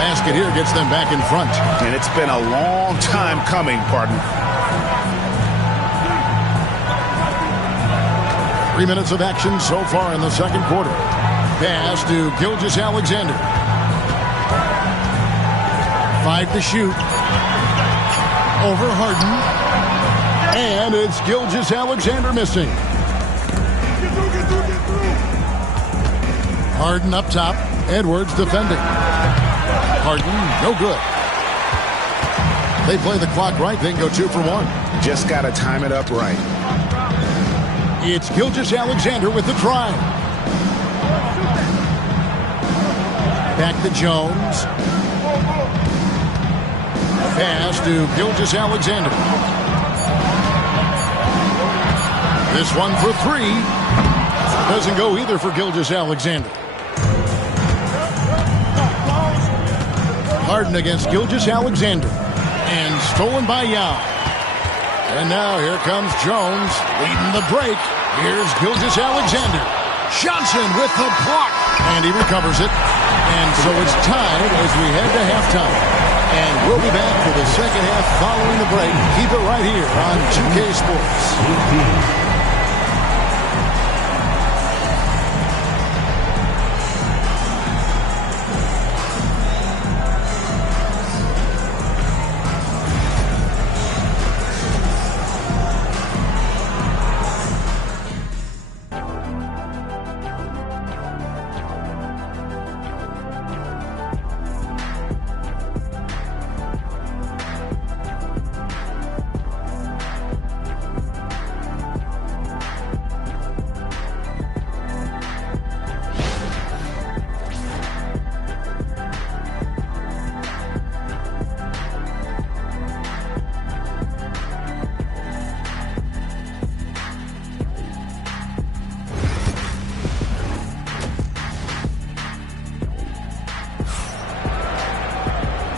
Basket here gets them back in front. And it's been a long time coming, partner. 3 minutes of action so far in the second quarter. Pass to Gilgeous-Alexander. 5 to shoot. Over Harden. And it's Gilgeous-Alexander missing. Harden up top. Edwards defending. Harden, no good. They play the clock right, then go 2 for 1. Just got to time it up right. It's Gilgeous-Alexander with the drive. Back to Jones. Pass to Gilgeous-Alexander. This one for 3. Doesn't go either for Gilgeous-Alexander. Harden against Gilgeous-Alexander. And stolen by Yao. And now here comes Jones leading the break. Here's Gilgeous-Alexander. Johnson with the block. And he recovers it. And so it's tied as we head to halftime. And we'll be back for the second half following the break. Keep it right here on 2K Sports.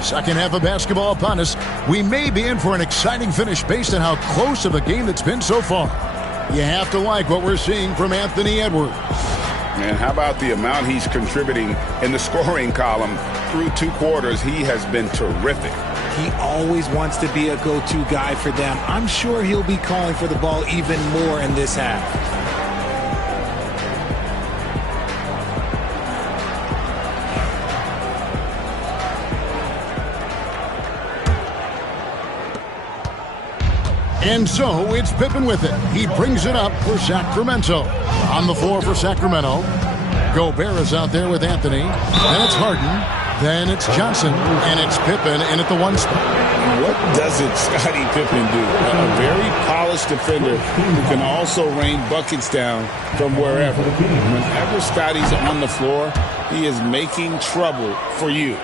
Second half of basketball upon us. We may be in for an exciting finish based on how close of a game it's been so far. You have to like what we're seeing from Anthony Edwards. And how about the amount he's contributing in the scoring column? Through 2 quarters, he has been terrific. He always wants to be a go-to guy for them. I'm sure he'll be calling for the ball even more in this half. And so it's Pippen with it. He brings it up for Sacramento. On the floor for Sacramento. Gobert is out there with Anthony. Then it's Harden. Then it's Johnson. And it's Pippen in at the 1 spot. What doesn't Scottie Pippen do? A very polished defender who can also rain buckets down from wherever. Whenever Scottie's on the floor, he is making trouble for you.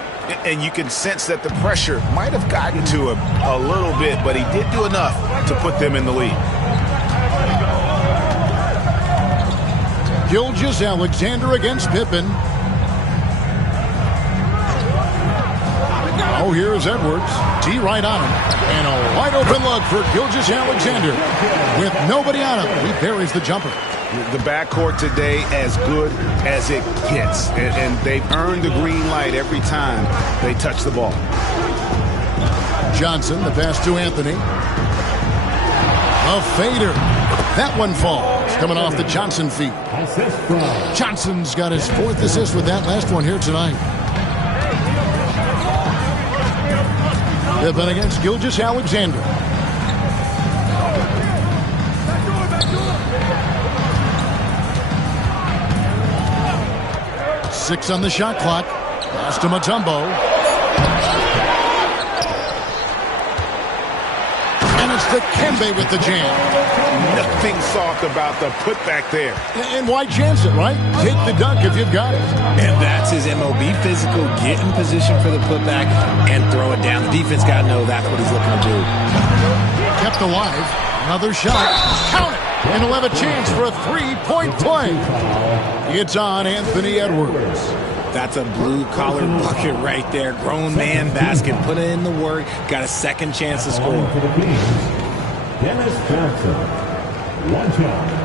And you can sense that the pressure might have gotten to him a little bit, but he did do enough to put them in the lead. Gilgeous-Alexander against Pippen. Oh, here's Edwards. T right on him. And a wide open look for Gilgeous-Alexander. With nobody on him, he buries the jumper. The backcourt today as good as it gets. And they've earned the green light every time they touch the ball. Johnson, the pass to Anthony. A fader. That one falls, coming off the Johnson feet. Johnson's got his 4th assist with that last one here tonight. Pippen against Gilgeous-Alexander. Six on the shot clock. Pass to Mutombo. And it's the Kembe with the jam. Nothing soft about the putback there. And why chance it, right? Take the dunk if you've got it. And that's his MOB. Physical, get in position for the putback and throw it down. The defense got to know that's what he's looking to do. Kept alive. Another shot. Count it. And he'll have a chance for a 3-point play. It's on Anthony Edwards. That's a blue-collar bucket right there. Grown man basket. Put in the work. Got a second chance to score. Dennis Johnson, 1 shot.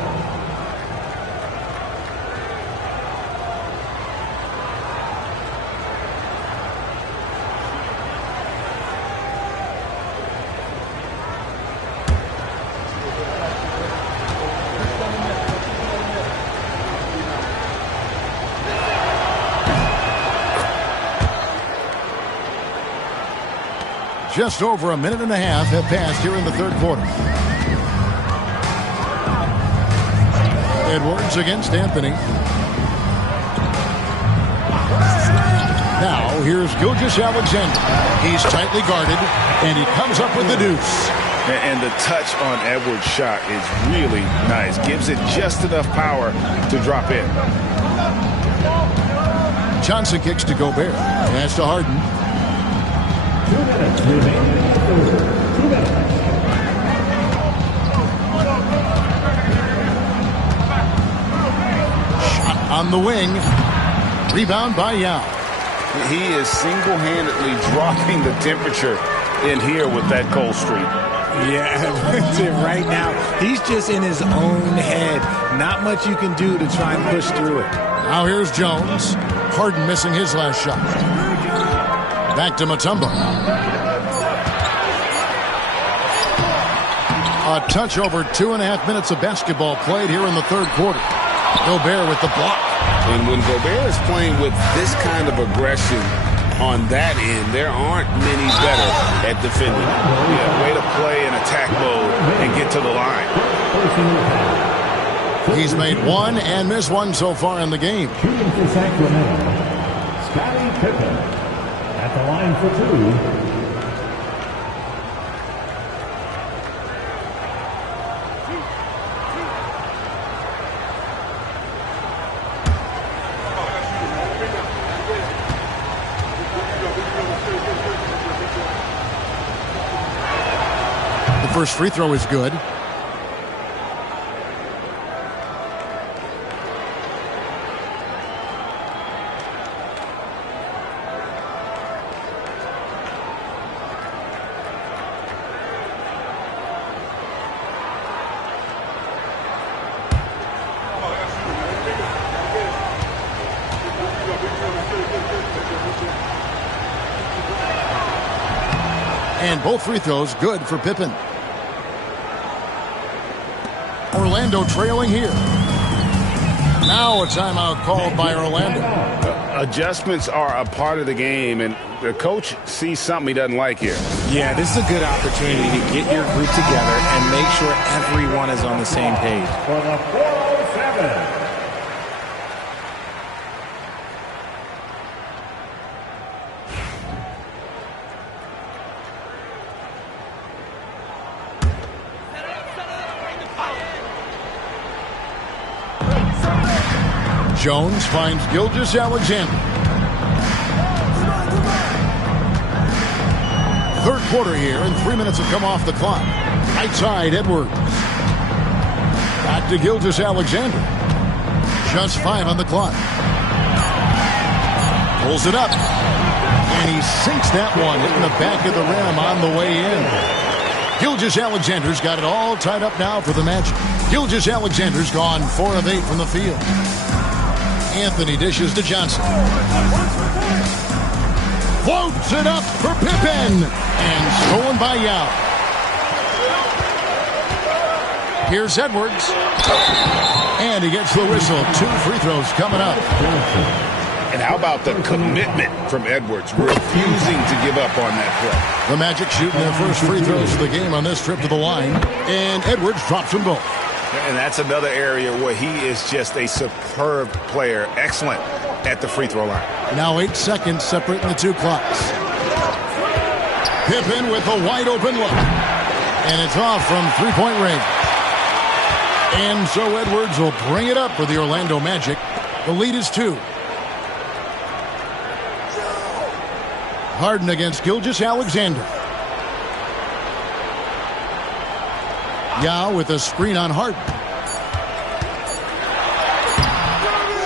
Just over a minute and a half have passed here in the third quarter. Edwards against Anthony. Now here's Gilgeous-Alexander. He's tightly guarded, and he comes up with the deuce. And the touch on Edwards' shot is really nice. Gives it just enough power to drop in. Johnson kicks to Gobert. Pass to Harden. 2 minutes remaining. 2 minutes. Shot on the wing. Rebound by Yao. He is single-handedly dropping the temperature in here with that cold streak. Yeah, that's it right now. He's just in his own head. Not much you can do to try and push through it. Now here's Jones. Harden missing his last shot. Back to Mutombo. A touch over 2.5 minutes of basketball played here in the third quarter. Gobert with the block. And when Gobert is playing with this kind of aggression on that end, there aren't many better at defending. Yeah, way to play in attack mode and get to the line. He's made one and missed one so far in the game. Shooting for Sacramento, Scottie Pippen at the line for 2. The first free throw is good. And both free throws good for Pippen. Orlando trailing here. Now a timeout called by Orlando. Adjustments are a part of the game, and the coach sees something he doesn't like here. Yeah, this is a good opportunity to get your group together and make sure everyone is on the same page. For the 407. Jones finds Gilgeous-Alexander. Third quarter here, and 3 minutes have come off the clock. Right side, Edwards. Back to Gilgeous-Alexander. Just 5 on the clock. Pulls it up. And he sinks that one, hitting the back of the rim on the way in. Gilgeous-Alexander's got it all tied up now for the Magic. Gilgeous-Alexander's gone 4 of 8 from the field. Anthony dishes to Johnson. Floats it up for Pippen. And stolen by Yao. Here's Edwards. And he gets the whistle. 2 free throws coming up. And how about the commitment from Edwards, refusing to give up on that play. The Magic shooting their first free throws of the game on this trip to the line. And Edwards drops them both. And that's another area where he is just a superb player. Excellent at the free throw line. Now 8 seconds separating the 2 clocks. Pippen with a wide open look. And it's off from 3-point range. And so Edwards will bring it up for the Orlando Magic. The lead is 2. Harden against Gilgeous-Alexander. Yao with a screen on Harden.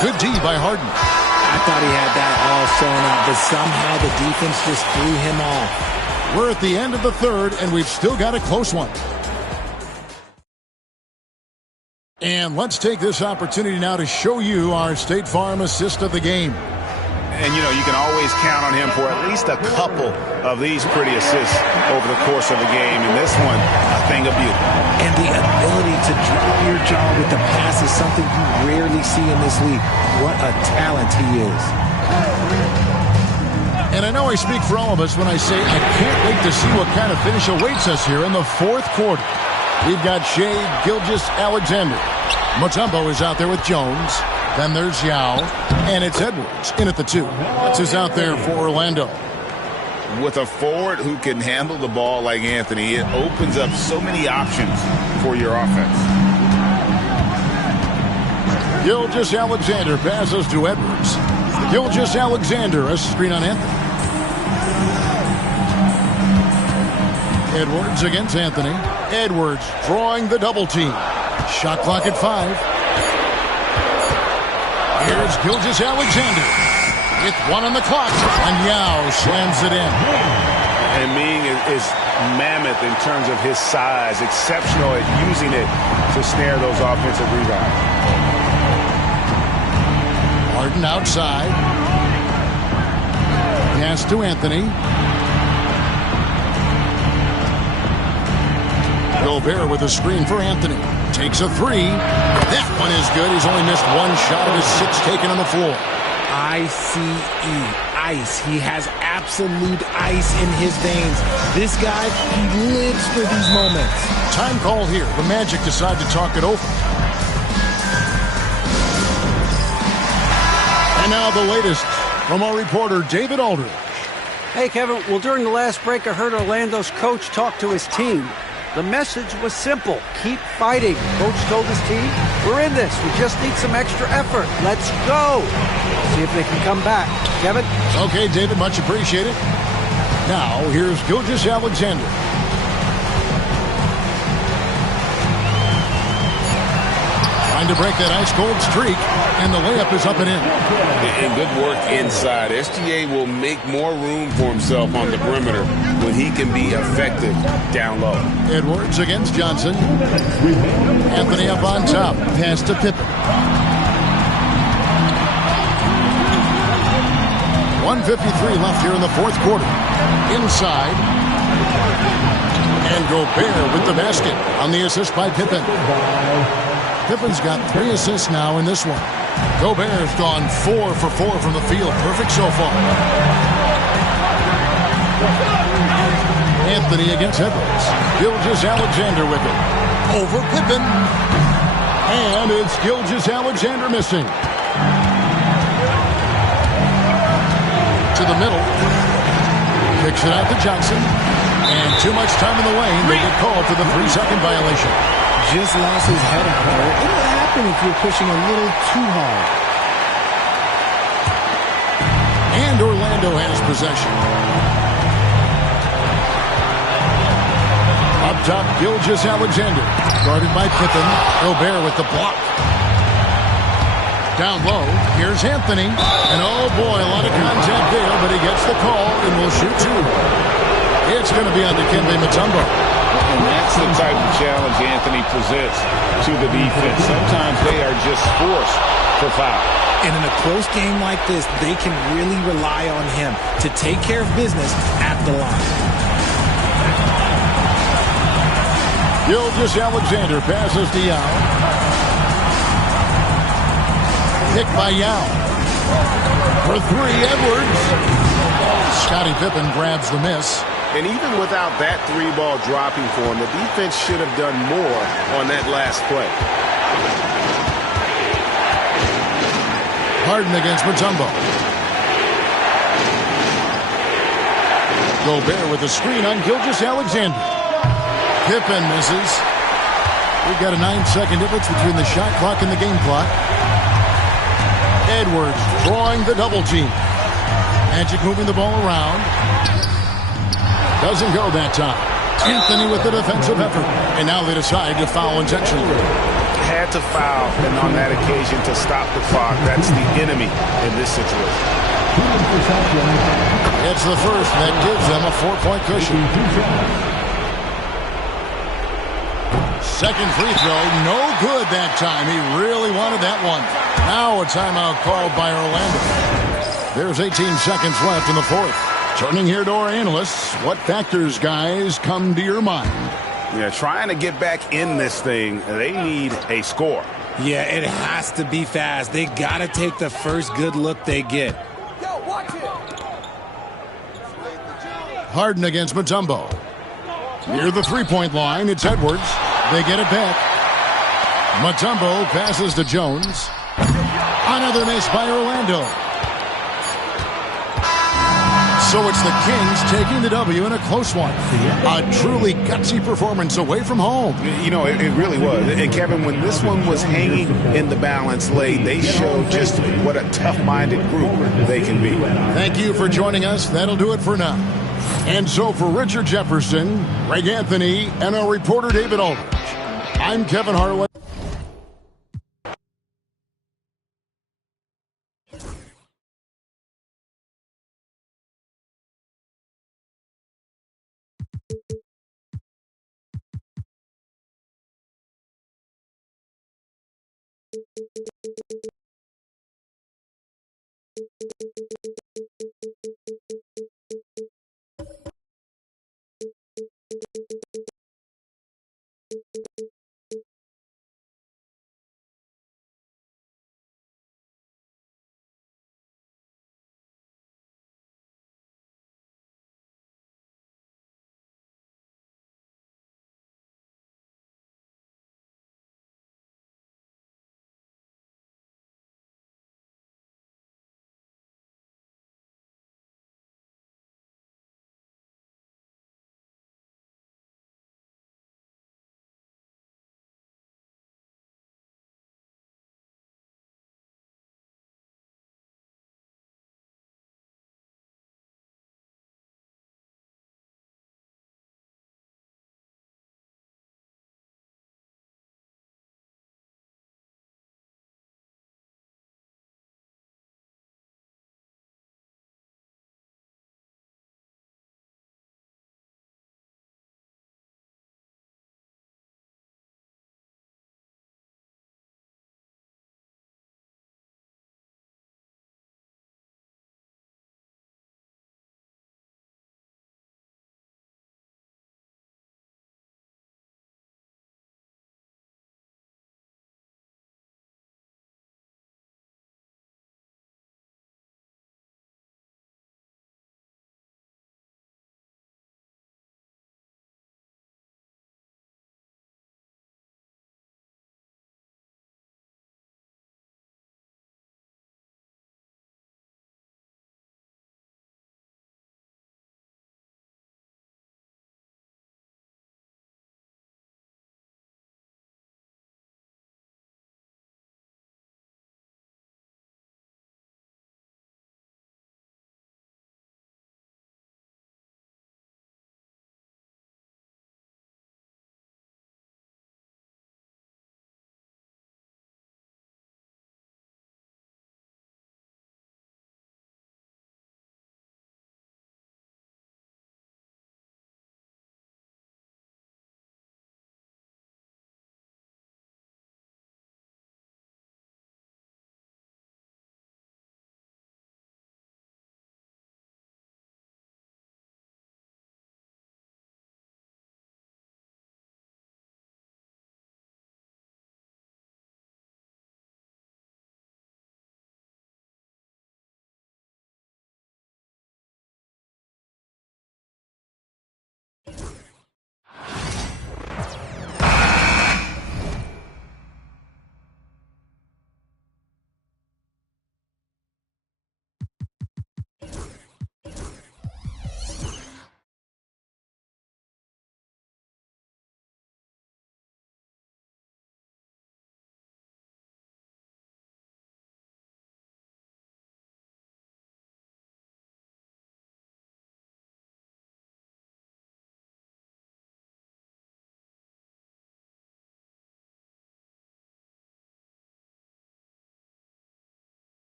Good D by Harden. I thought he had that all sewn up, but somehow the defense just threw him off. We're at the end of the third, and we've still got a close one. And let's take this opportunity now to show you our State Farm assist of the game. And, you know, you can always count on him for at least a couple of these pretty assists over the course of the game. And this one, a thing of beauty. And the ability to drop your jaw with the pass is something you rarely see in this league. What a talent he is. And I know I speak for all of us when I say I can't wait to see what kind of finish awaits us here in the 4th quarter. We've got Shai Gilgeous-Alexander. Mutombo is out there with Jones. Then there's Yao, and it's Edwards in at the 2. That's who's out there for Orlando. With a forward who can handle the ball like Anthony, it opens up so many options for your offense. Gilgeous-Alexander passes to Edwards. Gilgeous-Alexander, a screen on Anthony. Edwards against Anthony. Edwards drawing the double team. Shot clock at 5. Here's Gilgeous-Alexander with 1 on the clock, and Yao slams it in. And Ming is mammoth in terms of his size, exceptional at using it to snare those offensive rebounds. Harden outside. Pass to Anthony. Gobert with a screen for Anthony. Takes a 3. That one is good. He's only missed 1 shot of his 6 taken on the floor. Ice. He has absolute ice in his veins. This guy, he lives for these moments. Time call here. The Magic decide to talk it over. And now the latest from our reporter, David Aldridge. Hey, Kevin. Well, during the last break, I heard Orlando's coach talk to his team. The message was simple. Keep fighting. Coach told his team, we're in this. We just need some extra effort. Let's go. See if they can come back. Kevin? Okay, David, much appreciated. Now, here's Gilgeous-Alexander. Trying to break that ice-cold streak, and the layup is up and in. And good work inside. SGA will make more room for himself on the perimeter when he can be effective down low. Edwards against Johnson. Anthony up on top. Pass to Pippen. 1:53 left here in the 4th quarter. Inside. And Gobert with the basket on the assist by Pippen. Pippen's got 3 assists now in this one. Gobert's gone 4 for 4 from the field. Perfect so far. Anthony against Edwards. Gilgeous-Alexander with it. Over Pippen. And it's Gilgeous-Alexander missing. To the middle. Kicks it out to Johnson. And too much time in the lane. They get called for the 3-second violation. Just lost his head a hole. It'll happen if you're pushing a little too hard. And Orlando has possession. Up top, Gilgeous-Alexander. Guarded by Pippen. Gobert with the block. Down low, here's Anthony. And oh boy, a lot of contact there, but he gets the call and will shoot 2. It's going to be on Dikembe Mutombo. And that's the type of challenge Anthony presents to the defense. Sometimes they are just forced for foul. And in a close game like this, they can really rely on him to take care of business at the line. Gilgeous-Alexander passes to Yao. Picked by Yao. For three, Edwards. Scottie Pippen grabs the miss. And even without that three-ball dropping for him, the defense should have done more on that last play. Harden against Mutombo. Gobert with the screen on Gilgeous-Alexander. Pippen misses. We've got a 9-second difference between the shot clock and the game clock. Edwards drawing the double team. Magic moving the ball around. Doesn't go that time. Anthony with the defensive effort. And now they decide to foul intentionally. Had to foul, and on that occasion to stop the clock. That's the enemy in this situation. It's the first that gives them a 4-point cushion. Second free throw, no good that time. He really wanted that one. Now a timeout called by Orlando. There's 18 seconds left in the fourth. Turning here to our analysts, what factors, guys, come to your mind? Yeah, trying to get back in this thing, they need a score. Yeah, it has to be fast. They got to take the first good look they get. Harden against Mutombo. Near the three-point line, it's Edwards. They get it back. Mutombo passes to Jones. Another miss by Orlando. So it's the Kings taking the W in a close one. A truly gutsy performance away from home. You know, it really was. And Kevin, when this one was hanging in the balance late, they showed just what a tough-minded group they can be. Thank you for joining us. That'll do it for now. And so for Richard Jefferson, Greg Anthony, and our reporter David Aldridge, I'm Kevin Harlan.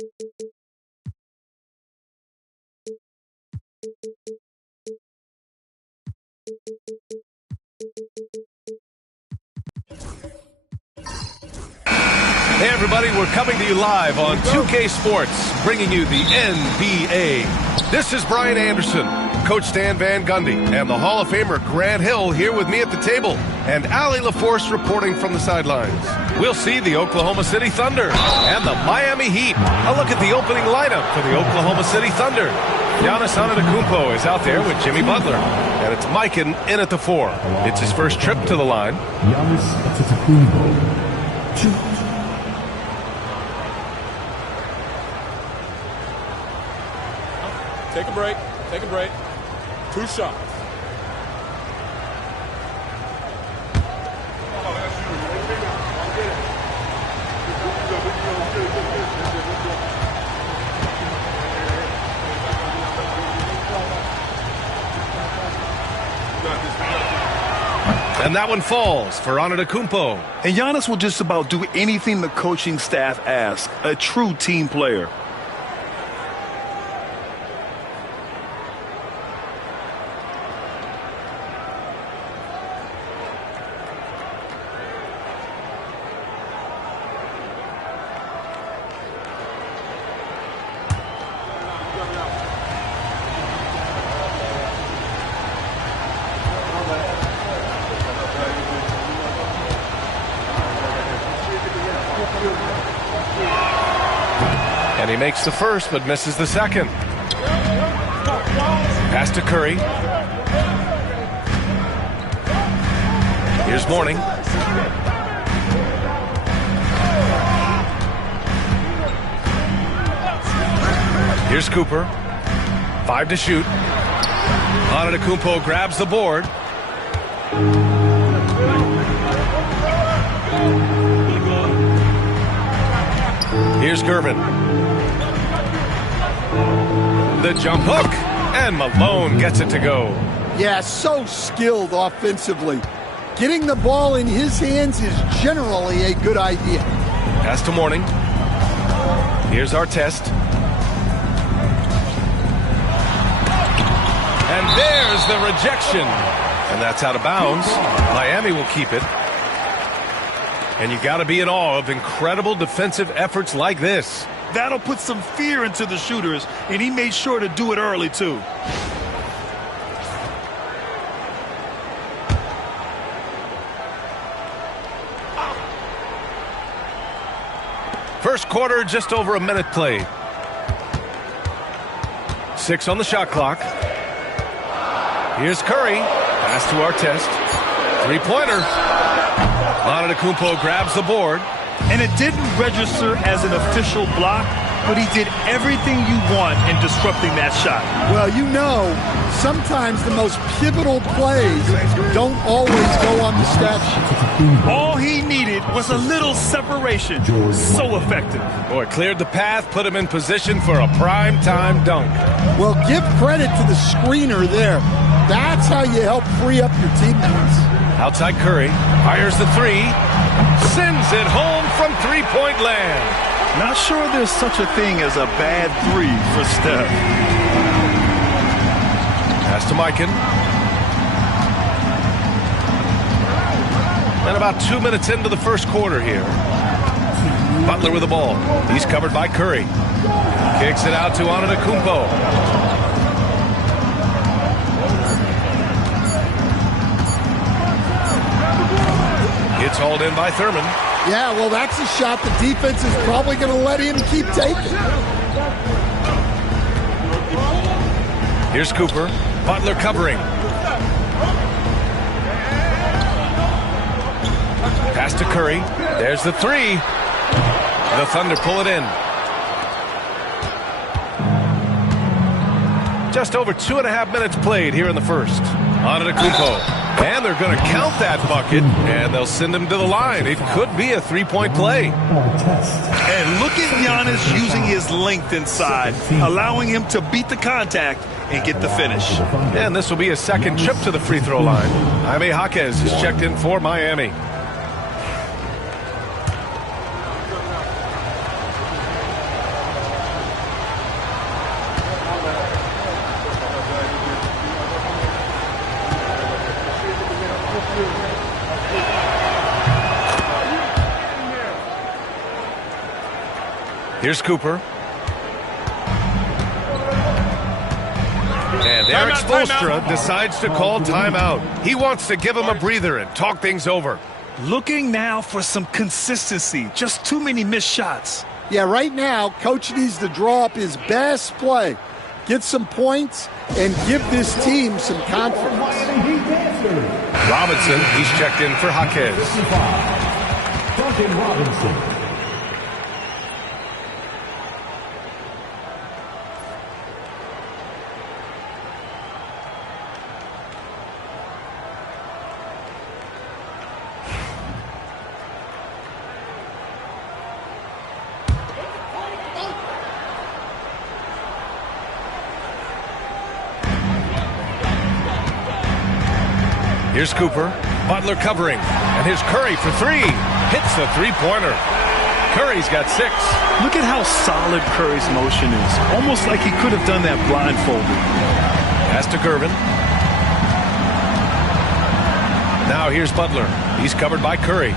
Hey everybody, we're coming to you live on 2K Sports, bringing you the NBA. This is Brian Anderson, Coach Stan Van Gundy, and the Hall of Famer Grant Hill here with me at the table, and Allie LaForce reporting from the sidelines. We'll see the Oklahoma City Thunder and the Miami Heat. A look at the opening lineup for the Oklahoma City Thunder. Giannis Antetokounmpo is out there with Jimmy Butler, and it's Mikan in at the 4. It's his first trip to the line. Giannis Antetokounmpo. Shoot. Take a break. Take a break. 2 shots. And that one falls for Antetokounmpo. And Giannis will just about do anything the coaching staff asks. A true team player. And he makes the first, but misses the second. Pass to Curry. Here's Mourning. Here's Cooper. 5 to shoot. Antetokounmpo grabs the board. Here's Gervin. The jump hook, and Malone gets it to go. Yeah, so skilled offensively. Getting the ball in his hands is generally a good idea. Pass to Mourning. Here's Artest. And there's the rejection. And that's out of bounds. Miami will keep it. And you got to be in awe of incredible defensive efforts like this. That'll put some fear into the shooters, and he made sure to do it early, too. First quarter, just over a minute played. 6 on the shot clock. Here's Curry. Pass to Artest. 3-pointer. Antetokounmpo grabs the board. And it didn't register as an official block, but he did everything you want in disrupting that shot. Well, you know, sometimes the most pivotal plays don't always go on the stat sheet. All he needed was a little separation. So effective. Boy, cleared the path, put him in position for a prime-time dunk. Well, give credit to the screener there. That's how you help free up your teammates. Outside Curry, fires the 3, sends it home from three-point land. Not sure there's such a thing as a bad 3 for Steph. Pass to Mikan. And about 2 minutes into the first quarter here. Butler with the ball. He's covered by Curry. Kicks it out to Antetokounmpo. It's hauled in by Thurman. Yeah, well, that's a shot the defense is probably going to let him keep taking. Here's Cooper. Butler covering. Pass to Curry. There's the 3. The Thunder pull it in. Just over 2.5 minutes played here in the first. Antetokounmpo. And they're going to count that bucket, and they'll send him to the line. It could be a 3-point play. And look at Giannis using his length inside, allowing him to beat the contact and get the finish. And this will be his second trip to the free throw line. Jaime Jaquez has checked in for Miami. Here's Cooper. And Eric Spoelstra decides to call timeout. He wants to give him a breather and talk things over. Looking now for some consistency. Just too many missed shots. Yeah, right now, Coach needs to draw up his best play, get some points, and give this team some confidence. Robinson, he's checked in for Jaquez. Duncan Robinson. Here's Cooper. Butler covering. And here's Curry for three. Hits the three-pointer. Curry's got 6. Look at how solid Curry's motion is. Almost like he could have done that blindfolded. Pass to Gervin. Now here's Butler. He's covered by Curry.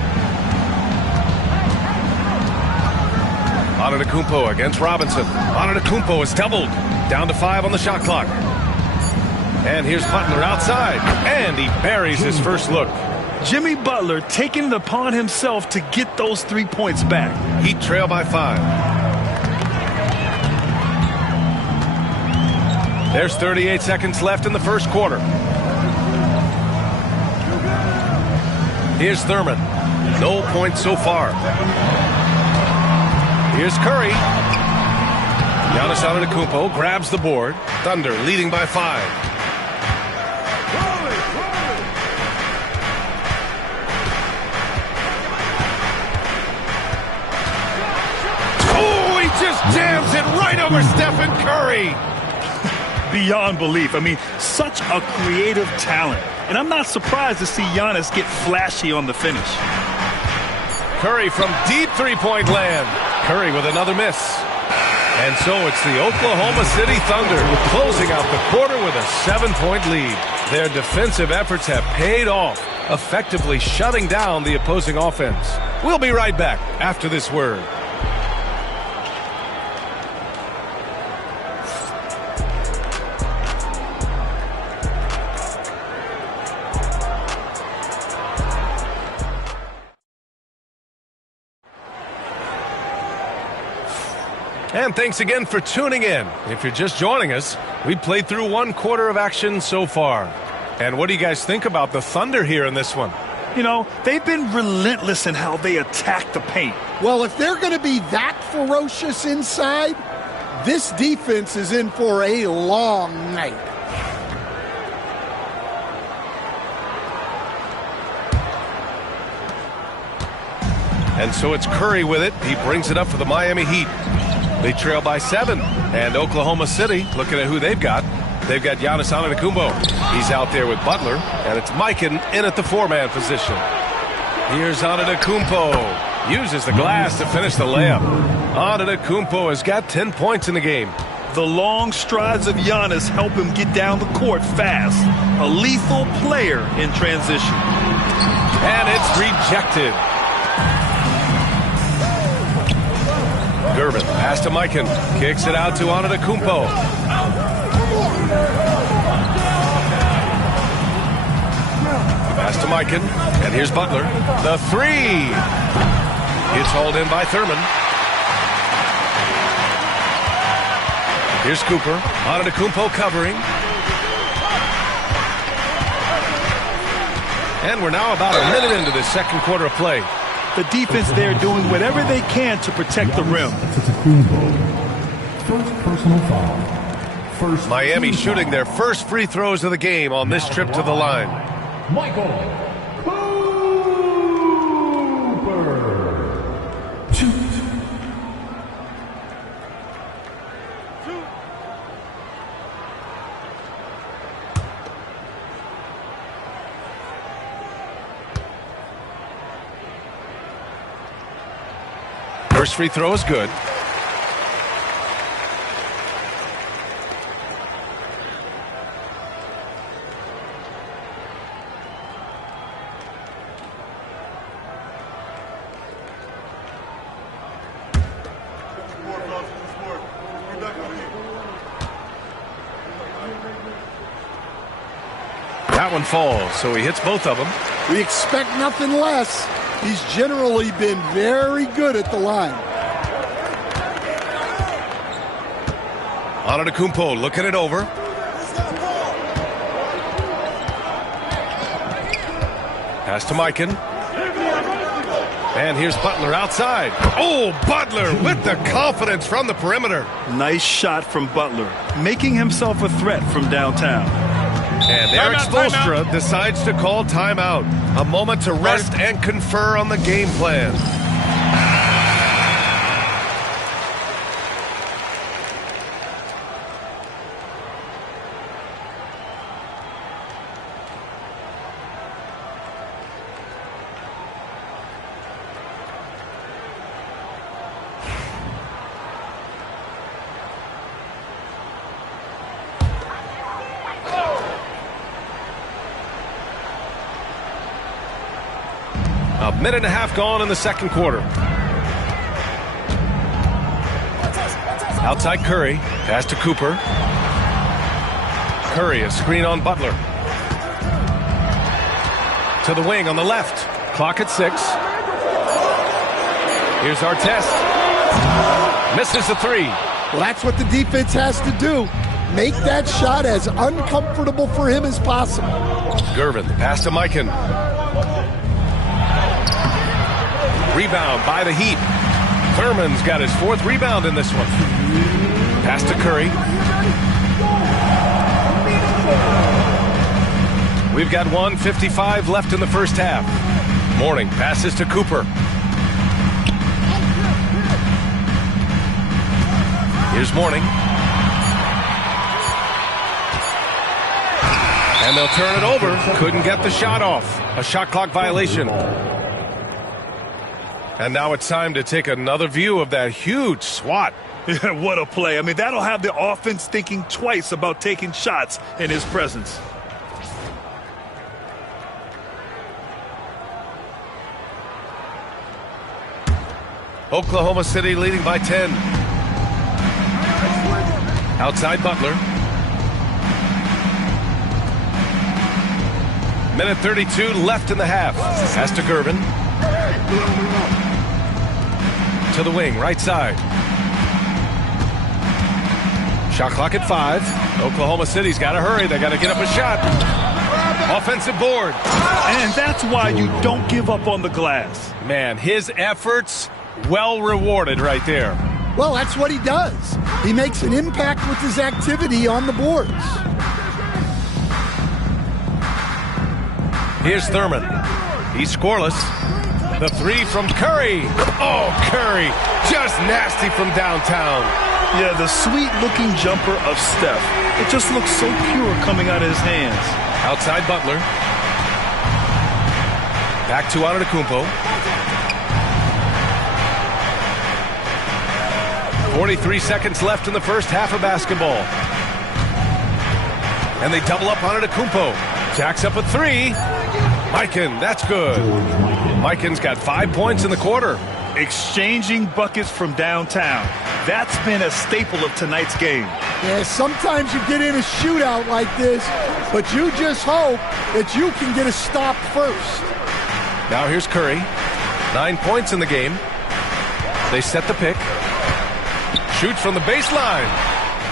Antetokounmpo against Robinson. Antetokounmpo is doubled. Down to 5 on the shot clock. And here's Butler outside. And he buries his first look. Jimmy Butler taking it upon himself to get those 3 points back. Heat trail by 5. There's 38 seconds left in the first quarter. Here's Thurman. No points so far. Here's Curry. Giannis Antetokounmpo grabs the board. Thunder leading by 5. Jams it right over Stephen Curry. Beyond belief. I mean, such a creative talent. And I'm not surprised to see Giannis get flashy on the finish. Curry from deep three-point land. Curry with another miss. And so it's the Oklahoma City Thunder closing out the quarter with a 7-point lead. Their defensive efforts have paid off, effectively shutting down the opposing offense. We'll be right back after this word. And thanks again for tuning in. If you're just joining us, we played through 1 quarter of action so far. And what do you guys think about the Thunder here in this one? You know, they've been relentless in how they attack the paint. Well, if they're going to be that ferocious inside, this defense is in for a long night. And so it's Curry with it. He brings it up for the Miami Heat. They trail by 7. And Oklahoma City, looking at who they've got. They've got Giannis Antetokounmpo. He's out there with Butler. And it's Mikan in at the 4-man position. Here's Antetokounmpo. Uses the glass to finish the layup. Antetokounmpo has got 10 points in the game. The long strides of Giannis help him get down the court fast. A lethal player in transition. And it's rejected. Gervin, pass to Mikan. Kicks it out to Antetokounmpo. Pass to Mikan. And here's Butler. The 3. It's hauled in by Thurman. Here's Cooper. Antetokounmpo covering. And we're now about a minute into the second quarter of play. The defense there doing whatever they can to protect the rim. First personal foul. Miami shooting their first free throws of the game on this trip to the line. Michael Cooper. 2. First free throw is good. That one falls, so he hits both of them. We expect nothing less. He's generally been very good at the line. Antetokounmpo looking it over. Pass to Mikan. And here's Butler outside. Oh, Butler with the confidence from the perimeter. Nice shot from Butler, making himself a threat from downtown. And Eric Spoelstra decides to call timeout. A moment to rest and confer on the game plan. A minute and a half gone in the second quarter. Outside Curry. Pass to Cooper. Curry, a screen on Butler. To the wing on the left. Clock at 6. Here's Artest. Misses the 3. Well, that's what the defense has to do. Make that shot as uncomfortable for him as possible. Gervin, pass to Mikan. Rebound by the Heat. Thurman's got his 4th rebound in this one. Pass to Curry. We've got 1:55 left in the first half. Mourning passes to Cooper. Here's Mourning. And they'll turn it over. Couldn't get the shot off. A shot clock violation. And now it's time to take another view of that huge swat. Yeah, what a play. I mean, that'll have the offense thinking twice about taking shots in his presence. Oklahoma City leading by 10. Outside Butler. Minute 32 left in the half. Pass to Gervin. To the wing, right side. Shot clock at 5. Oklahoma City's got to hurry. They got to get up a shot. Offensive board. And that's why you don't give up on the glass. Man, his efforts well rewarded right there. Well, that's what he does. He makes an impact with his activity on the boards. Here's Thurman. He's scoreless. The 3 from Curry. Oh, Curry. Just nasty from downtown. Yeah, the sweet-looking jumper of Steph. It just looks so pure coming out of his hands. Outside Butler. Back to Antetokounmpo. 43 seconds left in the first half of basketball. And they double up Antetokounmpo. Jacks up a 3. Mikan, that's good. Mikan's got 5 points in the quarter. Exchanging buckets from downtown. That's been a staple of tonight's game. Yeah, sometimes you get in a shootout like this, but you just hope that you can get a stop first. Now here's Curry. 9 points in the game. They set the pick. Shoots from the baseline.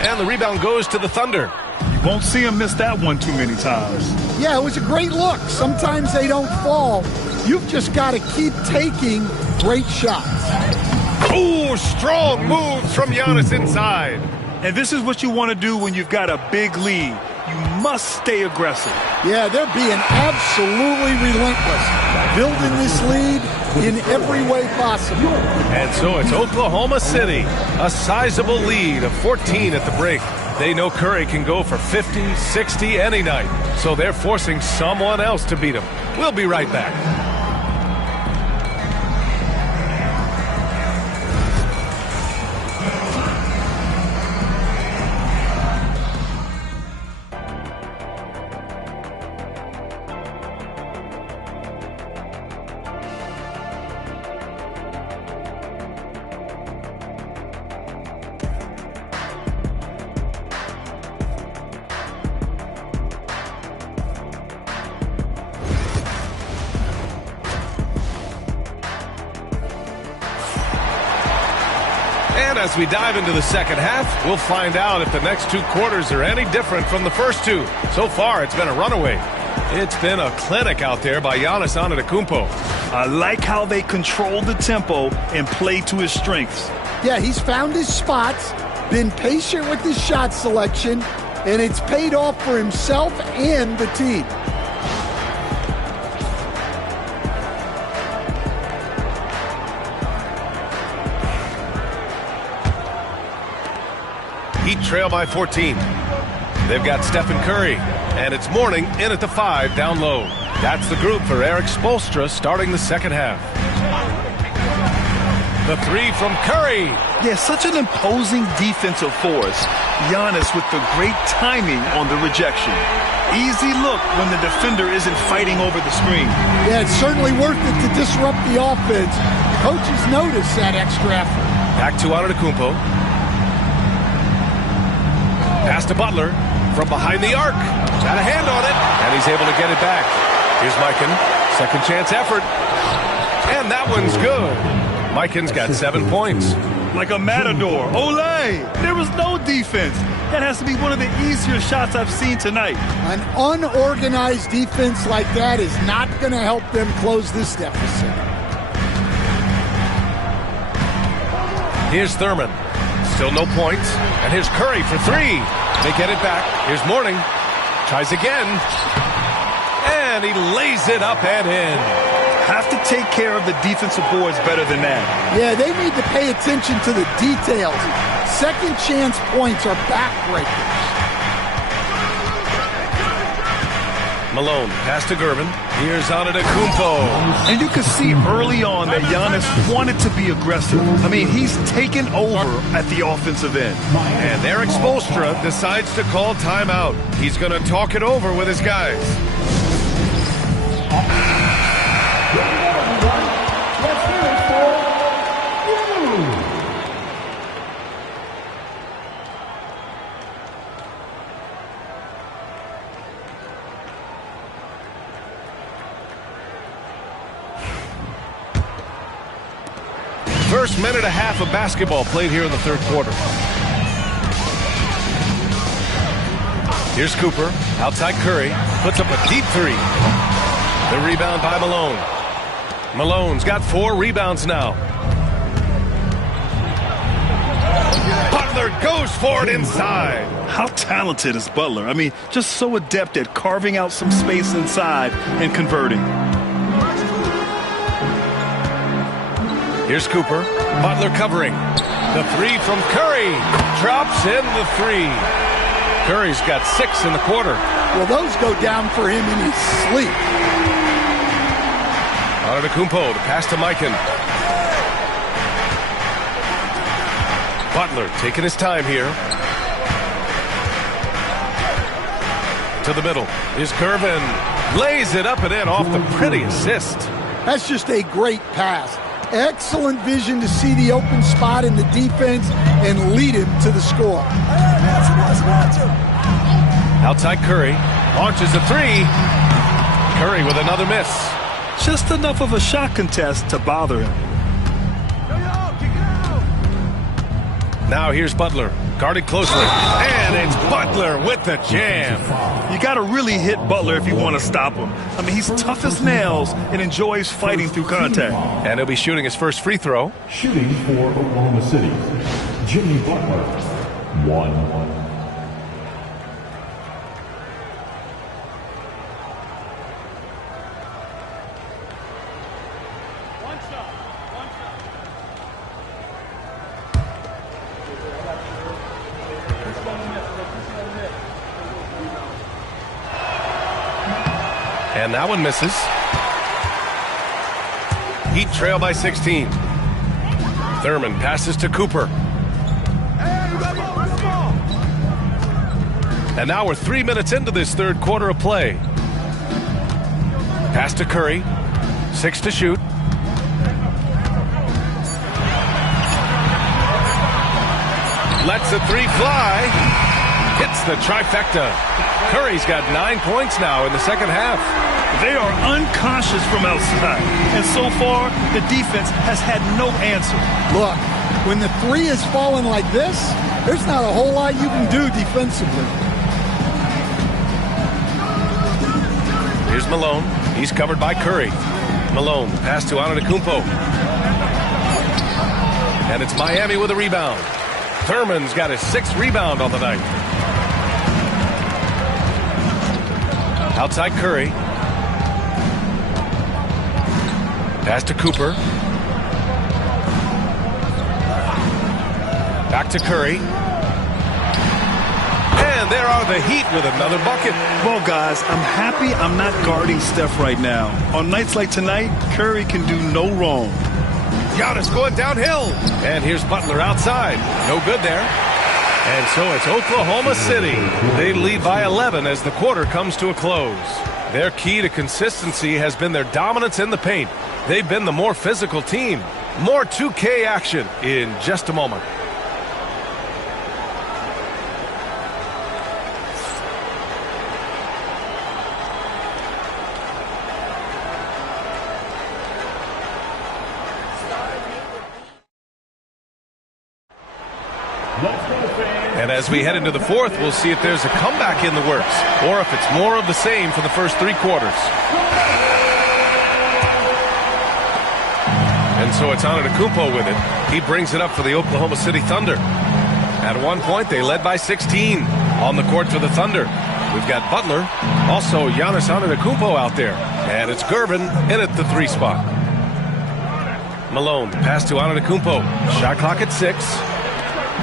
And the rebound goes to the Thunder. You won't see him miss that one too many times. Yeah, it was a great look. Sometimes they don't fall. You've just got to keep taking great shots. Ooh, strong moves from Giannis inside. And this is what you want to do when you've got a big lead. You must stay aggressive. Yeah, they're being absolutely relentless. Building this lead in every way possible. And so it's Oklahoma City. A sizable lead of 14 at the break. They know Curry can go for 50, 60 any night. So they're forcing someone else to beat him. We'll be right back. And as we dive into the second half, we'll find out if the next 2 quarters are any different from the first 2. So far, it's been a runaway. It's been a clinic out there by Giannis Antetokounmpo. I like how they control the tempo and play to his strengths. Yeah, he's found his spots, been patient with his shot selection, and it's paid off for himself and the team. Heat trail by 14. They've got Stephen Curry, and it's Mourning in at the 5 down low. That's the group for Eric Spoelstra starting the second half. The 3 from Curry. Yeah, such an imposing defensive force. Giannis with the great timing on the rejection. Easy look when the defender isn't fighting over the screen. Yeah, it's certainly worth it to disrupt the offense. Coaches notice that extra effort. Back to Antetokounmpo. Pass to Butler from behind the arc. Got a hand on it, and he's able to get it back. Here's Mikan. Second chance effort. And that one's good. Mikan's got 7 points. Like a matador. Olay! There was no defense. That has to be one of the easier shots I've seen tonight. An unorganized defense like that is not going to help them close this deficit. Here's Thurman. Still no points. And here's Curry for 3. They get it back. Here's Mourning. Tries again. And he lays it up and in. Have to take care of the defensive boards better than that. Yeah, they need to pay attention to the details. Second chance points are backbreakers. Malone, pass to Gervin. Here's Antetokounmpo. And you can see early on that Giannis wanted to be aggressive. I mean, he's taken over at the offensive end. And Eric Spoelstra decides to call timeout. He's going to talk it over with his guys. Let's hear it for you. First minute and a half of basketball played here in the third quarter. Here's Cooper. Outside Curry. Puts up a deep 3. The rebound by Malone. Malone's got 4 rebounds now. Butler goes for it inside. How talented is Butler? I mean, just so adept at carving out some space inside and converting. Here's Cooper. Butler covering. The 3 from Curry. Drops in the 3. Curry's got 6 in the quarter. Well, those go down for him in his sleep. Antetokounmpo to pass to Mikan. Butler taking his time here. To the middle is Gervin. Lays it up and in off the pretty assist. That's just a great pass. Excellent vision to see the open spot in the defense and lead him to the score. Outside Curry. Launches a 3. Curry with another miss. Just enough of a shot contest to bother him. Now here's Butler. Guarded closely. And it's Butler with the jam. You got to really hit Butler if you want to stop him. I mean, he's tough as nails and enjoys fighting through contact. And he'll be shooting his first free throw. Shooting for Oklahoma City, Jimmy Butler, 1. And that one misses. Heat trail by 16. Thurman passes to Cooper. And now we're 3 minutes into this third quarter of play. Pass to Curry. 6 to shoot. Lets the 3 fly. Hits the trifecta. Curry's got 9 points now in the second half. They are unconscious from outside. And so far, the defense has had no answer. Look, When the three is falling like this, there's not a whole lot you can do defensively. Here's Malone. He's covered by Curry. Malone, pass to Antetokounmpo. And it's Miami with a rebound. Thurman's got his 6th rebound on the night. Outside Curry. Pass to Cooper. Back to Curry. And there are the Heat with another bucket. Well, guys, I'm happy I'm not guarding Steph right now. On nights like tonight, Curry can do no wrong. Giannis going downhill. And here's Butler outside. No good there. And so it's Oklahoma City. They lead by 11 as the quarter comes to a close. Their key to consistency has been their dominance in the paint. They've been the more physical team. More 2K action in just a moment. And as we head into the fourth, we'll see if there's a comeback in the works or if it's more of the same for the first 3 quarters. And so it's Antetokounmpo with it. He brings it up for the Oklahoma City Thunder. At one point, they led by 16 on the court for the Thunder. We've got Butler, also Giannis Antetokounmpo out there. And it's Gervin in at the 3 spot. Malone, pass to Antetokounmpo. Shot clock at 6.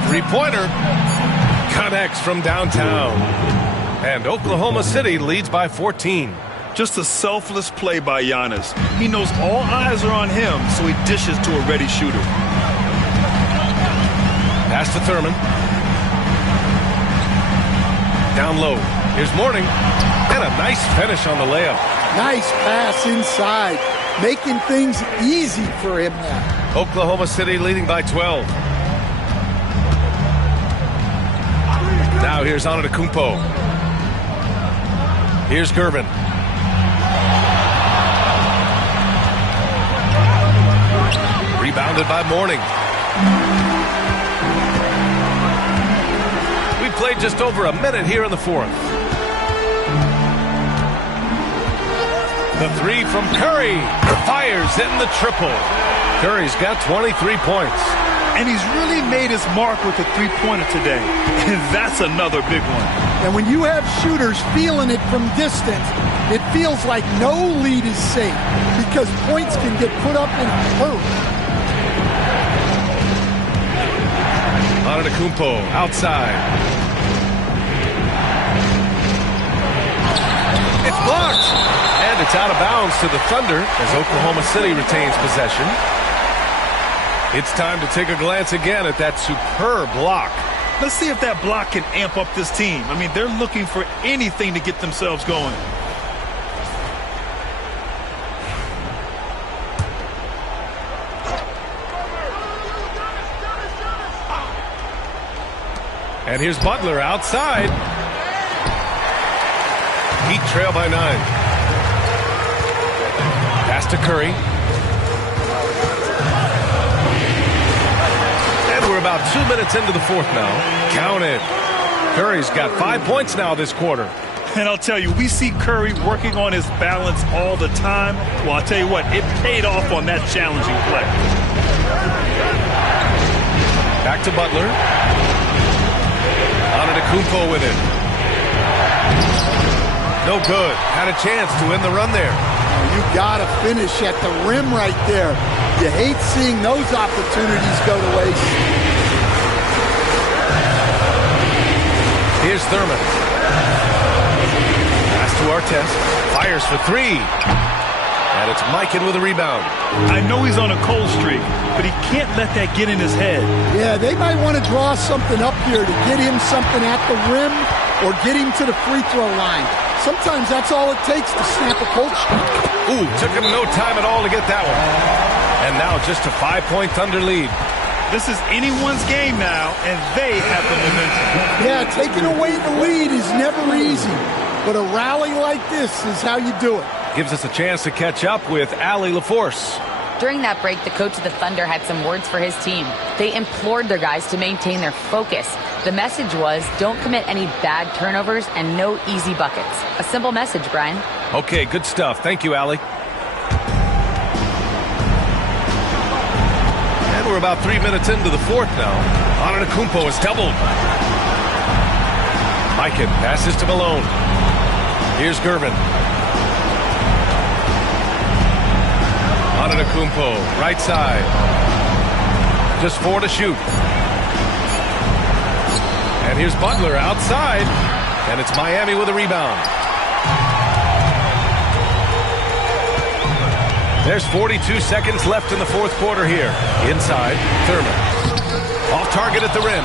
3-pointer. Connects from downtown. And Oklahoma City leads by 14. Just a selfless play by Giannis. He knows all eyes are on him, so he dishes to a ready shooter. Pass to Thurman. Down low. Here's Mourning. And a nice finish on the layup. Nice pass inside. Making things easy for him now. Oklahoma City leading by 12. Now here's Antetokounmpo. Here's Gervin. Rebounded by Mourning. We played just over a minute here in the fourth. The 3 from Curry. Fires in the triple. Curry's got 23 points. And he's really made his mark with the 3-pointer today. And that's another big one. And when you have shooters feeling it from distance, it feels like no lead is safe because points can get put up in a hurry. Antetokounmpo outside. It's blocked. And it's out of bounds to the Thunder as Oklahoma City retains possession. It's time to take a glance again at that superb block. Let's see if that block can amp up this team. I mean, they're looking for anything to get themselves going. And here's Butler outside. Heat trail by 9. Pass to Curry. We're about 2 minutes into the fourth now. Count it. Curry's got 5 points now this quarter. And I'll tell you, we see Curry working on his balance all the time. Well, I'll tell you what, it paid off on that challenging play. Back to Butler. Antetokounmpo with it. No good. Had a chance to win the run there. You got to finish at the rim right there. You hate seeing those opportunities go to waste. Here's Thurman. Pass to Artest. Fires for 3. And it's Mikan with a rebound. I know he's on a cold streak, but he can't let that get in his head. Yeah, they might want to draw something up here to get him something at the rim or get him to the free throw line. Sometimes that's all it takes to snap a cold streak. Ooh, took him no time at all to get that one. And now just a 5-point Thunder lead. This is anyone's game now, and they have the momentum. Yeah, taking away the lead is never easy, but a rally like this is how you do it. Gives us a chance to catch up with Allie LaForce. During that break, the coach of the Thunder had some words for his team. They implored their guys to maintain their focus. The message was, don't commit any bad turnovers and no easy buckets. A simple message, Brian. Okay, good stuff. Thank you, Allie. And we're about 3 minutes into the fourth now. Antetokounmpo is doubled. Mikan passes to Malone. Here's Gervin. Antetokounmpo, right side. Just 4 to shoot. And here's Butler outside. And it's Miami with a rebound. There's 42 seconds left in the fourth quarter here. Inside, Thurman. Off target at the rim.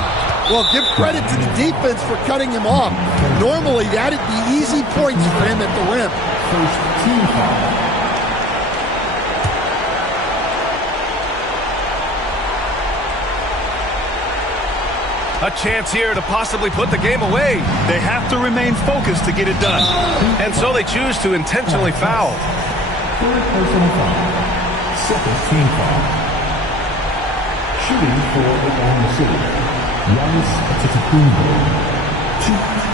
Well, give credit to the defense for cutting him off. Normally, that'd be easy points for him at the rim. First team foul. A chance here to possibly put the game away. They have to remain focused to get it done. And so they choose to intentionally foul. Third personal foul. Second team foul. Shooting for Oklahoma City. Giannis Antetokounmpo. 2.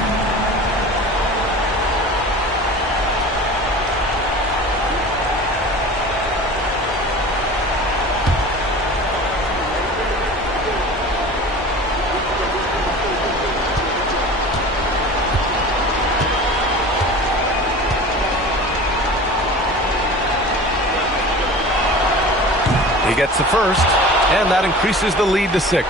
He gets the first, and that increases the lead to 6.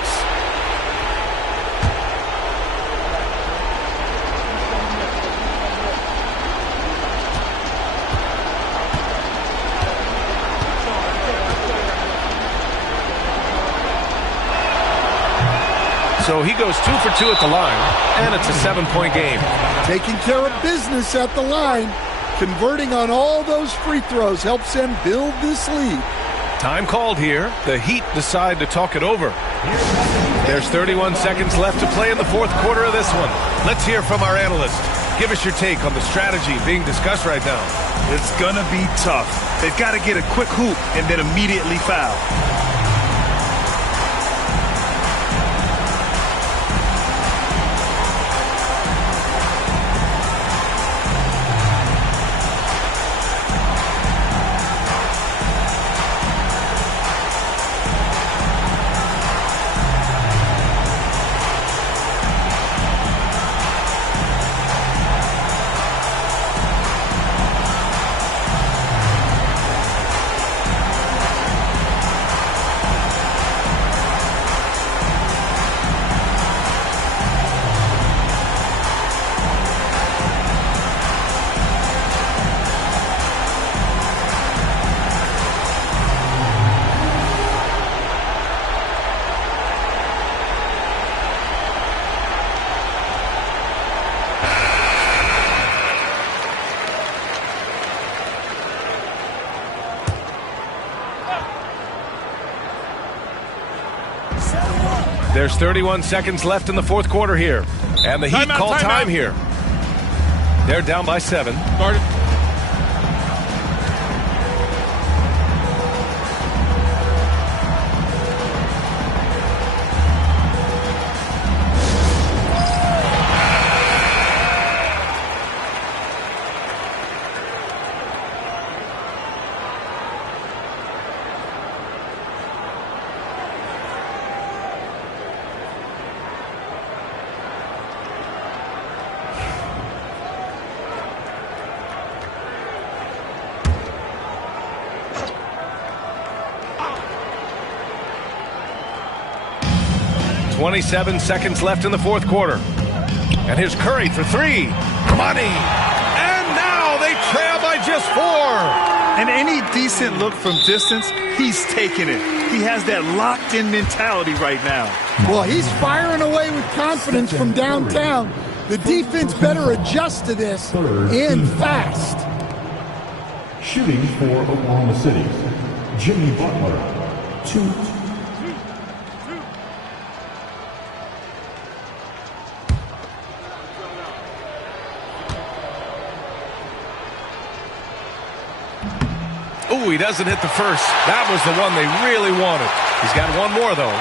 So he goes 2 for 2 at the line, and it's a 7-point game. Taking care of business at the line. Converting on all those free throws helps them build this lead. Time called here. The Heat decide to talk it over. There's 31 seconds left to play in the fourth quarter of this one. Let's hear from our analyst. Give us your take on the strategy being discussed right now. It's going to be tough. They've got to get a quick hoop and then immediately foul. There's 31 seconds left in the fourth quarter here. And the Heat call time here. They're down by 7. Guarded. .27 seconds left in the fourth quarter. And here's Curry for 3. Money! And now they trail by just 4. And any decent look from distance, he's taking it. He has that locked-in mentality right now. Well, he's firing away with confidence from downtown. The defense better adjust to this, and fast. Shooting for Oklahoma City. Jimmy Butler. 2. Oh, he doesn't hit the first. That was the one they really wanted. He's got one more, though.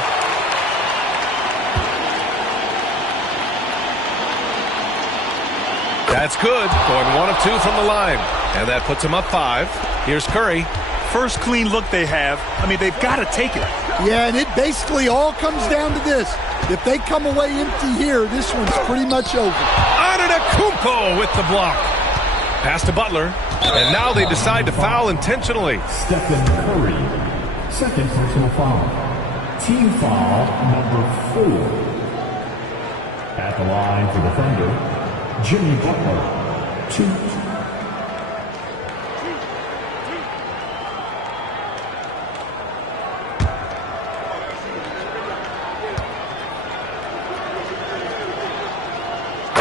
That's good. Going 1 of 2 from the line. And that puts him up 5. Here's Curry. First clean look they have. I mean, they've got to take it. Yeah, and it basically all comes down to this. If they come away empty here, this one's pretty much over. Antetokounmpo with the block. Pass to Butler. And now they decide to foul intentionally. Stephen Curry, second personal foul. Team foul number 4. At the line for the Thunder, Jimmy Butler, 2.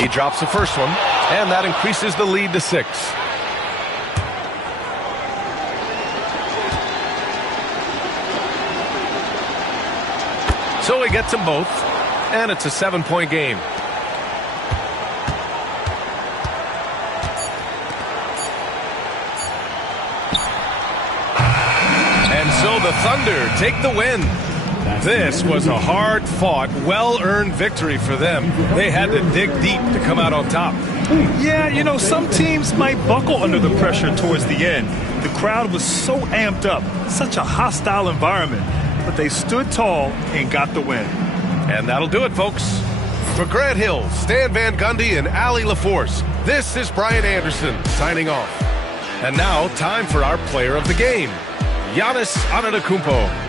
He drops the first one, and that increases the lead to 6. So he gets them both, and it's a 7-point game. And so the Thunder take the win. This was a hard-fought, well-earned victory for them. They had to dig deep to come out on top. Yeah, you know, some teams might buckle under the pressure towards the end. The crowd was so amped up, such a hostile environment. But they stood tall and got the win. And that'll do it, folks. For Grant Hill, Stan Van Gundy, and Allie LaForce, this is Brian Anderson signing off. And now, time for our player of the game, Giannis Antetokounmpo.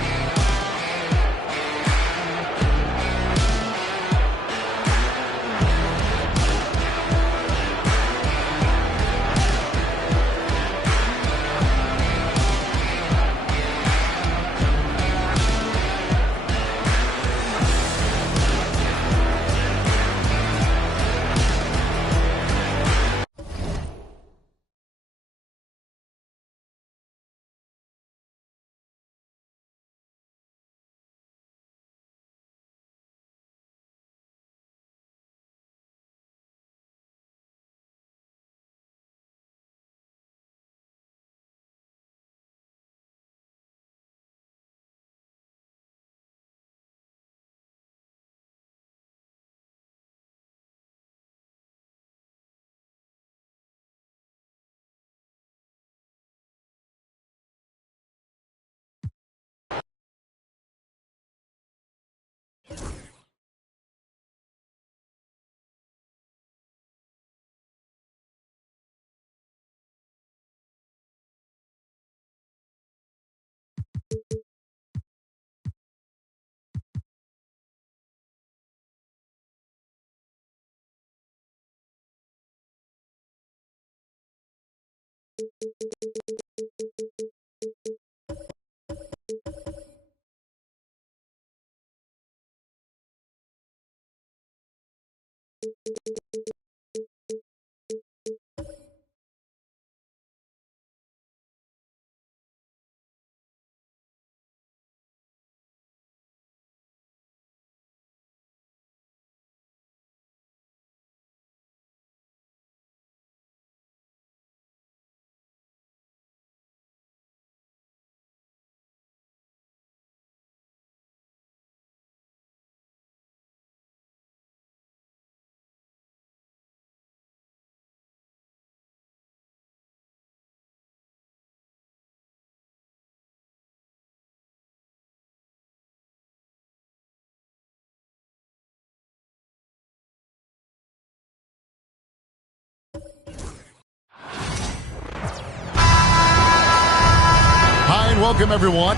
Hi, and welcome, everyone.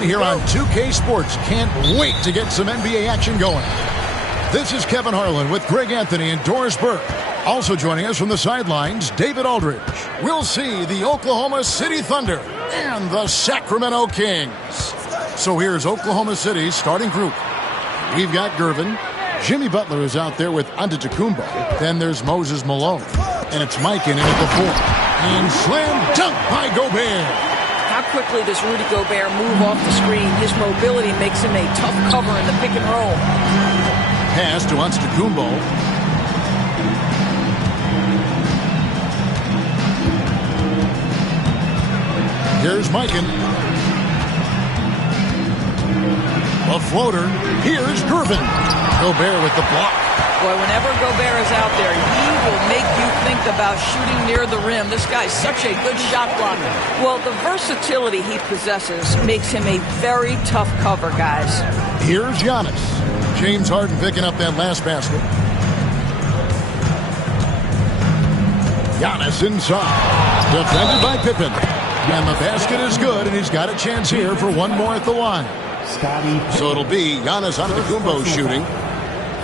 Here on 2K Sports, can't wait to get some NBA action going. This is Kevin Harlan with Greg Anthony and Doris Burke. Also joining us from the sidelines, David Aldridge. We'll see the Oklahoma City Thunder and the Sacramento Kings. So here's Oklahoma City's starting group. We've got Gervin. Jimmy Butler is out there with Antetokounmpo. Then there's Moses Malone. And it's Mike in at the 4. And slam dunk by Gobert. How quickly does Rudy Gobert move off the screen? His mobility makes him a tough cover in the pick and roll. Pass to Antetokounmpo. Here's Mikan. A floater. Here's Gervin. Gobert with the block. Boy, whenever Gobert is out there, he will make you think about shooting near the rim. This guy's such a good shot blocker. Well, the versatility he possesses makes him a very tough cover, guys. Here's Giannis. James Harden picking up that last basket. Giannis inside. Defended by Pippen. And the basket is good, and he's got a chance here for one more at the line. So it'll be Giannis Antetokounmpo shooting.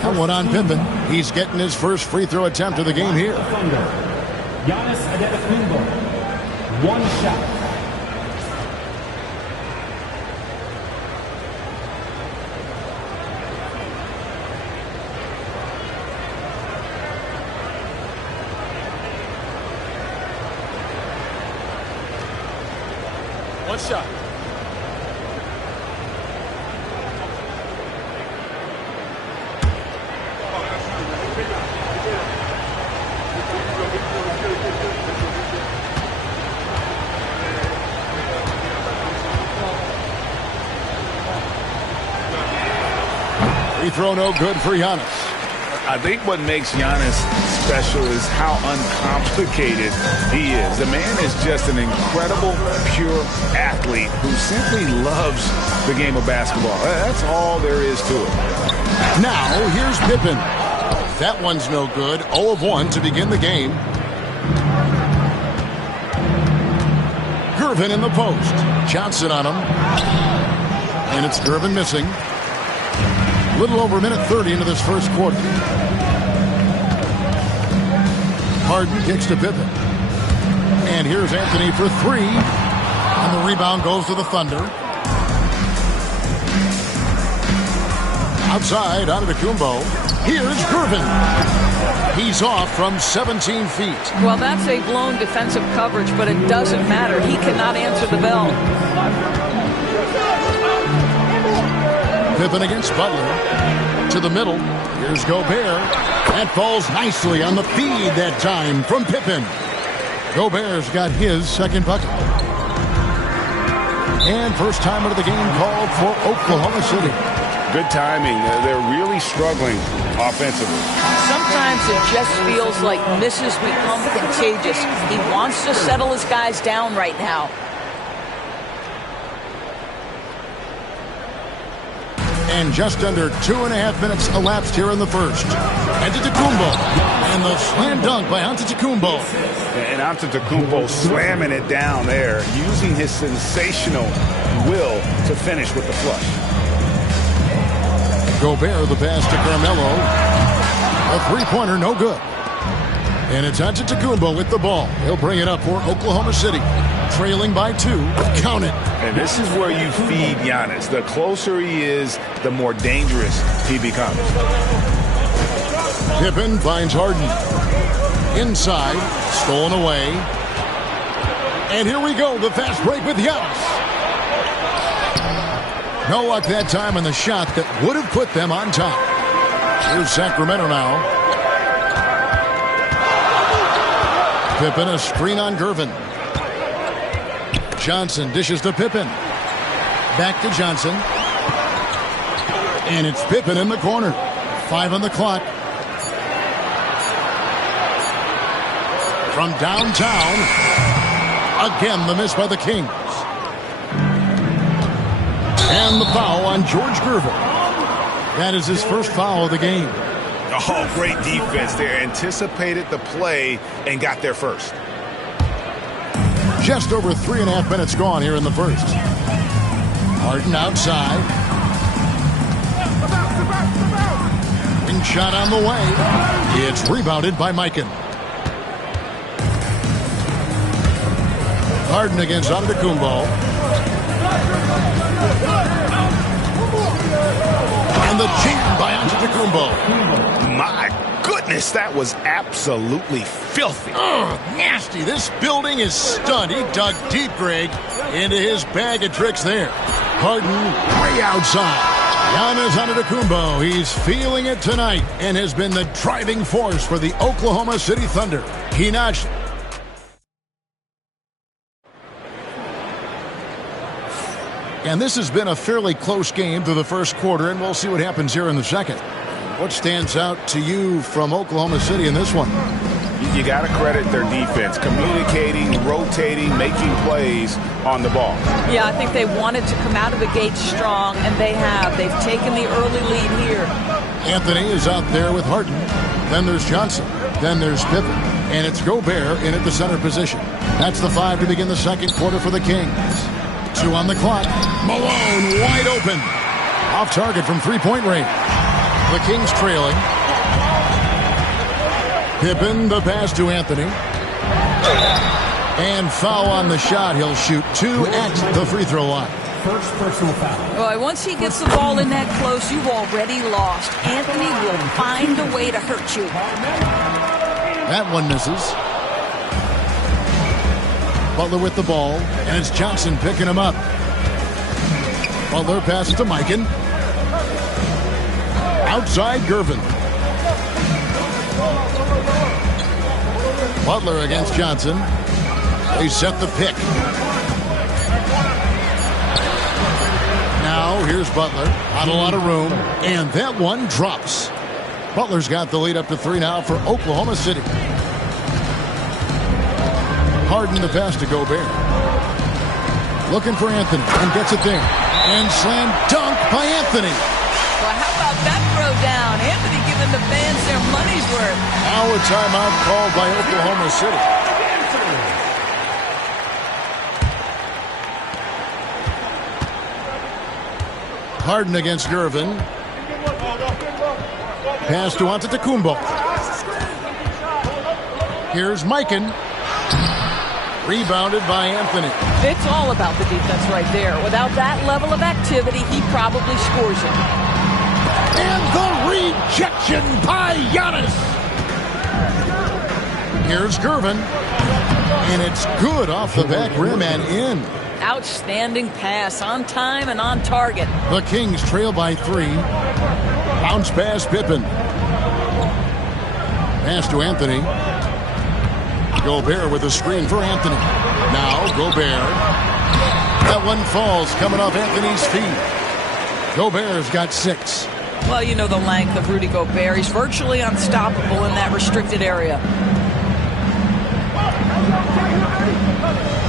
And one on Pippen. He's getting his first free throw attempt of the game here. Giannis Antetokounmpo. One shot. One shot. Free throw no good for Giannis. I think what makes Giannis special is how uncomplicated he is. The man is just an incredible, pure athlete who simply loves the game of basketball. That's all there is to it. Now, here's Pippen. That one's no good. 0 of 1 to begin the game. Gervin in the post. Johnson on him. And it's Gervin missing. Little over a minute 30 into this first quarter. Harden kicks to Pippen. And here's Anthony for 3. And the rebound goes to the Thunder. Outside, Antetokounmpo. Here's Gervin. He's off from 17 feet. Well, that's a blown defensive coverage, but it doesn't matter. He cannot answer the bell. Pippen against Butler. To the middle. Here's Gobert. That falls nicely on the feed that time from Pippen. Gobert's got his second bucket. And first time out of the game called for Oklahoma City. Good timing. They're really struggling offensively. Sometimes it just feels like misses become contagious. He wants to settle his guys down right now. And just under 2.5 minutes elapsed here in the first. Antetokounmpo. And the slam dunk by Antetokounmpo. And Antetokounmpo slamming it down there, using his sensational will to finish with the flush. Gobert the pass to Carmelo. A three-pointer, no good. And it's Antetokounmpo with the ball. He'll bring it up for Oklahoma City. Trailing by 2. Count it. And this is where you feed Giannis. The closer he is, the more dangerous he becomes. Pippen finds Harden. Inside. Stolen away. And here we go. The fast break with Giannis. No luck that time on the shot that would have put them on top. Here's Sacramento now. Pippen, a screen on Gervin. Johnson dishes to Pippen. Back to Johnson. And it's Pippen in the corner. 5 on the clock. From downtown. Again, the miss by the Kings. And the foul on George Gervin. That is his first foul of the game. Oh, great defense there. Anticipated the play and got there first. Just over 3.5 minutes gone here in the first. Harden outside. Wing shot on the way. It's rebounded by Mikan. Harden against Antetokounmpo. And the jam by Antetokounmpo. My goodness, that was absolutely filthy. Oh, nasty. This building is stunned. He dug deep, Greg, into his bag of tricks there. Harden way outside. Giannis Antetokounmpo, he's feeling it tonight and has been the driving force for the Oklahoma City Thunder. He notched. And this has been a fairly close game through the first quarter, and we'll see what happens here in the second. What stands out to you from Oklahoma City in this one? You got to credit their defense, communicating, rotating, making plays on the ball. Yeah, I think they wanted to come out of the gate strong, and they have. They've taken the early lead here. Anthony is out there with Harden. Then there's Johnson. Then there's Pippen. And it's Gobert in at the center position. That's the 5 to begin the second quarter for the Kings. 2 on the clock. Malone wide open. Off target from three-point range. The Kings trailing. Pippen, the pass to Anthony. And foul on the shot. He'll shoot 2 at the free throw line. First personal foul. Boy, once he gets the ball in that close, you've already lost. Anthony will find a way to hurt you. That one misses. Butler with the ball, and it's Johnson picking him up. Butler passes to Mikan. Outside Gervin. Butler against Johnson. They set the pick. Now here's Butler. Not a lot of room, and that one drops. Butler's got the lead up to 3 now for Oklahoma City. Harden the pass to Gobert. Looking for Anthony and gets it there. And slam dunk by Anthony. Well, how about that throw down? Anthony giving the fans their money's worth. Now a timeout called by Oklahoma City. Harden against Gervin. Pass to Antetokounmpo. Here's Mikan. Rebounded by Anthony. It's all about the defense right there. Without that level of activity, he probably scores it. And the rejection by Giannis. Here's Gervin. And it's good off the back rim and in. Outstanding pass, on time and on target. The Kings trail by 3. Bounce pass Pippen. Pass to Anthony. Gobert with a screen for Anthony. Now Gobert. That one falls coming off Anthony's feet. Gobert's got 6. Well, you know the length of Rudy Gobert. He's virtually unstoppable in that restricted area.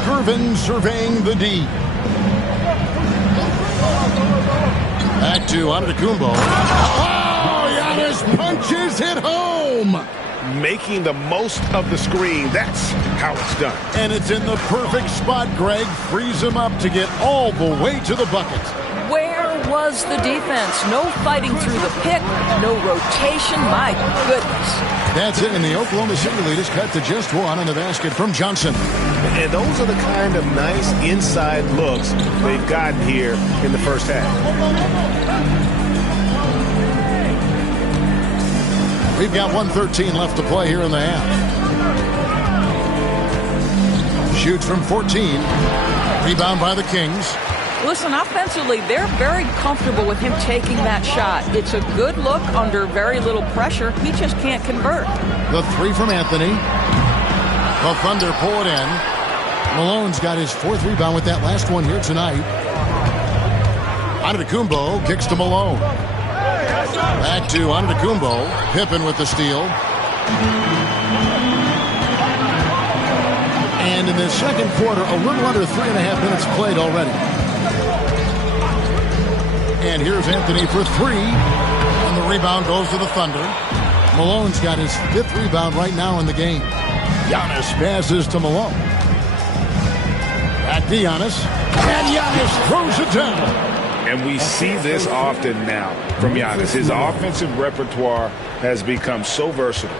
Gervin surveying the D. Back to Antetokounmpo. Oh, Giannis punches it home. Making the most of the screen. That's how it's done. And it's in the perfect spot, Greg. Frees him up to get all the way to the bucket. Where was the defense? No fighting through the pick, no rotation. My goodness. That's it, and the Oklahoma City lead is cut to just 1 on the basket from Johnson. And those are the kind of nice inside looks they've gotten here in the first half. We've got 1:13 left to play here in the half. Shoots from 14. Rebound by the Kings. Listen, offensively, they're very comfortable with him taking that shot. It's a good look under very little pressure. He just can't convert. The three from Anthony. The Thunder pull it in. Malone's got his fourth rebound with that last one here tonight. Antetokounmpo kicks to Malone. Back to Antetokounmpo. Pippen with the steal. And in the second quarter, a little under 3.5 minutes played already. And here's Anthony for three. And the rebound goes to the Thunder. Malone's got his fifth rebound right now in the game. Giannis passes to Malone. Back to Giannis. And Giannis throws it down. And we see this often now from Giannis. His offensive repertoire has become so versatile.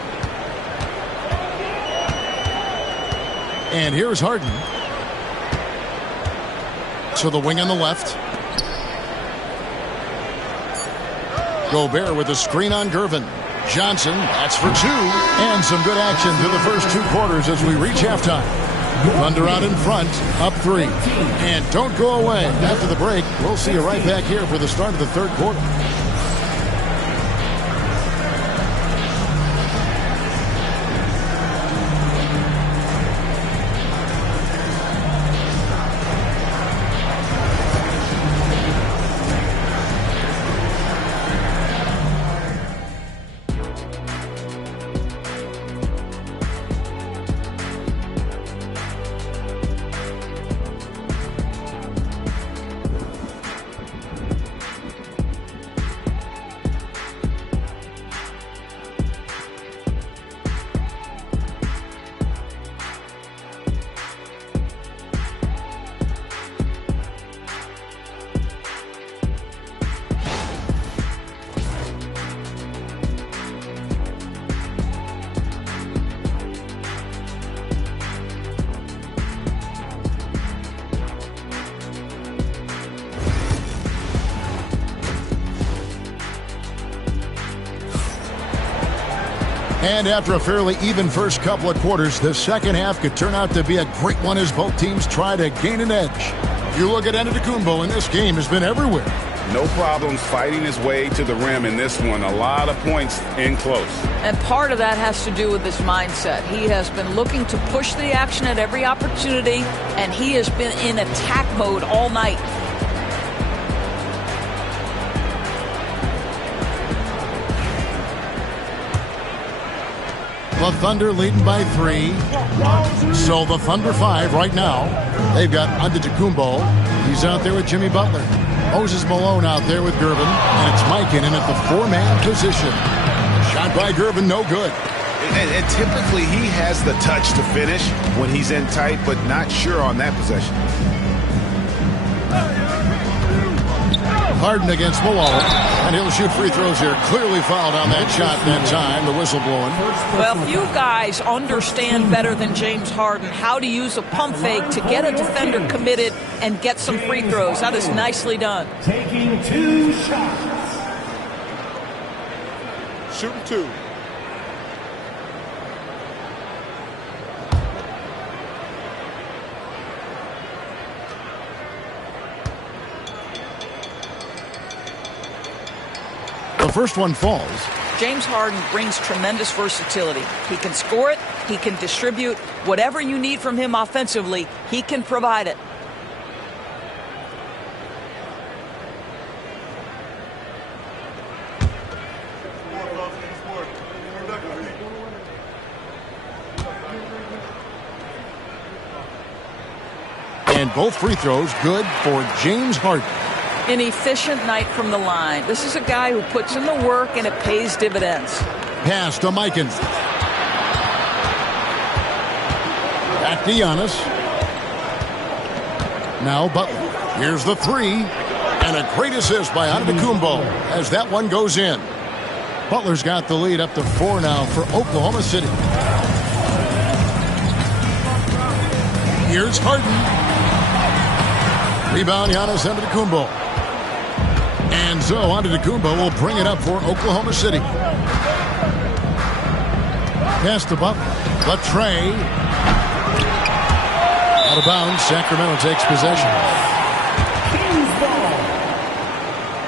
And here's Harden. To the wing on the left. Gobert with a screen on Gervin. Johnson, that's for two. And some good action through the first two quarters as we reach halftime. Thunder out in front, up three. And don't go away. After the break, we'll see you right back here for the start of the third quarter. And after a fairly even first couple of quarters, the second half could turn out to be a great one as both teams try to gain an edge. You look at Antetokounmpo, and this game has been everywhere. No problems fighting his way to the rim in this one. A lot of points in close. And part of that has to do with his mindset. He has been looking to push the action at every opportunity, and he has been in attack mode all night. The Thunder leading by three. So the Thunder 5 right now. They've got Antetokounmpo. He's out there with Jimmy Butler. Moses Malone out there with Gervin. And it's Mikan at the four-man position. Shot by Gervin, no good. And typically he has the touch to finish when he's in tight, but not sure on that possession. Harden against Malone, and he'll shoot free throws here. Clearly fouled on that shot that time, the whistle blowing. Well, few guys understand better than James Harden how to use a pump fake to get a defender committed and get some free throws. That is nicely done. Taking two shots. Shooting two. The first one falls. James Harden brings tremendous versatility. He can score it, he can distribute. Whatever you need from him offensively, he can provide it. And both free throws good for James Harden. An efficient night from the line. This is a guy who puts in the work and it pays dividends. Pass to Mikan. Back to Giannis. Now Butler. Here's the three. And a great assist by Antetokounmpo as that one goes in. Butler's got the lead up to 4 now for Oklahoma City. Here's Harden. Rebound Giannis Antetokounmpo. And so Antetokounmpo will bring it up for Oklahoma City. Pass to Butler. The tray. Out of bounds. Sacramento takes possession.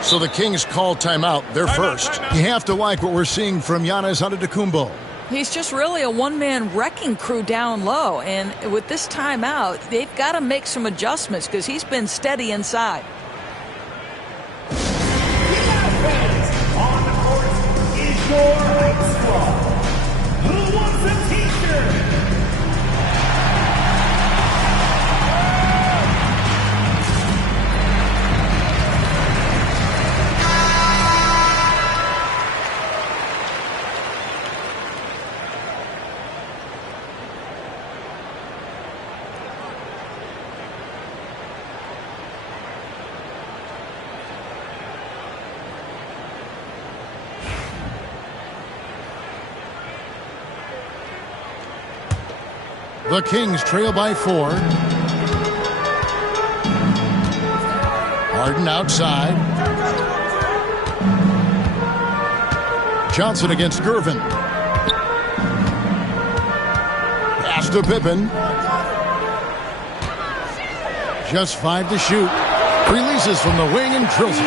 So the Kings call timeout. They're first. You have to like what we're seeing from Giannis Antetokounmpo. He's just really a one-man wrecking crew down low. And with this timeout, they've got to make some adjustments because he's been steady inside. On the court is your ice squad. Who wants a t-shirt? The Kings trail by 4. Harden outside. Johnson against Gervin. Pass to Pippen. Just 5 to shoot. Releases from the wing and drills it.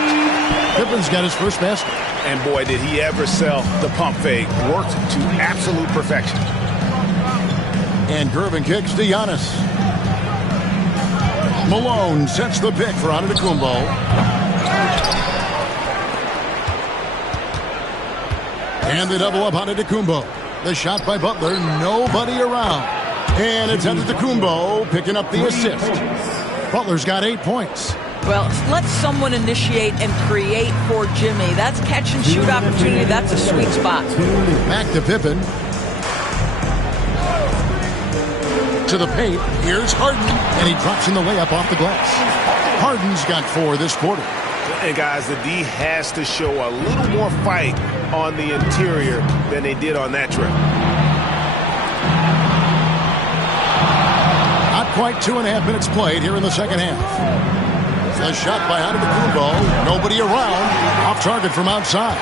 Pippen's got his first basket. And boy, did he ever sell the pump fake. Worked to absolute perfection. And Gervin kicks to Giannis. Malone sets the pick for Antetokounmpo. And they double up Antetokounmpo. The shot by Butler, nobody around. And it's Antetokounmpo picking up the assist. Butler's got 8 points. Well, let someone initiate and create for Jimmy. That's catch and shoot opportunity. That's a sweet spot. Back to Pippen. To the paint. Here's Harden. And he drops in the layup off the glass. Harden's got 4 this quarter. And guys, the D has to show a little more fight on the interior than they did on that trip. Not quite 2.5 minutes played here in the second half. The shot by Antetokounmpo. Nobody around. Off target from outside.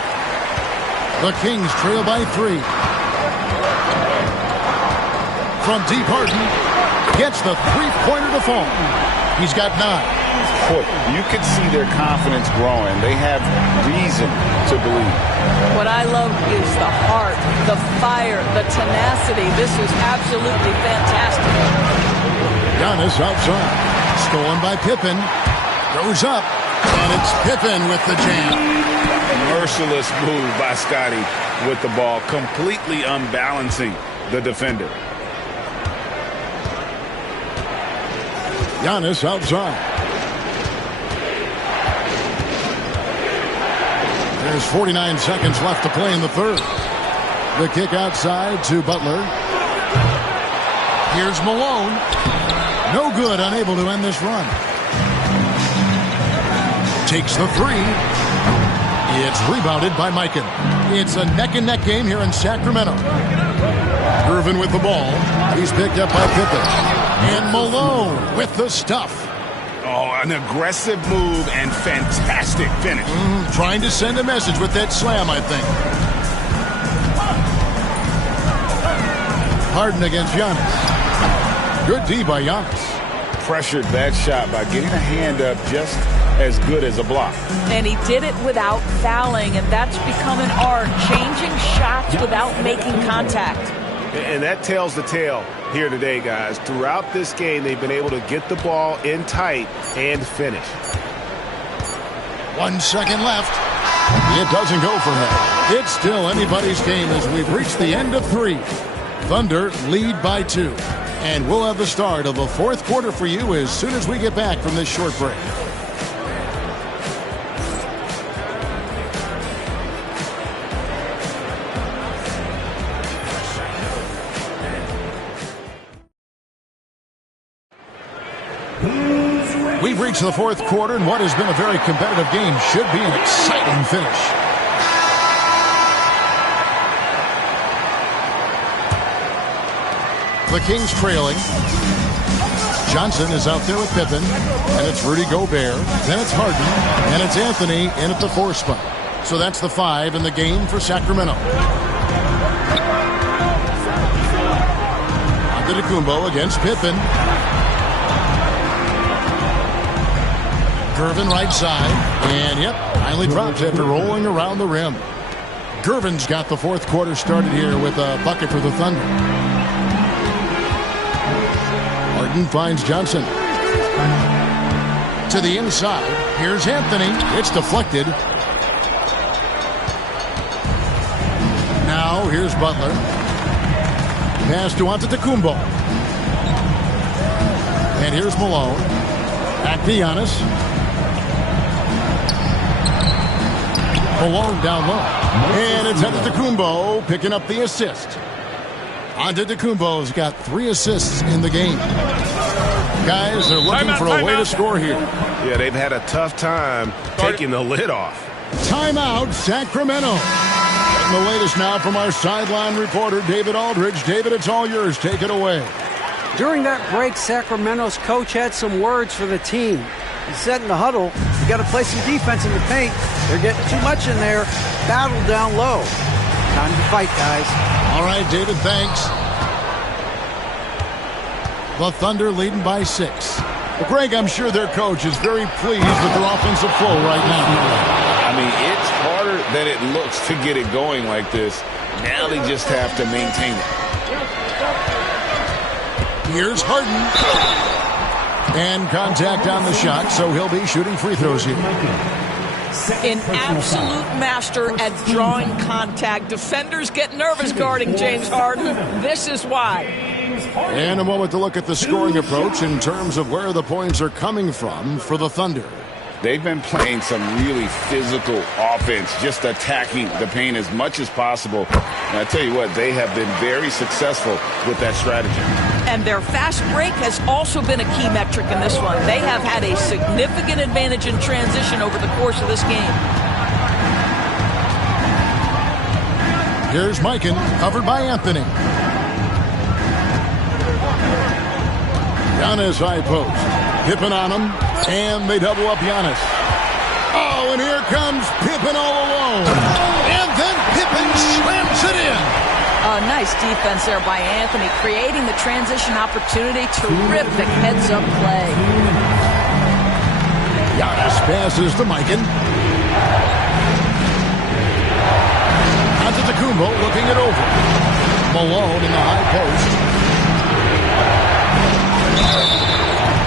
The Kings trail by 3. From deep, Harden gets the three-pointer to fall. He's got 9. Boy, you can see their confidence growing. They have reason to believe. What I love is the heart, the fire, the tenacity. This is absolutely fantastic. Giannis outside. Stolen by Pippen. Goes up. And it's Pippen with the jam. Merciless move by Scotty with the ball, completely unbalancing the defender. Giannis outside. There's 49 seconds left to play in the third. The kick outside to Butler. Here's Malone. No good, unable to end this run. Takes the 3. It's rebounded by Mikan. It's a neck-and-neck game here in Sacramento. Gervin with the ball. He's picked up by Pippen. And Malone with the stuff. Oh, an aggressive move and fantastic finish. Trying to send a message with that slam, I think. Harden against Giannis. Good D by Giannis. Pressured that shot by getting a hand up just as good as a block. And he did it without fouling, and that's become an art, changing shots without making contact. And that tells the tale here today, guys. Throughout this game, they've been able to get the ball in tight and finish. 1 second left. It doesn't go for him. It's still anybody's game as we've reached the end of 3. Thunder lead by 2. And we'll have the start of the fourth quarter for you as soon as we get back from this short break. We've reached the fourth quarter, and what has been a very competitive game should be an exciting finish. The Kings trailing. Johnson is out there with Pippen, and it's Rudy Gobert. Then it's Harden, and it's Anthony in at the 4 spot. So that's the 5 in the game for Sacramento. Antetokounmpo against Pippen. Gervin right side, and yep, Finally drops after rolling around the rim. Gervin's got the fourth quarter started here with a bucket for the Thunder. Harden finds Johnson. To the inside. Here's Anthony. It's deflected. Now here's Butler. Pass to Antetokounmpo. And here's Malone. Back to Giannis. Malone down low. And it's Antetokounmpo picking up the assist. Antetokounmpo's got 3 assists in the game. Guys, they're looking for a way to score here. Yeah, they've had a tough time taking the lid off. Timeout, Sacramento. And the latest now from our sideline reporter, David Aldridge. David, it's all yours. Take it away. During that break, Sacramento's coach had some words for the team. He said in the huddle, you got to play some defense in the paint. They're getting too much in there. Battle down low. Time to fight, guys. All right, David, thanks. The Thunder leading by 6. Well, Greg, I'm sure their coach is very pleased with their offensive flow right now. I mean, it's harder than it looks to get it going like this. Now they just have to maintain it. Here's Harden. And contact on the shot, so he'll be shooting free throws here. An absolute master at drawing contact. Defenders get nervous guarding James Harden. This is why. And a moment to look at the scoring approach in terms of where the points are coming from for the Thunder. They've been playing some really physical offense, just attacking the paint as much as possible. And I tell you what, they have been very successful with that strategy. And their fast break has also been a key metric in this one. They have had a significant advantage in transition over the course of this game. Here's Mikan, covered by Anthony. Giannis high post. Pippen on him, and they double up Giannis. Oh, and here comes Pippen all alone. And then Pippen slams it in. Nice defense there by Anthony, creating the transition opportunity. Terrific heads-up play. Giannis passes to Mikan. Antetokounmpo looking it over. Malone in the high post.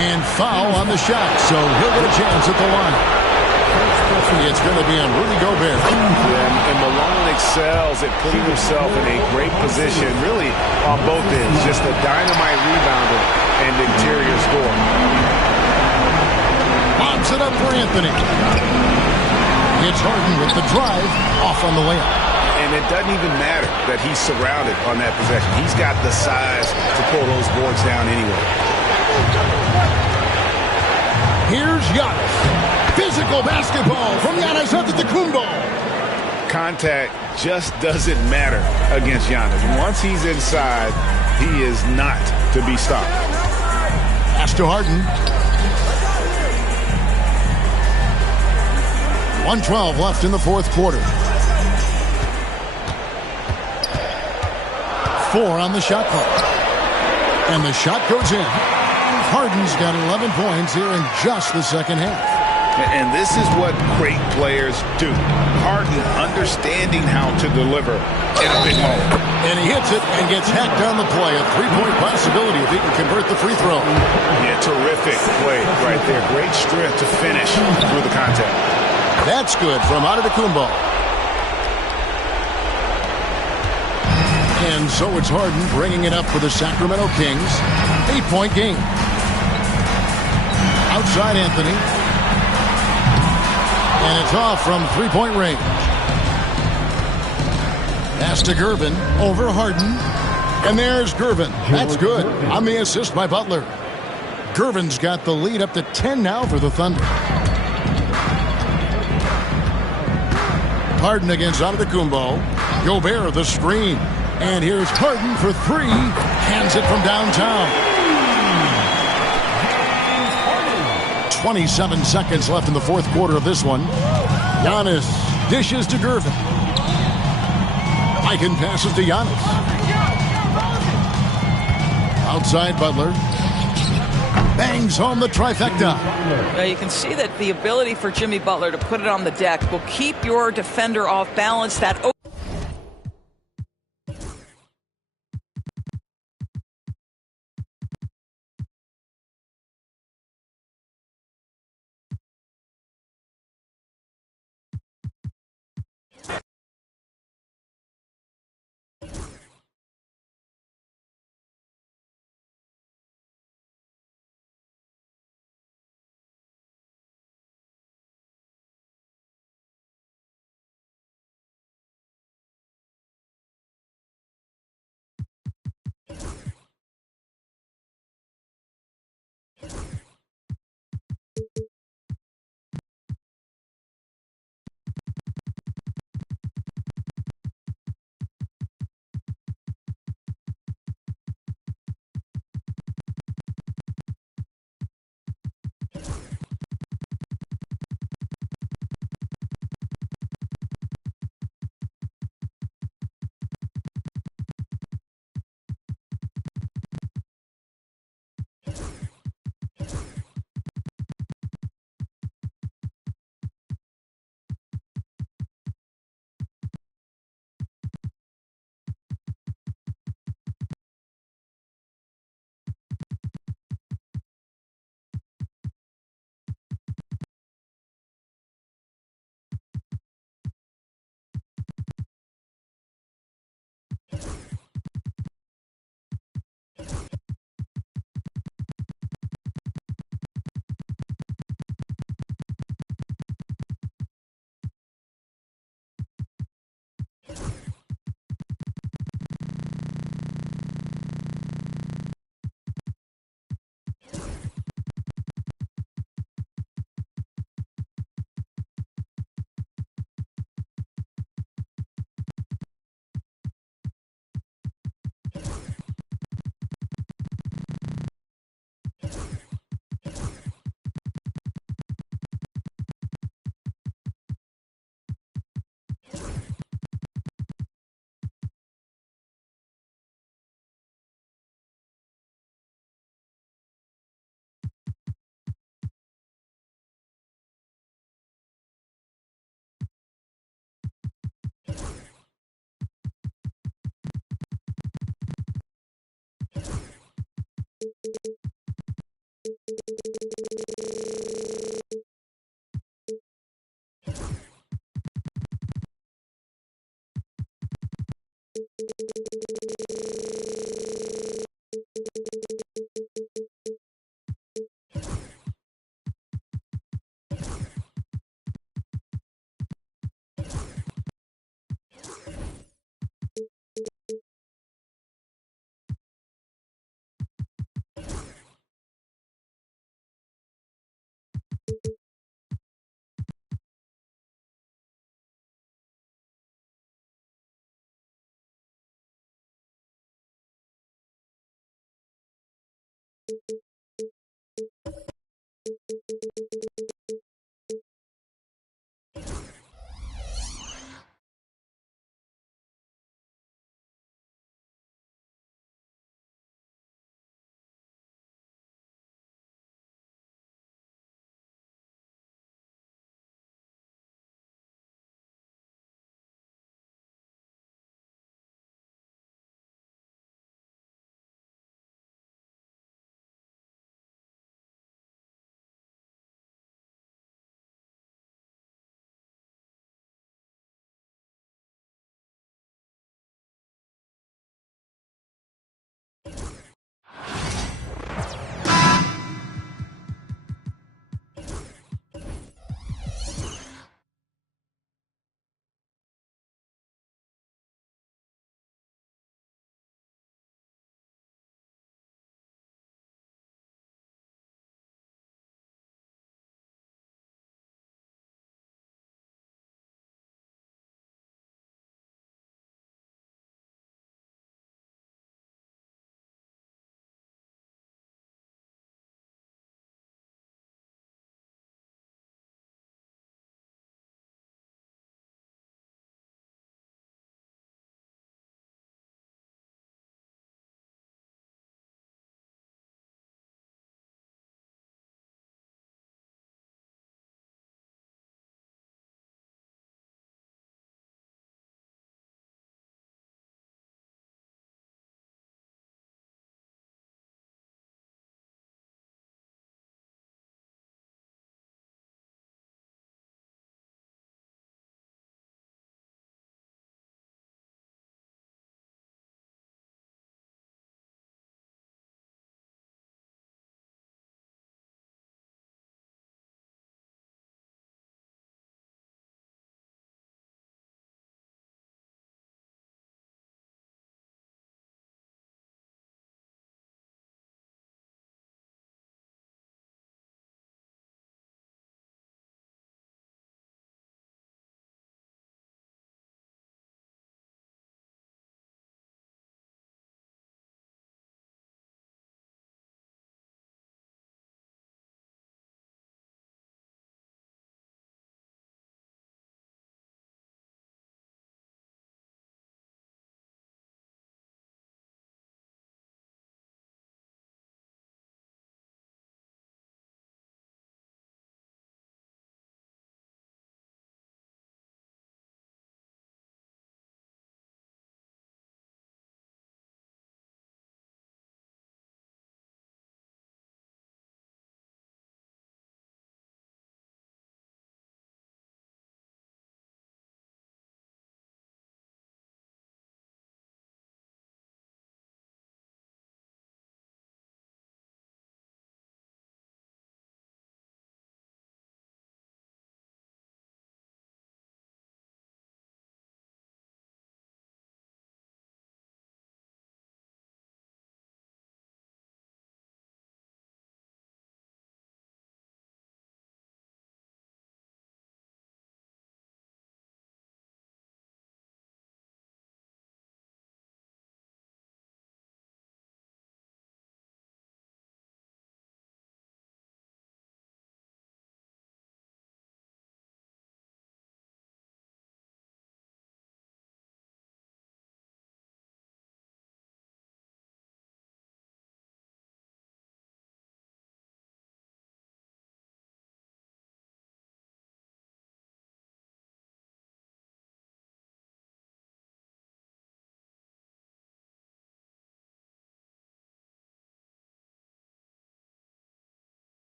And foul on the shot, so he'll get a chance at the line. It's going to be on Rudy Gobert. And Malone excels at putting himself in a great position, really on both ends. Just a dynamite rebounder and interior score. Lobs it up for Anthony. It's Harden with the drive, off on the layup. And it doesn't even matter that he's surrounded on that possession. He's got the size to pull those boards down anyway. Here's Giannis. Physical basketball from Giannis Antetokounmpo. Contact just doesn't matter against Giannis. Once he's inside, he is not to be stopped. Pass to Harden. 1:12 left in the fourth quarter. 4 on the shot clock. And the shot goes in. Harden's got 11 points here in just the second half. And this is what great players do. Harden understanding how to deliver in a big moment. And he hits it and gets hacked on the play. A three-point possibility if he can convert the free throw. Yeah, terrific play right there. Great strength to finish through the contact. That's good from Antetokounmpo. And so it's Harden bringing it up for the Sacramento Kings. 8-point game. Outside Anthony. And it's off from three-point range. Pass to Gervin over Harden. And there's Gervin. That's good on the assist by Butler. Gervin's got the lead up to 10 now for the Thunder. Harden against Antetokounmpo. Gobert the screen. And here's Harden for 3. Hands it from downtown. 27 seconds left in the fourth quarter of this one. Giannis dishes to Gervin. Mikan passes to Giannis. Outside Butler. bangs home the trifecta. You can see that the ability for Jimmy Butler to put it on the deck will keep your defender off balance. That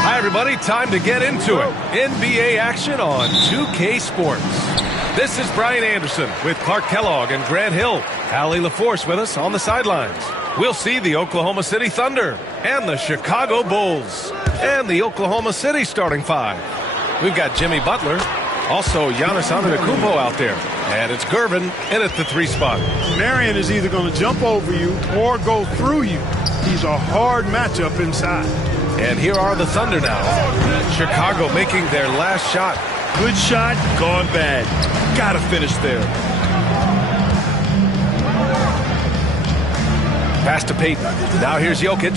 Hi, everybody. Time to get into it. NBA action on 2K Sports. This is Brian Anderson with Clark Kellogg and Grant Hill. Allie LaForce with us on the sidelines. We'll see the Oklahoma City Thunder and the Chicago Bulls and the Oklahoma City starting five. We've got Jimmy Butler, also Giannis Antetokounmpo out there, and it's Gervin in at the 3 spot. Marion is either going to jump over you or go through you. He's a hard matchup inside. And here are the Thunder now. Chicago making their last shot. Good shot, gone bad. Gotta finish there. Pass to Payton. Now here's Jokic.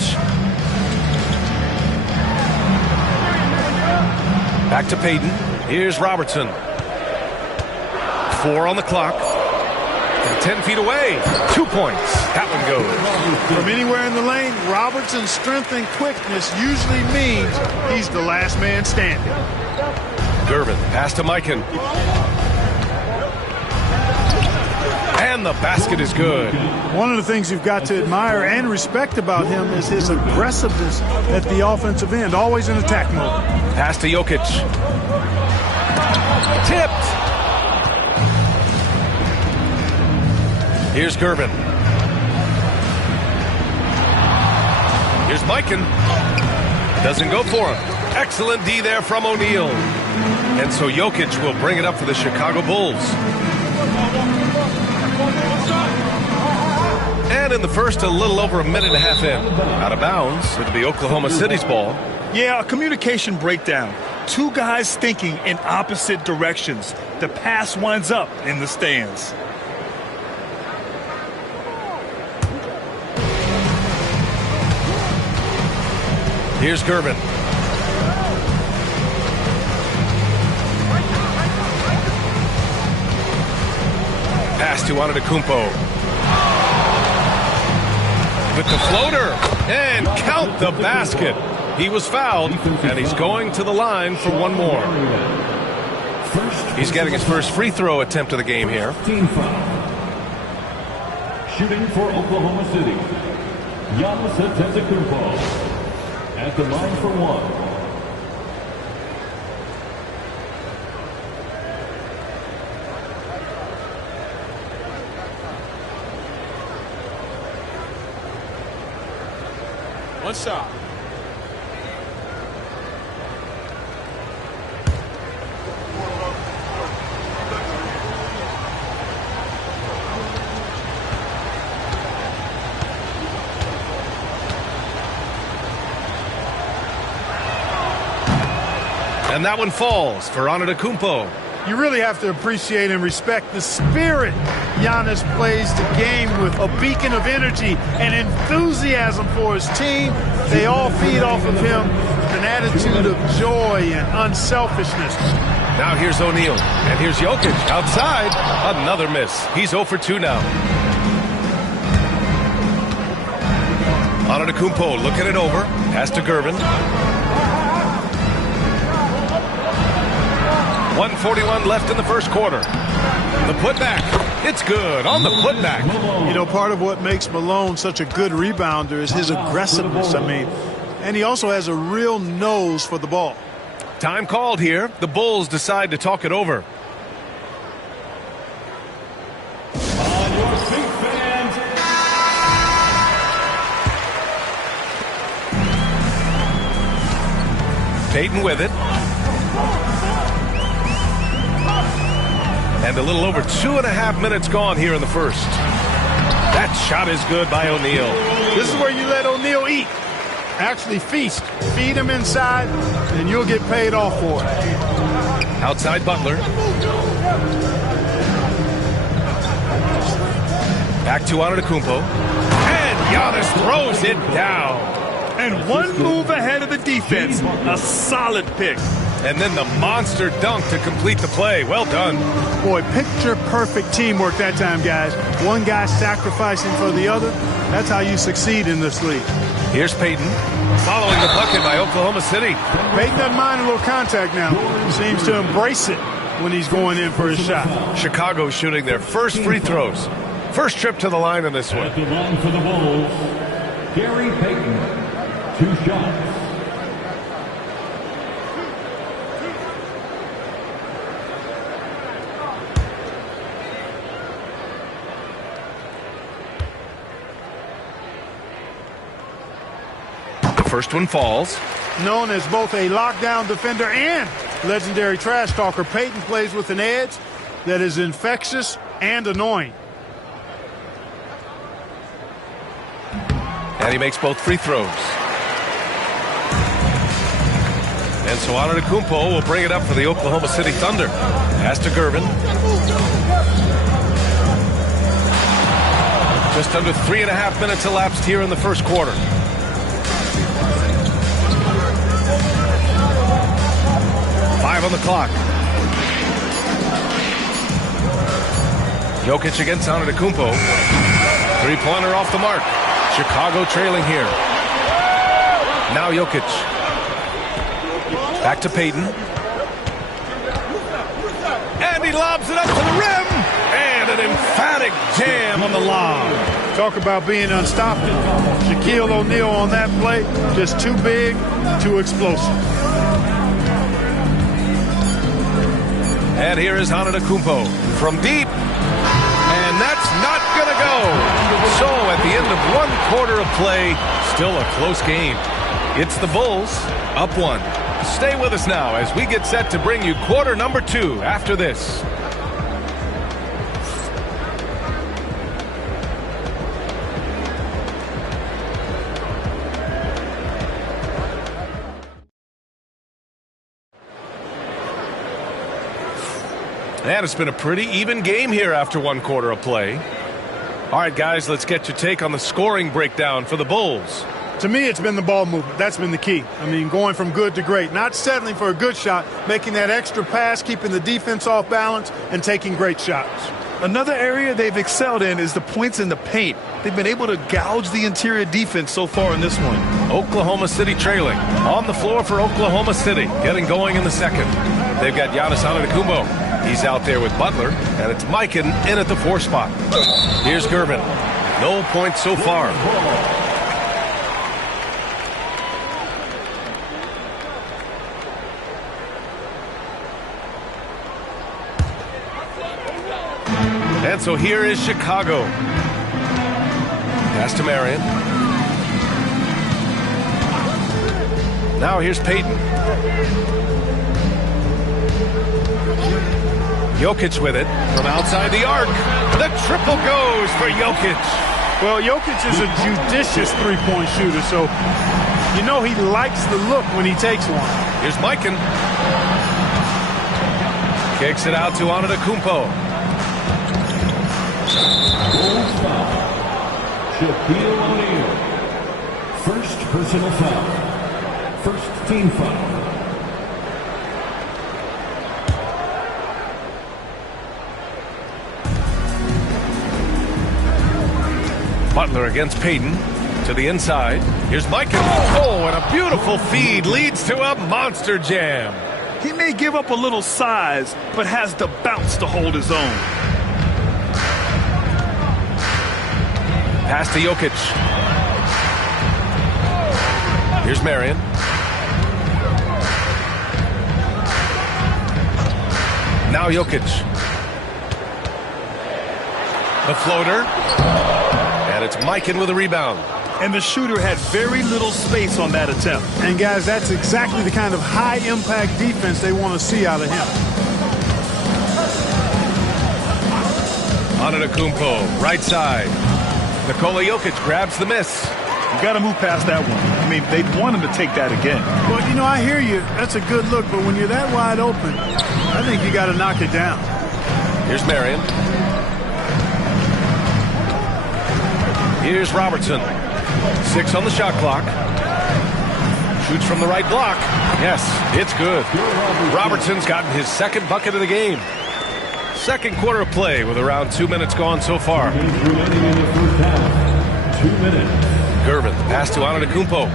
Back to Payton. Here's Robertson. 4 on the clock. And 10 feet away. 2 points. That one goes. From anywhere in the lane, Robertson's strength and quickness usually means he's the last man standing. Gervin, pass to Mikan. And the basket is good. One of the things you've got to admire and respect about him is his aggressiveness at the offensive end, always in attack mode. Pass to Jokic. Tipped. Here's Gervin. Here's Mikan. Doesn't go for him. Excellent D there from O'Neal. And so Jokic will bring it up for the Chicago Bulls. And in the first, a little over a minute and a half in. Out of bounds. It'll be Oklahoma City's ball. Yeah, a communication breakdown. 2 guys thinking in opposite directions. The pass winds up in the stands. Here's Gervin. Pass to Antetokounmpo. With the floater. And count the basket. He was fouled, and he's going to the line for one more. He's getting his first free throw attempt of the game here. Shooting for Oklahoma City, Giannis Antetokounmpo. At the line for 1. One shot. And that one falls for Antetokounmpo. You really have to appreciate and respect the spirit Giannis plays the game with. A beacon of energy and enthusiasm for his team. They all feed off of him with an attitude of joy and unselfishness. Now here's O'Neal. And here's Jokic outside. Another miss. He's 0 for 2 now. Antetokounmpo looking it over. Pass to Gervin. 1:41 left in the first quarter. The putback. It's good on the putback. You know, part of what makes Malone such a good rebounder is his aggressiveness. And he also has a real nose for the ball. Time called here. The Bulls decide to talk it over. On your feet, fans. Payton with it. And a little over 2.5 minutes gone here in the first. That shot is good by O'Neal. This is where you let O'Neal eat. Actually feast. Feed him inside, and you'll get paid off for it. Outside Butler. Back to Antetokounmpo. And Giannis throws it down. And one move ahead of the defense. A solid pick. And then the monster dunk to complete the play. Well done. Boy, picture-perfect teamwork that time, guys. One guy sacrificing for the other. That's how you succeed in this league. Here's Payton. Following the bucket by Oklahoma City. Payton doesn't mind a little contact now. Seems to embrace it when he's going in for his shot. Chicago shooting their first free throws. First trip to the line in this one. At the line for the Bulls, Gary Payton. 2 shots. First one falls. Known as both a lockdown defender and legendary trash talker, Payton plays with an edge that is infectious and annoying. And he makes both free throws. And so Antetokounmpo will bring it up for the Oklahoma City Thunder. Pass to Gervin. Just under 3.5 minutes elapsed here in the first quarter. On the clock. Jokic against Antetokounmpo. Three-pointer off the mark. Chicago trailing here. Now Jokic. Back to Payton. And he lobs it up to the rim. And an emphatic jam on the lob. Talk about being unstoppable. Shaquille O'Neal on that play. Just too big, too explosive. And here is Antetokounmpo from deep. And that's not going to go. So at the end of 1 quarter of play, still a close game. It's the Bulls up 1. Stay with us now as we get set to bring you quarter number 2 after this. And it's been a pretty even game here after 1 quarter of play. All right, guys, let's get your take on the scoring breakdown for the Bulls. To me, it's been the ball movement. That's been the key. I mean, going from good to great. Not settling for a good shot, making that extra pass, keeping the defense off balance, and taking great shots. Another area they've excelled in is the points in the paint. They've been able to gouge the interior defense so far in this one. Oklahoma City trailing. On the floor for Oklahoma City, getting going in the second. They've got Giannis Antetokounmpo. He's out there with Butler, and it's Mikan in at the 4 spot. Here's Gervin. No points so far. And so here is Chicago. Pass to Marion. Now here's Payton. Jokic with it from outside the arc. The triple goes for Jokic. Well, Jokic is a judicious three-point shooter, so you know he likes the look when he takes one. Here's Mikan. Kicks it out to Antetokounmpo. Shaquille O'Neal. First personal foul. First team foul. Butler against Payton to the inside. Here's Mikan. Oh, and a beautiful feed leads to a monster jam. He may give up a little size, but has the bounce to hold his own. Pass to Jokic. Here's Marion. Now Jokic. The floater. And it's Mikan with a rebound. And the shooter had very little space on that attempt. And guys, that's exactly the kind of high-impact defense they want to see out of him. Antetokounmpo, right side. Nikola Jokic grabs the miss. You got to move past that one. I mean, they'd want him to take that again. Well, you know, I hear you. That's a good look, but when you're that wide open, I think you got to knock it down. Here's Marion. Here's Robertson. 6 on the shot clock. Shoots from the right block. Yes, it's good. Robertson's gotten his second bucket of the game. Second quarter of play with around 2 minutes gone so far. 2 minutes. Gervin, the pass to Antetokounmpo.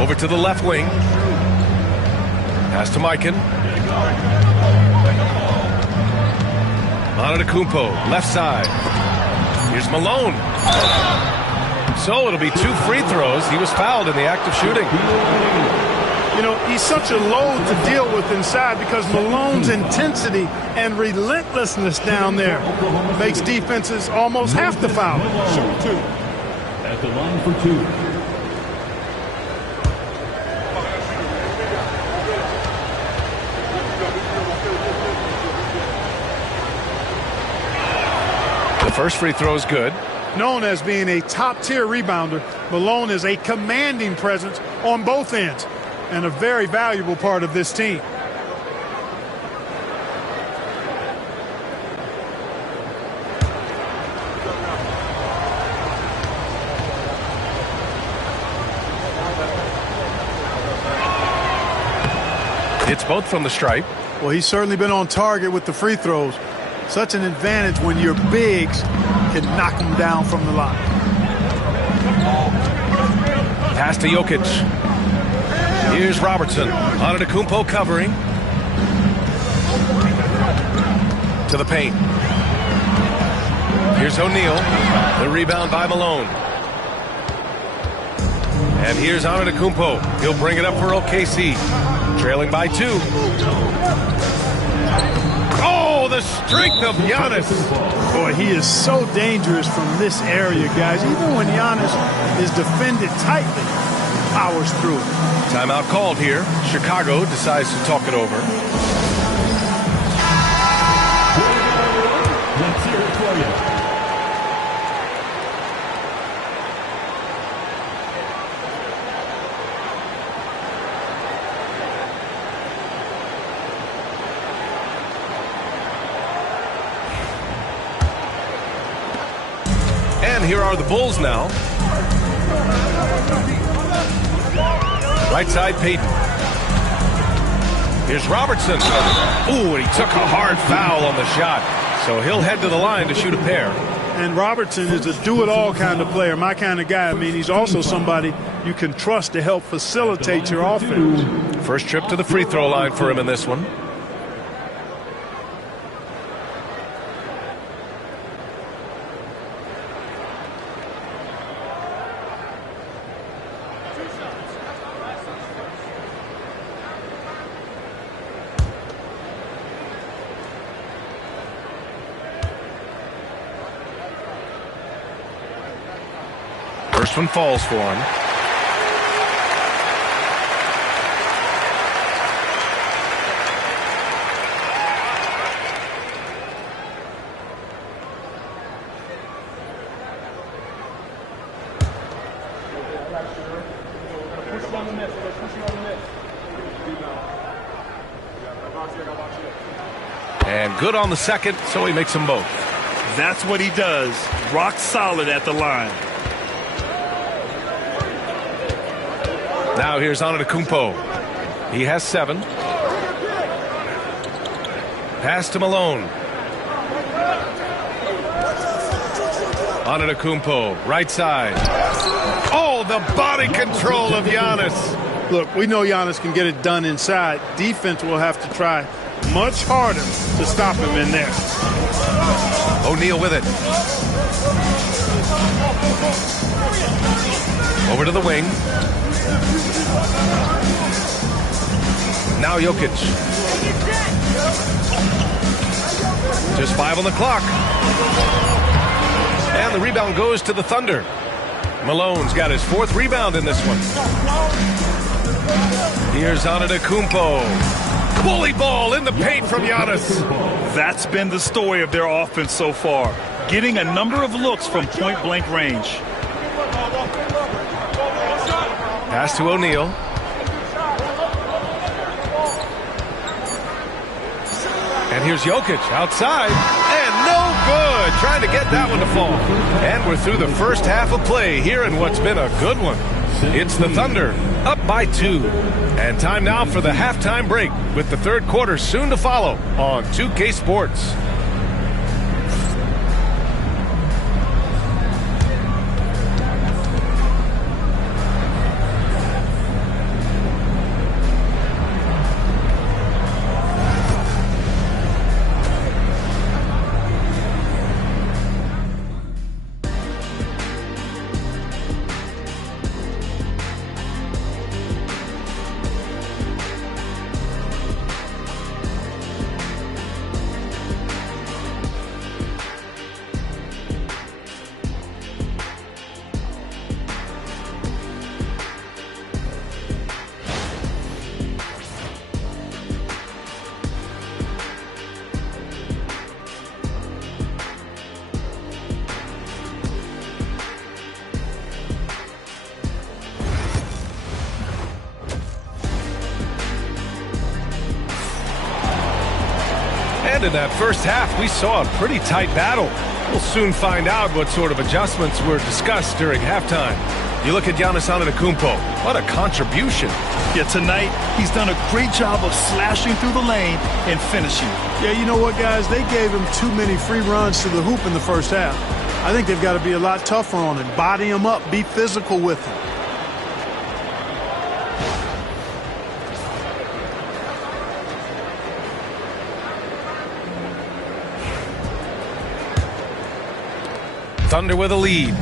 Over to the left wing. Pass to Mikan. Antetokounmpo, left side. Here's Malone. So it'll be 2 free throws. He was fouled in the act of shooting. You know, he's such a load to deal with inside because Malone's intensity and relentlessness down there makes defenses almost have to foul. Shoot 2. At the line for 2. The first free throw is good. Known as being a top-tier rebounder, Malone is a commanding presence on both ends and a very valuable part of this team. It's both from the stripe. Well, he's certainly been on target with the free throws. Such an advantage when your bigs can knock them down from the line. Pass to Jokic. Here's Robertson. Antetokounmpo covering. To the paint. Here's O'Neal. The rebound by Malone. And here's Antetokounmpo. He'll bring it up for OKC. Trailing by 2. Oh, the strength of Giannis. Boy, he is so dangerous from this area, guys. Even when Giannis is defended tightly, he powers through it. Timeout called here. Chicago decides to talk it over. Let's hear it for you. And here are the Bulls now. Right side, Payton. Here's Robertson. Ooh, and he took a hard foul on the shot. So he'll head to the line to shoot a pair. And Robertson is a do-it-all kind of player, my kind of guy. I mean, he's also somebody you can trust to help facilitate your offense. First trip to the free throw line for him in this one. First one falls for him. And good on the second, so he makes them both. That's what he does. Rock solid at the line. Now here's Antetokounmpo. He has 7. Pass to Malone. Antetokounmpo, right side. Oh, the body control of Giannis. Look, we know Giannis can get it done inside. Defense will have to try much harder to stop him in there. O'Neal with it. Over to the wing. Now Jokic. Just 5 on the clock. And the rebound goes to the Thunder. Malone's got his 4th rebound in this one. Here's Antetokounmpo. Bully ball in the paint from Giannis. That's been the story of their offense so far. Getting a number of looks from point-blank range. Pass to O'Neal. And here's Jokic outside. And no good. Trying to get that one to fall. And we're through the first half of play here in what's been a good one. It's the Thunder up by 2. And time now for the halftime break with the third quarter soon to follow on 2K Sports. In that first half, we saw a pretty tight battle. We'll soon find out what sort of adjustments were discussed during halftime. You look at Giannis Antetokounmpo. What a contribution. Yeah, tonight, he's done a great job of slashing through the lane and finishing. Yeah, you know what, guys? They gave him too many free runs to the hoop in the first half. I think they've got to be a lot tougher on him. Body him up. Be physical with him. Thunder with a lead.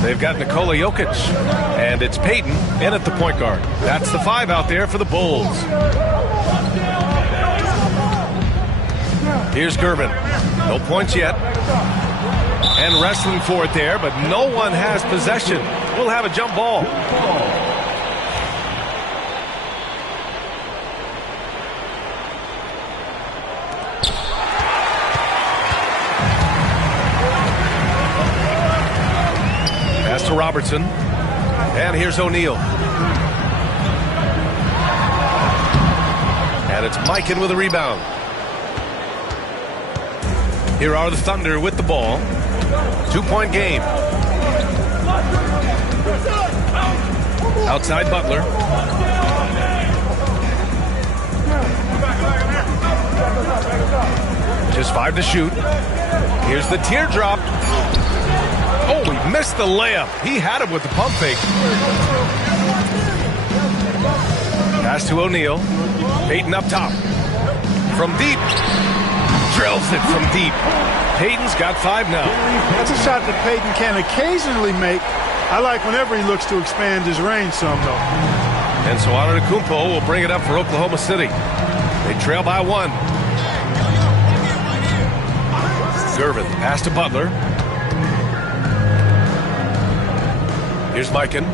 They've got Nikola Jokic, and it's Payton in at the point guard. That's the 5 out there for the Bulls. Here's Gervin. No points yet. And wrestling for it there, but no one has possession. We'll have a jump ball. To Robertson, and here's O'Neal, and it's Mikan with a rebound. Here are the Thunder with the ball. 2-point game. Outside Butler. Just 5 to shoot. Here's the teardrop. Oh, he missed the layup. He had him with the pump fake. Pass to O'Neal. Payton up top. From deep. Drills it from deep. Payton's got 5 now. That's a shot that Payton can occasionally make. I like whenever he looks to expand his range some, though. And so Antetokounmpo will bring it up for Oklahoma City. They trail by 1. Gervin, pass to Butler. Here's Mikan.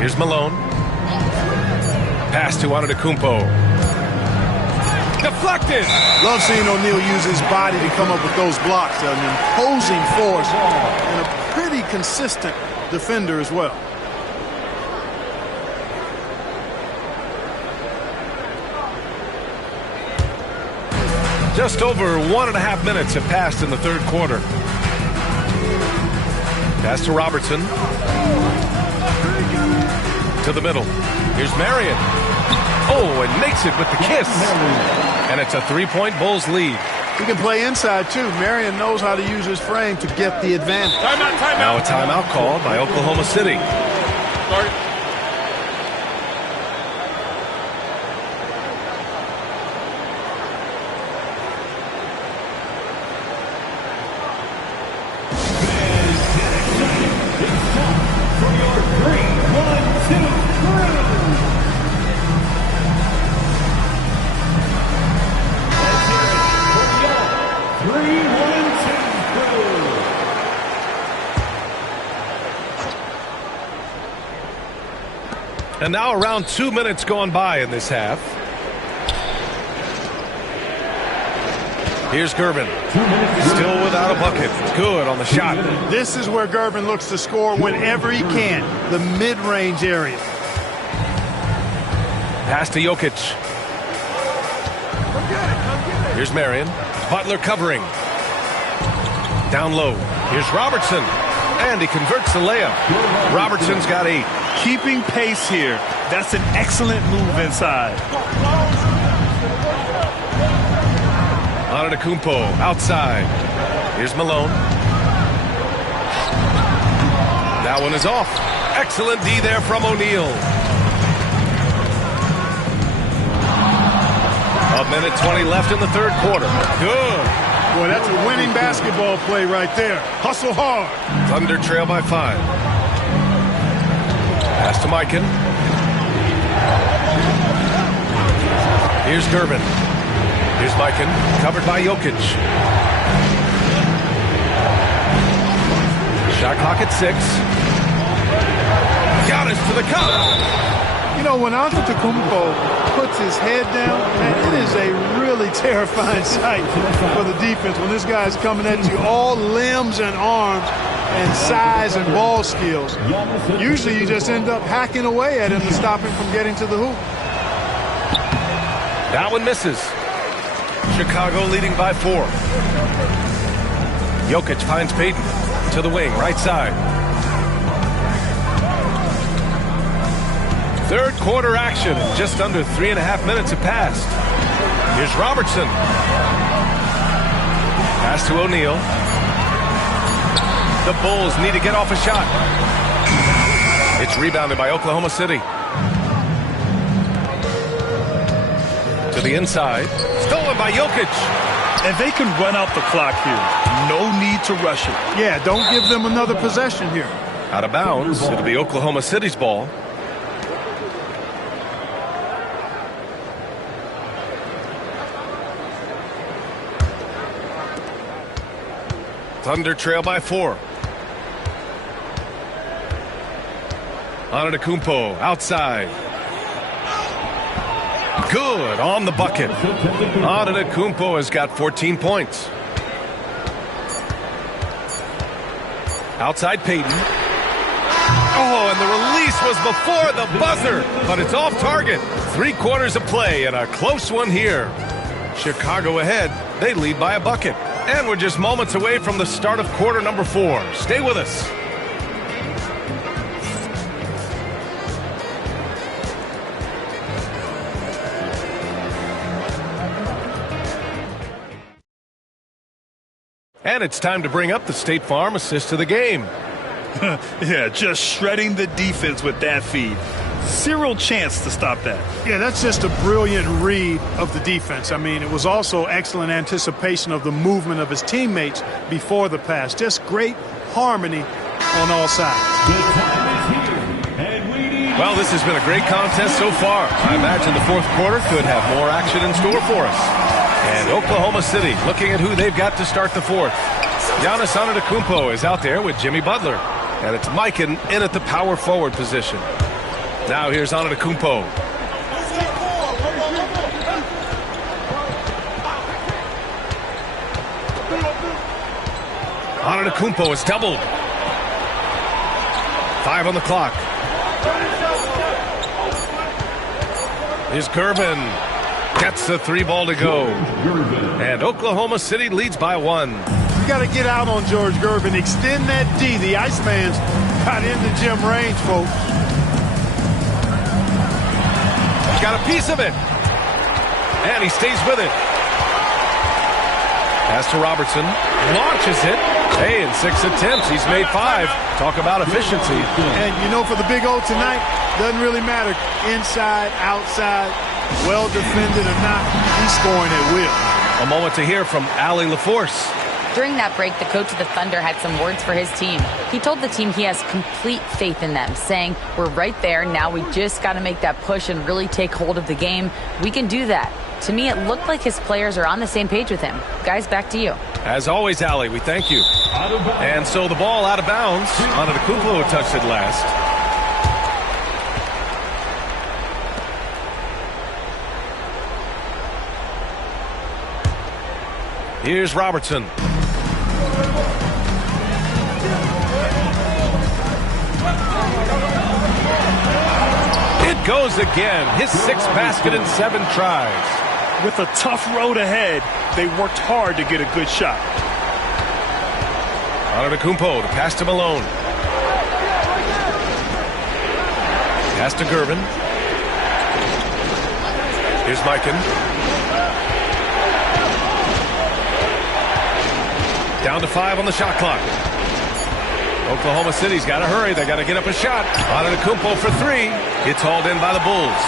Here's Malone. Pass to Antetokounmpo. Deflected! Love seeing O'Neal use his body to come up with those blocks. An imposing force and a pretty consistent defender as well. Just over 1.5 minutes have passed in the third quarter. Pass to Robertson. To the middle. Here's Marion. Oh, and makes it with the kiss. And it's a 3-point Bulls lead. He can play inside, too. Marion knows how to use his frame to get the advantage. Timeout. Now a timeout called by Oklahoma City. Sorry. And now around 2 minutes gone by in this half. Here's Gervin. Still without a bucket. Good on the shot. This is where Gervin looks to score whenever he can. The mid-range area. Pass to Jokic. Here's Marion. Butler covering. Down low. Here's Robertson. And he converts the layup. Robertson's got 8. Keeping pace here. That's an excellent move inside. Antetokounmpo outside. Here's Malone. That one is off. Excellent D there from O'Neal. A minute 20 left in the third quarter. Good. Boy, that's a winning basketball play right there. Hustle hard. Thunder trail by 5. Pass to Mikan. Here's Durbin. Here's Mikan, covered by Jokic. Shot clock at 6. Giannis to the cup. You know, when Antetokounmpo puts his head down, man, it is a really terrifying sight for the defense when this guy's coming at you all limbs and arms and size and ball skills. Usually you just end up hacking away at him to stop him from getting to the hoop. That one misses. Chicago leading by 4. Jokic finds Payton to the wing, right side. Third quarter action. Just under 3.5 minutes have passed. Here's Robertson. Pass to O'Neal. The Bulls need to get off a shot. It's rebounded by Oklahoma City. To the inside. Stolen by Jokic. And they can run out the clock here. No need to rush it. Yeah, don't give them another possession here. Out of bounds. It'll be Oklahoma City's ball. Thunder trail by 4. Antetokounmpo outside. Good on the bucket. Antetokounmpo has got 14 points. Outside Payton. Oh, and the release was before the buzzer, but it's off target. 3 quarters of play and a close one here. Chicago ahead. They lead by a bucket. And we're just moments away from the start of quarter number 4. Stay with us. And it's time to bring up the State Farm assist to the game. Yeah, just shredding the defense with that feed. Zero chance to stop that. Yeah, that's just a brilliant read of the defense. I mean, it was also excellent anticipation of the movement of his teammates before the pass. Just great harmony on all sides. Well, this has been a great contest so far. I imagine the fourth quarter could have more action in store for us. And Oklahoma City looking at who they've got to start the fourth. Giannis Antetokounmpo is out there with Jimmy Butler. And it's Mikan in at the power forward position. Now here's Antetokounmpo. Antetokounmpo is doubled. 5 on the clock. Here's Gervin. Gets the 3 ball to go. And Oklahoma City leads by 1. You got to get out on George Gervin. Extend that D. The Iceman's got into gym range, folks. Got a piece of it. And he stays with it. Pass to Robertson. Launches it. Hey, in 6 attempts, he's made 5. Talk about efficiency. And, you know, for the Big O tonight, doesn't really matter. Inside, outside, well defended or not, he's scoring at will. A moment to hear from Allie LaForce. During that break, the coach of the Thunder had some words for his team. He told the team he has complete faith in them, saying, we're right there. Now we just got to make that push and really take hold of the game. We can do that. To me, it looked like his players are on the same page with him. Guys, back to you. As always, Allie, we thank you. And so the ball out of bounds. Antetokounmpo touched it last. Here's Robertson. It goes again. His 6th basket in 7 tries. With a tough road ahead, they worked hard to get a good shot. Antetokounmpo to pass to Malone. Pass to Gervin. Here's Mikan. Down to 5 on the shot clock. Oklahoma City's got to hurry. They got to get up a shot. Antetokounmpo for 3. It's hauled in by the Bulls.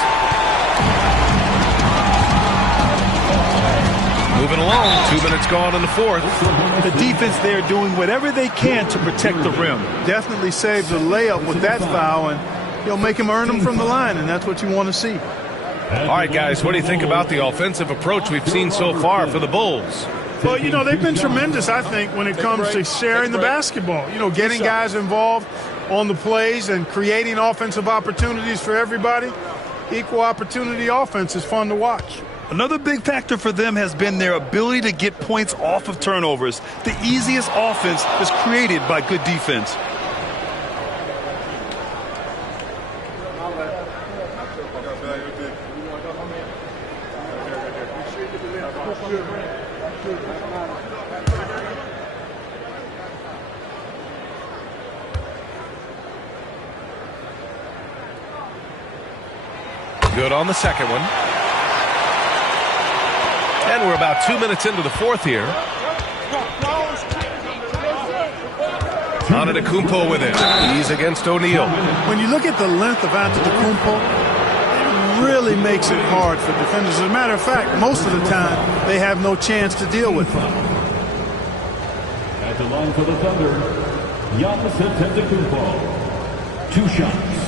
Moving along. 2 minutes gone in the fourth. The defense there doing whatever they can to protect the rim. Definitely saved the layup with that foul, and he'll make him earn them from the line, and that's what you want to see. All right, guys, what do you think about the offensive approach we've seen so far for the Bulls? Well, you know, they've been tremendous, I think, when it comes to sharing the basketball. You know, getting guys involved on the plays and creating offensive opportunities for everybody. Equal opportunity offense is fun to watch. Another big factor for them has been their ability to get points off of turnovers. The easiest offense is created by good defense. Good on the second one. And we're about 2 minutes into the fourth here. Antetokounmpo with it. He's against O'Neal. When you look at the length of Antetokounmpo, it really makes it hard for defenders. As a matter of fact, most of the time, they have no chance to deal with him. At the line for the Thunder, Giannis Antetokounmpo. 2 shots.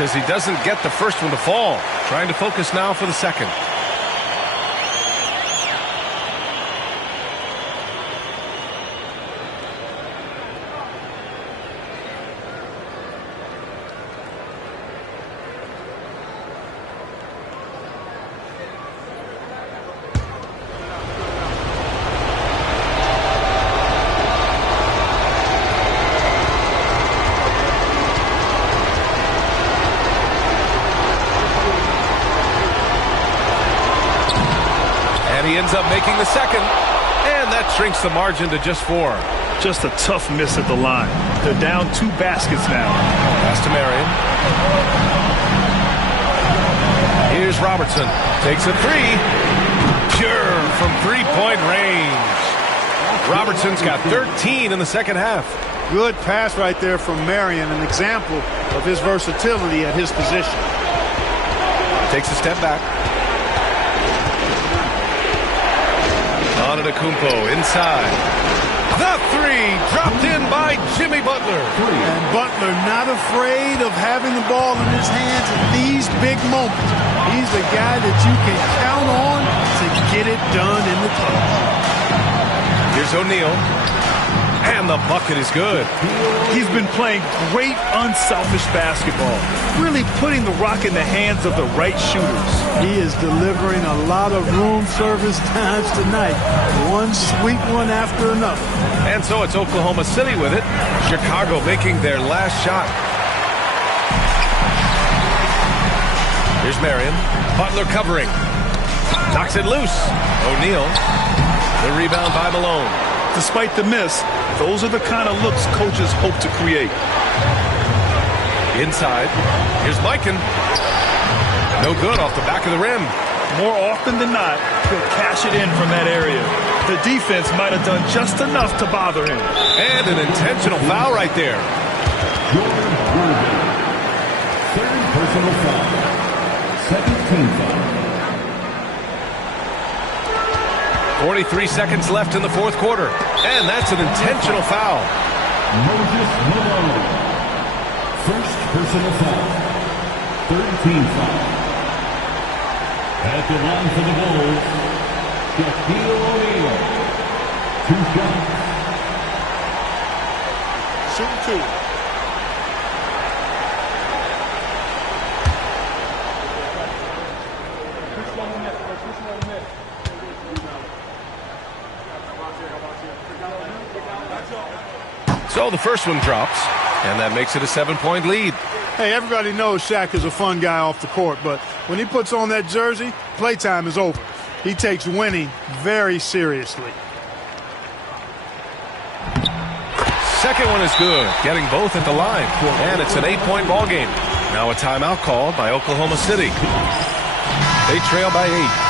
As he doesn't get the first one to fall. Trying to focus now for the second. Ends up making the second, and that shrinks the margin to just 4. Just a tough miss at the line. They're down 2 baskets now. Pass to Marion. Here's Robertson. Takes a 3. Pure from 3-point range. Robertson's got 13 in the second half. Good pass right there from Marion, an example of his versatility at his position. Takes a step back. Antetokounmpo inside. The 3 dropped in by Jimmy Butler. And Butler not afraid of having the ball in his hands at these big moments. He's the guy that you can count on to get it done in the clutch. Here's O'Neal. And the bucket is good. He's been playing great unselfish basketball. Really putting the rock in the hands of the right shooters. He is delivering a lot of room service times tonight. One sweet one after another. And so it's Oklahoma City with it. Chicago making their last shot. Here's Marion. Butler covering. Knocks it loose. O'Neal. The rebound by Malone. Despite the miss, those are the kind of looks coaches hope to create. Inside. Here's Mikan. No good off the back of the rim. More often than not, he'll cash it in from that area. The defense might have done just enough to bother him. And an intentional foul right there. Jordan Irvin. 3rd personal foul. 2nd team foul. 43 seconds left in the fourth quarter. And that's an intentional foul. Moses Malone. 1st personal foul. 3rd team foul. At the line for the Bulls, Shaquille O'Neal. 2 shots. Shoot 2. So the first one drops, and that makes it a 7-point lead. Hey, everybody knows Shaq is a fun guy off the court, but when he puts on that jersey, playtime is over. He takes winning very seriously. Second one is good, getting both at the line, and it's an 8-point ball game. Now a timeout called by Oklahoma City. They trail by 8.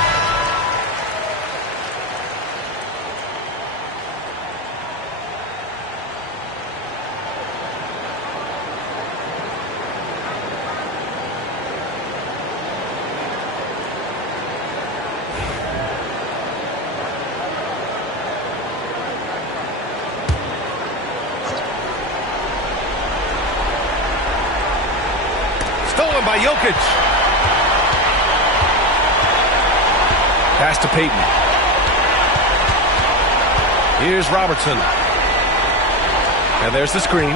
Stolen by Jokic. Pass to Payton. Here's Robertson. And there's the screen.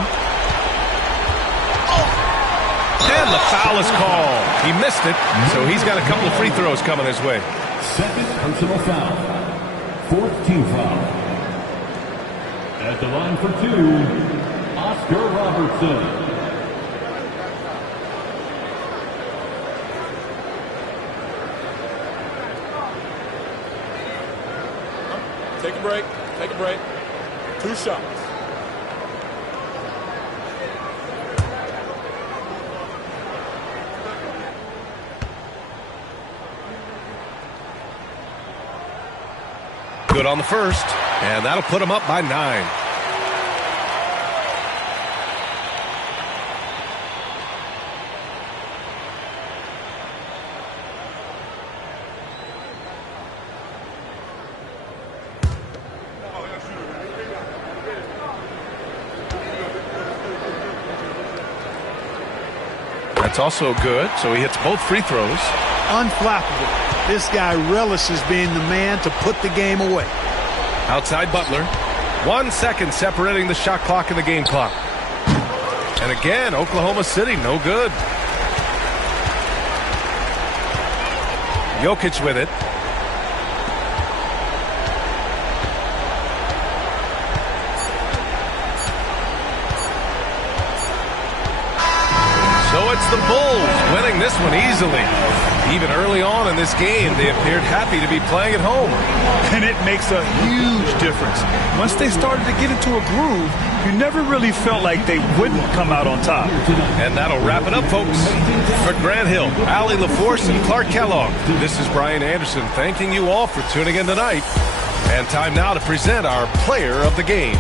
And the foul is called. He missed it, so he's got a couple of free throws coming his way. Second personal foul. 4th team foul. At the line for 2, Oscar Robertson. Take a break. Take a break. 2 shots. Good on the first, and that'll put him up by 9. That's also good, so he hits both free throws. Unflappable. This guy relishes being the man to put the game away. Outside Butler. 1 second separating the shot clock and the game clock. And again, Oklahoma City, no good. Jokic with it. So it's the Bulls winning this one easily. Even early on in this game, they appeared happy to be playing at home. And it makes a huge difference. Once they started to get into a groove, you never really felt like they wouldn't come out on top. And that'll wrap it up, folks. For Grant Hill, Allie LaForce, and Clark Kellogg, this is Brian Anderson thanking you all for tuning in tonight. And time now to present our player of the game.